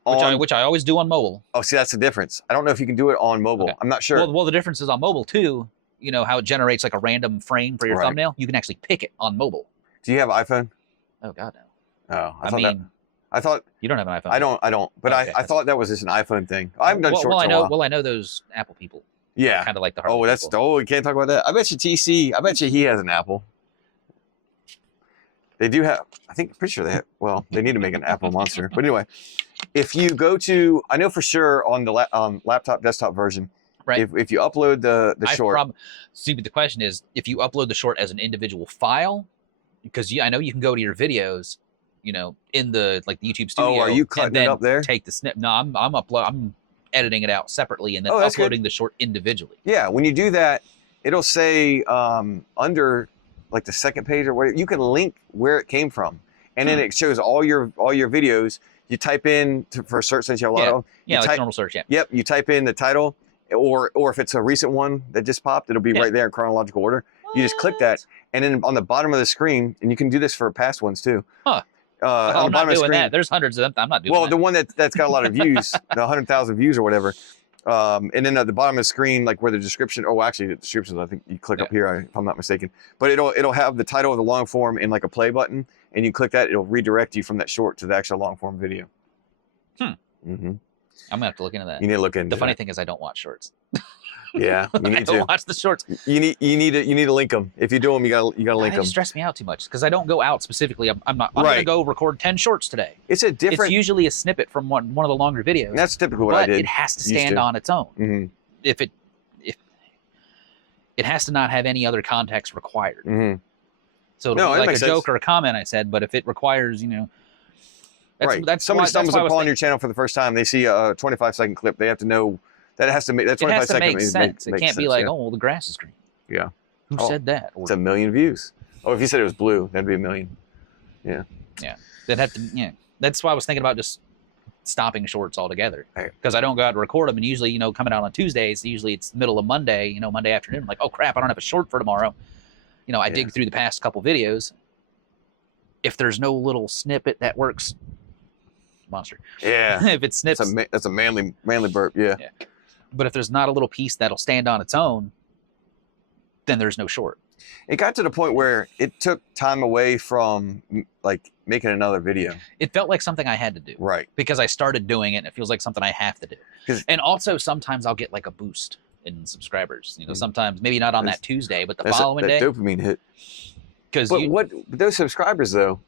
which I always do on mobile. Oh, see, that's the difference. I don't know if you can do it on mobile. Okay. I'm not sure. Well, the difference is on mobile too. You know how it generates like a random frame for your thumbnail. You can actually pick it on mobile. Do you have an iPhone? Oh God, no. Oh, I thought you don't have an iPhone. I don't. But okay, I thought that was just an iPhone thing. I haven't done shorts in a while. Well, I know those Apple people. Yeah. Kind of like the hard people. Oh, we can't talk about that. I bet you he has an Apple. They do have, pretty sure they have, well, they need to make an Apple monster. But anyway, if you go to, I know for sure on the laptop, desktop version, right? If you upload the short. See, but the question is, if you upload the short as an individual file, because I know you can go to your videos, you know, in the like the YouTube Studio. Oh, are you cutting it up there? Take the snip. No, I'm editing it out separately and then uploading the short individually. Yeah, when you do that, it'll say under like the second page or whatever, you can link where it came from, and then it shows all your videos. You type in for search, since you have a lot of them. Yeah, like normal search. Yeah. Yep. You type in the title, or if it's a recent one that just popped, it'll be right there in chronological order. What? You just click that, and then on the bottom of the screen, and you can do this for past ones too. Huh. I'm not doing that. There's hundreds of them. I'm not doing that. Well, the one that's got a lot of views, the 100,000 views or whatever. And then at the bottom of the screen, like where the description, actually the descriptions, I think you click up here, if I'm not mistaken. But it'll have the title of the long form and like a play button, and you click that, it'll redirect you from that short to the actual long form video. I'm gonna have to look into that. You need to look into the funny thing is I don't watch shorts. Yeah, you need to watch the shorts. You need to link them. If you do them, you gotta link them. They stress me out too much because I don't go out specifically. I'm gonna go record 10 shorts today. It's usually a snippet from one of the longer videos. That's typically what I did. But it has to stand on its own. If it has to not have any other context required. So it'll be like a joke or a comment I said, but if it requires, you know, that's somebody stumbles upon your channel for the first time, they see a 25-second clip, they have to know that it has to make that 25 seconds. Make sense. It can't be like, oh, well, the grass is green. Yeah. Who said that? It's 1 million views. Oh, if you said it was blue, that'd be 1 million. Yeah. Yeah. That'd have to. Yeah. That's why I was thinking about just stopping shorts altogether, because I don't go out to record them, and usually, you know, coming out on Tuesdays, usually it's middle of Monday, you know, Monday afternoon. I'm like, oh crap, I don't have a short for tomorrow. You know, I dig through the past couple videos. If there's no little snippet that works, monster. Yeah. If it snips, that's a manly burp. Yeah. But if there's not a little piece that'll stand on its own, then there's no short. It got to the point where it took time away from like making another video. It felt like something I had to do. Right. Because I started doing it and it feels like something I have to do. And also sometimes I'll get like a boost. in subscribers. You know, sometimes maybe not on that Tuesday, but the That's following that day. dopamine hit. Because But those subscribers though,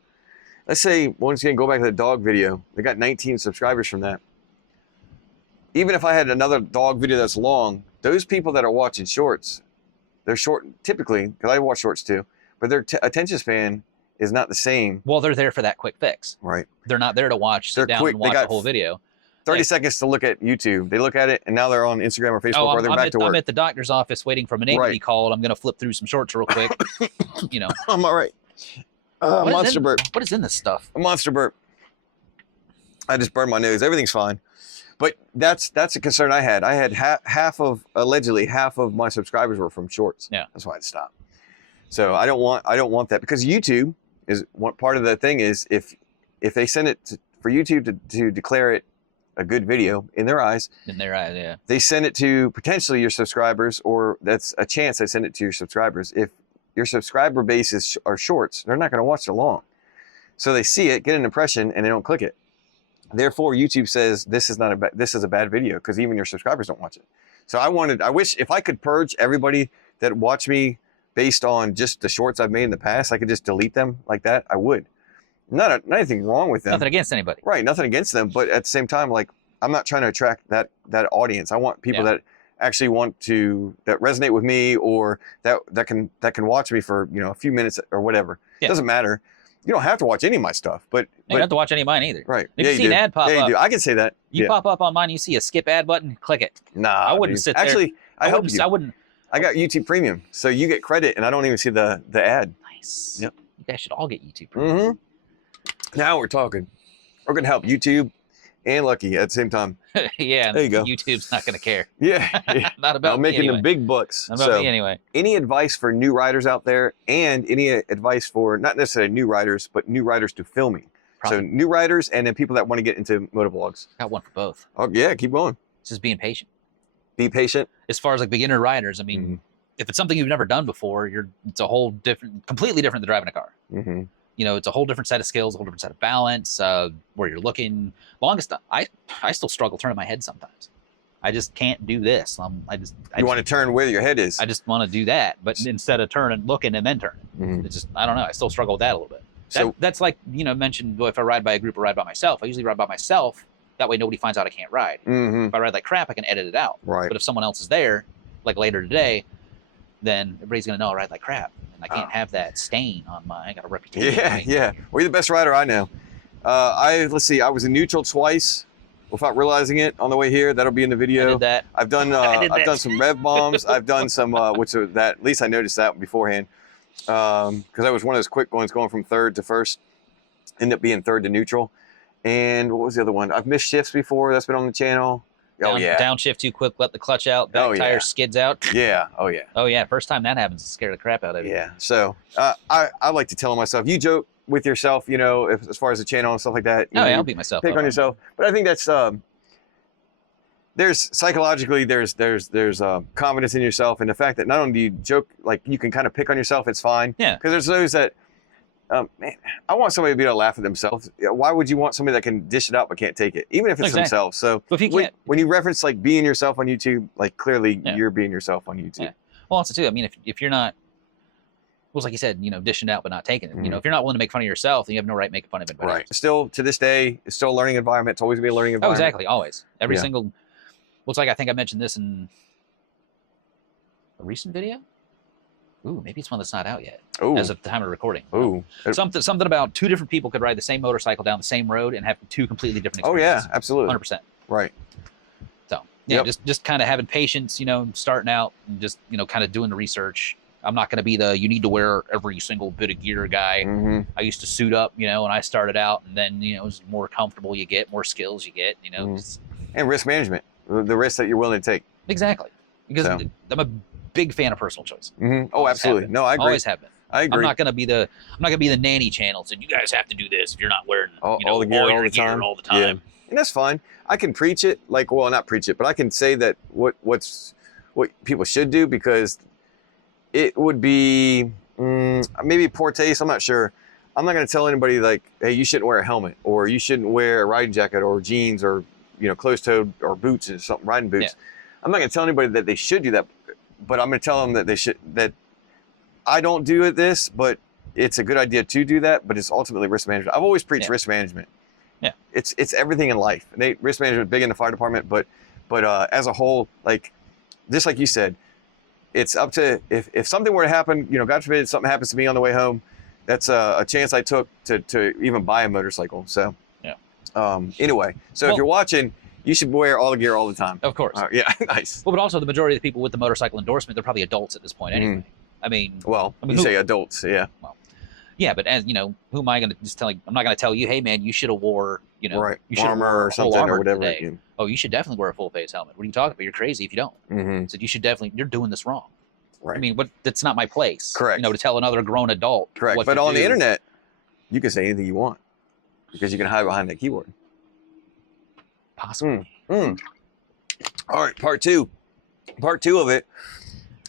let's say once again go back to the dog video. They got 19 subscribers from that. Even if I had another dog video that's long, those people that are watching shorts, they're short typically because I watch shorts too, but their attention span is not the same. Well, they're there for that quick fix. Right. They're not there to sit down and watch the whole video. 30 seconds to look at YouTube. They look at it, and now they're on Instagram or Facebook, or they're back to work. I'm at the doctor's office waiting for my name to be called. I'm going to flip through some shorts real quick. You know. I'm all right. Monster burp. What is in this stuff? A monster burp. I just burned my nose. Everything's fine. But that's a concern I had. I had allegedly half of my subscribers were from shorts. Yeah. That's why I stopped. So I don't want that, because YouTube is one part of the thing is if they send it for YouTube to declare it a good video in their eyes, yeah, they send it to potentially your subscribers, or that's a chance they send it to your subscribers. If your subscriber base are shorts, they're not going to watch it long. So they see it, get an impression, and they don't click it. Therefore, YouTube says this is a bad video, because even your subscribers don't watch it. So I wish if I could purge everybody that watch me based on just the shorts I've made in the past, I could just delete them like that. I would. Not anything wrong with them. Nothing against anybody. Right, nothing against them, but at the same time, like, I'm not trying to attract that audience. I want people that actually that resonate with me, or that can watch me for a few minutes or whatever. Yeah. It doesn't matter. You don't have to watch any of my stuff, but you don't have to watch any of mine either. Right. If you see an ad pop up, you do. I can say that. You pop up on mine, you see a skip ad button, click it. Nah, I wouldn't sit there. Actually, I wouldn't. I got YouTube Premium, so you get credit, and I don't even see the ad. Nice. Yep. You guys should all get YouTube Premium. Mm-hmm. Now we're talking. We're gonna help YouTube and Lucky at the same time. Yeah. There you go. YouTube's not gonna care. Yeah. Not about I'm making them big bucks. Not about me anyway. Any advice for new riders out there, and any advice for not necessarily new riders, but new riders to filming? Probably. So new riders, and then people that want to get into motovlogs. Got one for both. Oh yeah, keep going. It's just being patient. Be patient. As far as like beginner riders, I mean, if it's something you've never done before, it's a whole completely different than driving a car. Mm-hmm. You know, it's a whole different set of skills, a whole different set of balance, where you're looking. Longest, I still struggle turning my head sometimes. I just can't do this. You want to turn where your head is. I just want to do that, but instead of looking and then turning. It's just, I don't know. I still struggle with that a little bit. So that's like, mentioned, if I ride by a group or ride by myself, I usually ride by myself. That way nobody finds out I can't ride. If I ride like crap, I can edit it out. Right. But if someone else is there, like later today, then everybody's going to know I ride like crap. And I can't have that stain on I got a reputation. Yeah. Well, you're the best rider I know. Let's see, I was in neutral twice without realizing it on the way here. That'll be in the video. I did that. I've done done some rev bombs. I've done some, at least I noticed that beforehand. Because that was one of those quick ones going from third to first. Ended up being third to neutral. And what was the other one? I've missed shifts before. That's been on the channel. Downshift too quick, let the clutch out, back tire skids out. Yeah. Oh yeah. First time that happens, it scared the crap out of you. Yeah. So I like to tell myself, you joke with yourself, as far as the channel and stuff like that. I'll beat myself. Pick on yourself, but I think that's there's psychologically there's confidence in yourself, and the fact that not only do you joke, like you can kind of pick on yourself, it's fine. Yeah. Because there's those that. Man, I want somebody to be able to laugh at themselves. Why would you want somebody that can dish it out but can't take it, even if it's themselves? So if you when you reference like being yourself on YouTube, like clearly you're being yourself on YouTube. Yeah. Well, also too, I mean, if you're not, well, like you said, dishing it out but not taking it. If you're not willing to make fun of yourself, then you have no right making fun of anybody. Right. Still to this day, it's still a learning environment. It's always gonna be a learning environment. Oh, exactly, always. Every single. Well, it's like I think I mentioned this in a recent video. Ooh, maybe it's one that's not out yet. Ooh. As of the time of recording. Ooh. Something about two different people could ride the same motorcycle down the same road and have two completely different experiences. Oh, yeah, absolutely. 100%. Right. So, yeah, just kind of having patience, starting out and just, kind of doing the research. I'm not going to be you need to wear every single bit of gear guy. I used to suit up, when I started out, and then, as more comfortable you get, more skills you get, And risk management, the risks that you're willing to take. Exactly. Because I'm a big fan of personal choice. Oh, absolutely. No, I agree. Always have been. I agree. I'm not gonna be the nanny channel saying you guys have to do this if you're not wearing all the gear all the time. Yeah. And that's fine. I can preach it, not preach it, but I can say that what people should do, because it would be maybe poor taste. I'm not sure. I'm not gonna tell anybody hey, you shouldn't wear a helmet, or you shouldn't wear a riding jacket or jeans, or closed-toed or boots or something, riding boots. Yeah. I'm not going to tell anybody that they should do that, but I'm going to tell them that they should, that I don't do this, but it's a good idea to do that, but it's ultimately risk management. I've always preached risk management. Yeah. It's everything in life. Risk management big in the fire department, but as a whole, like, just like you said, it's up to, if something were to happen, you know, God forbid something happens to me on the way home, that's a chance I took to even buy a motorcycle. So, anyway, so if you're watching, you should wear all the gear all the time. Of course. Yeah, nice. Well, but also the majority of the people with the motorcycle endorsement, they're probably adults at this point anyway. I mean, you say adults, yeah. Well, yeah, but as you know, who am I going to just tell you? I'm not going to tell you, hey man, you should have wore, you know, you should armor or something or whatever. Yeah. Oh, you should definitely wear a full face helmet. What are you talking about? You're crazy if you don't. So you should definitely, you're doing this wrong. Right. I mean, that's not my place. Correct. You know, to tell another grown adult. Correct. What but to on do. the internet, you can say anything you want because you can hide behind that keyboard. Possible. All right, part two. Part two of it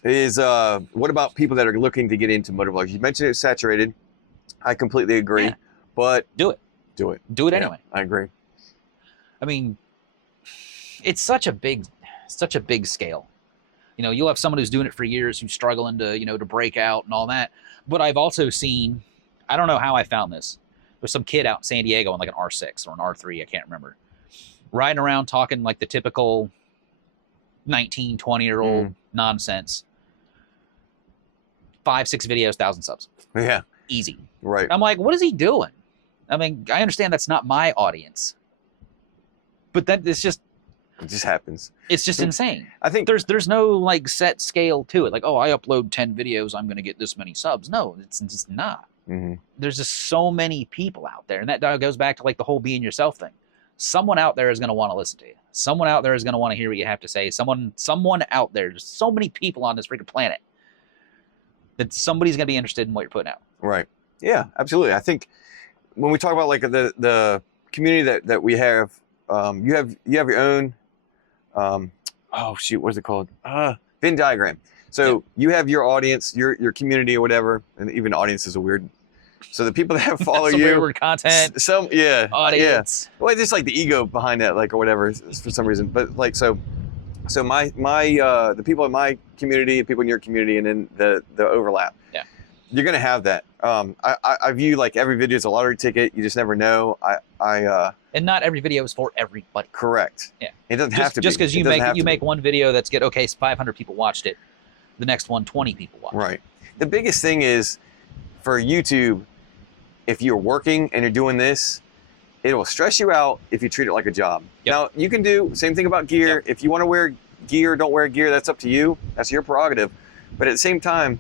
is what about people that are looking to get into motovlogs? You mentioned it's saturated. I completely agree, but do it. Do it. Do it anyway. I agree. I mean, it's such a big scale. You know, you'll have someone who's doing it for years who's struggling to, you know, to break out and all that. But I've also seen, I don't know how I found this. There's some kid out in San Diego on like an R6 or an R3, I can't remember, riding around talking like the typical 19, 20-year-old nonsense. 5, 6 videos, 1,000 subs. Yeah. Easy. Right. I'm like, what is he doing? I mean, I understand that's not my audience, but that it's just, it just happens. it's just insane. I think There's no like set scale to it. Like, oh, I upload 10 videos, I'm going to get this many subs. No, it's just not. There's just so many people out there. And that goes back to like the whole being yourself thing. Someone out there is going to want to listen to you. Someone out there is going to want to hear what you have to say. Someone out there, there's so many people on this freaking planet that somebody's going to be interested in what you're putting out. Right. Yeah, absolutely. I think when we talk about like the community that we have, you have your own, oh shoot, what is it called? Venn diagram. So you have your audience, your community or whatever, and even audience is a weird. So the people that follow you, weird content, yeah. audience. Well, it's just like the ego behind that, like or whatever, for some reason. But like so my the people in my community, people in your community, and then the overlap. Yeah, you're gonna have that. I view like every video is a lottery ticket. You just never know. And not every video is for everybody. Correct. Yeah. It doesn't have to be. Just because you make one video that's get 500 people watched it, the next one 20 people watched. Right. The biggest thing is for YouTube, if you're working and you're doing this, it will stress you out if you treat it like a job. Yep. Now you can do same thing about gear. Yep. If you want to wear gear, don't wear gear. That's up to you. That's your prerogative. But at the same time,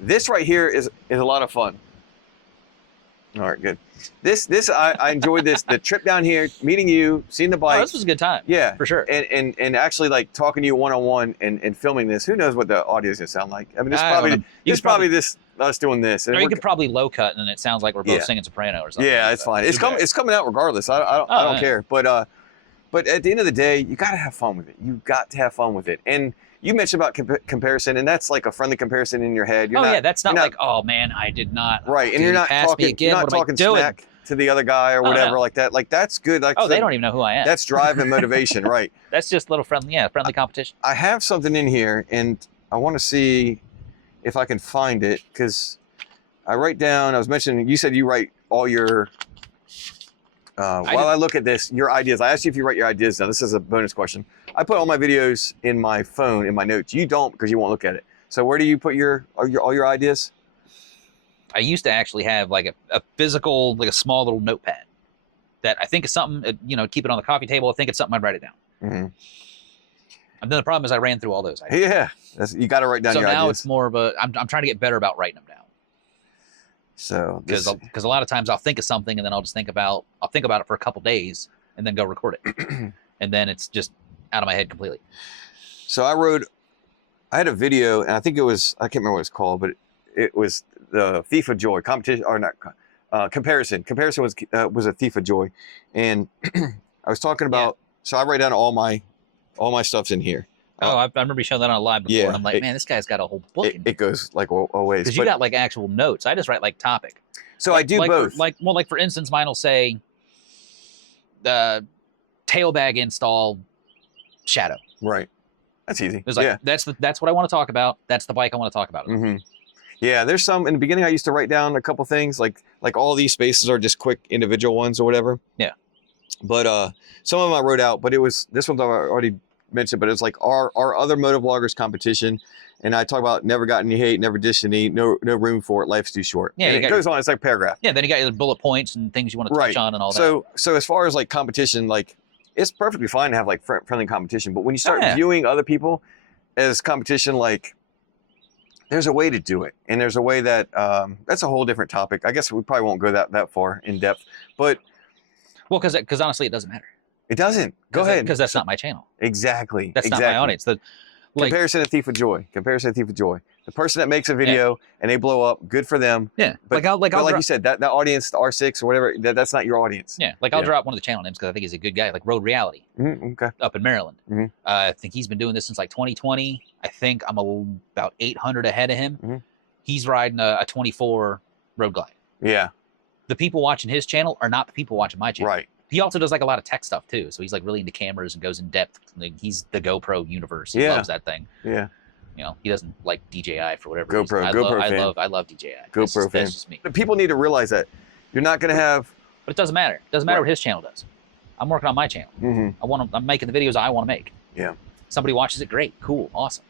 this right here is a lot of fun. All right, good. This I enjoyed this. The trip down here, meeting you, seeing the bike. Oh, this was a good time. Yeah, for sure. And actually like talking to you one-on-one and filming this. Who knows what the audio is gonna sound like? I mean, this probably this us doing this. And or you could probably low cut and it sounds like we're both singing soprano or something. Yeah, it's fine. It's coming out regardless. I don't care. But at the end of the day, you got to have fun with it. You got to have fun with it. And you mentioned about comparison, and that's like a friendly comparison in your head. That's not like, oh man, I did not. Right, and you're not talking smack to the other guy or whatever like that. Like that's good. Like, they don't even know who I am. That's drive and motivation, right? That's just a little friendly competition. I have something in here, and I want to see if I can find it because I write down. I was mentioning. You said you write all your. While I look at this, your ideas. I asked you if you write your ideas down. This is a bonus question. I put all my videos in my phone, in my notes. You don't because you won't look at it. So where do you put all your ideas? I used to actually have like a physical, like a small little notepad that I think is something, keep it on the coffee table. I think it's something I'd write it down. And then the problem is I ran through all those ideas. Yeah, you got to write down your ideas. So now it's more of I'm trying to get better about writing them down. So because a lot of times I'll think of something and then I'll think about it for a couple days and then go record it. And then it's just out of my head completely. So I had a video, and I think I can't remember what it's called, but it was the thief of joy competition, or not comparison. Comparison was a thief of joy, and I was talking about. So I write down all my stuff's in here. I remember you showing that on a live before, and I'm like, man, this guy's got a whole book. It goes like always. Because you got like actual notes. I just write like topic. So I do both. For instance, mine will say the tail bag install shadow. Right. That's easy. It was like, yeah. that's what I want to talk about. That's the bike I want to talk about. Mm-hmm. Yeah, there's some in the beginning. I used to write down a couple things like all these spaces are just quick individual ones or whatever. Yeah. But some of them I wrote out, but this one's I already mentioned, but it's like our other moto vloggers competition, and I talk about never got any hate, never dished any, no room for it, life's too short. Yeah, and it goes on. It's like a paragraph. Yeah, then you got your bullet points and things you want to touch on and all that. So as far as like competition, like it's perfectly fine to have like friendly competition, but when you start viewing other people as competition, like there's a way to do it, and there's a way that that's a whole different topic. I guess we probably won't go that far in depth, but well, because honestly, it doesn't matter. It doesn't. Go ahead. Because that's not my channel. Exactly. That's not my audience. Comparison to thief of joy. Comparison to thief of joy. The person that makes a video and they blow up, good for them. Yeah. But like you said, that audience, the R6 or whatever, that's not your audience. Yeah. Like I'll drop one of the channel names because I think he's a good guy. Like Road Reality. Okay. Up in Maryland. Mm-hmm. I think he's been doing this since like 2020. I think I'm about 800 ahead of him. Mm-hmm. He's riding a 24 Road Glide. Yeah. The people watching his channel are not the people watching my channel. Right. He also does like a lot of tech stuff too. So he's like really into cameras and goes in depth. Like, he's the GoPro universe. He loves that thing. Yeah. You know, he doesn't like DJI for whatever GoPro. reason. GoPro I love DJI. GoPro fan. That's just me. The people need to realize that you're not going to have. But it doesn't matter. It doesn't matter what his channel does. I'm working on my channel. Mm-hmm. I'm making the videos I want to make. Yeah. Somebody watches it, great, cool, awesome.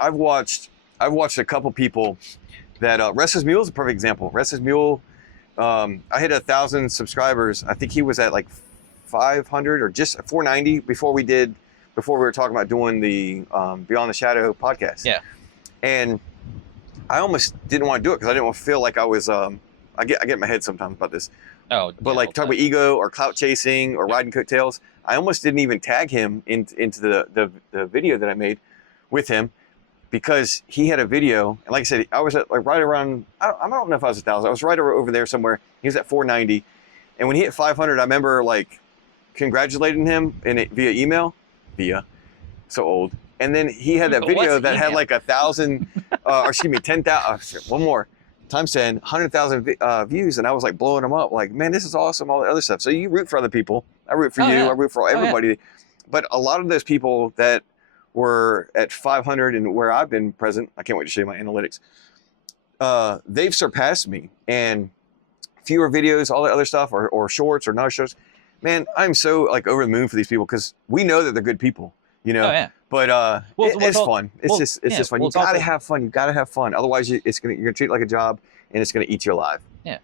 I've watched a couple people that Restless Mule is a perfect example. Restless Mule, I hit 1,000 subscribers. I think he was at like 500 or just 490 before we were talking about doing the Beyond the Shadow podcast. Yeah. And I almost didn't want to do it because I didn't want to feel like I was I get in my head sometimes about this. Oh. But like talk about ego or clout chasing or riding coattails, I almost didn't even tag him into the video that I made with him because he had a video. And like I said, I was at like right around, I don't know if I was 1,000. I was right over there somewhere. He was at 490. And when he hit 500, I remember like congratulating him via email. So old. And then he had that video that had like 1,000, or excuse me, 10,000, one more, times 10, 100,000 views. And I was like blowing them up like, man, this is awesome, all the other stuff. So you root for other people. I root for you. Yeah. I root for everybody. Yeah. But a lot of those people that were at 500 and where I've been present, I can't wait to show you my analytics. They've surpassed me, and fewer videos, all the other stuff, or shorts or not shorts. Man, I'm so like over the moon for these people because we know that they're good people, you know. Oh, yeah. But it's fun. It's just fun. You gotta have fun. You gotta have fun. Otherwise, you're gonna treat it like a job, and it's gonna eat you alive. Yeah.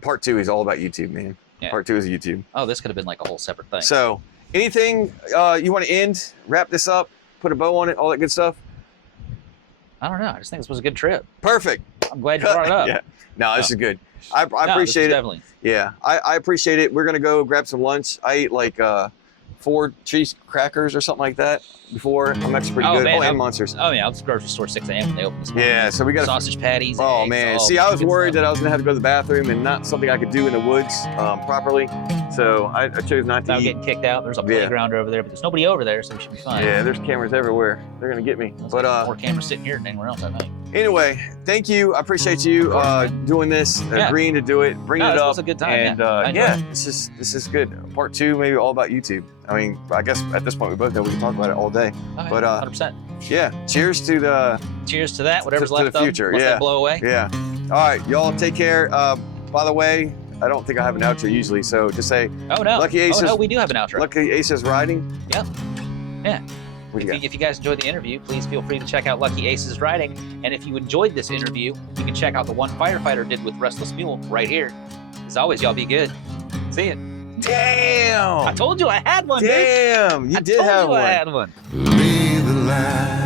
Part 2 is all about YouTube, man. Yeah. Part 2 is YouTube. Oh, this could have been like a whole separate thing. So, anything you want to end? Wrap this up? Put a bow on it? All that good stuff. I don't know. I just think this was a good trip. Perfect. I'm glad you brought it up. Yeah. No, this is good. I appreciate it. Definitely. Yeah, I appreciate it. We're gonna go grab some lunch. I ate like 4 cheese crackers or something like that before. I'm actually pretty good. Man, and Monsters. Oh yeah, I was at the grocery store 6 a.m. when they opened this morning. Yeah, so we got sausage patties. Oh eggs, man, see, I was worried that I was gonna have to go to the bathroom and not something I could do in the woods properly. So I chose not to. Without getting kicked out. There's a playground over there, but there's nobody over there, so we should be fine. Yeah, there's cameras everywhere. They're gonna get me. But more cameras sitting here than anywhere else, I think. Anyway, thank you. I appreciate you doing this, agreeing to do it, bringing it up. It was a good time. And this is good. Part 2, maybe all about YouTube. I mean, I guess at this point we both know we can talk about it all day. Okay, but 100%. Yeah. Cheers to that. Whatever's to left the future. Let that blow away. Yeah. All right, y'all take care. By the way, I don't think I have an outro usually, so just say. Oh no. Lucky Aces. Oh no, we do have an outro. Lucky Aces riding. Yep. Yeah. If you guys enjoyed the interview, please feel free to check out Lucky Aces Riding. And if you enjoyed this interview, you can check out the one Firefighter did with Restless Mule right here. As always, y'all be good. See ya. Damn! I told you I had one, Damn! dude. You did have one. I had one. Leave the line.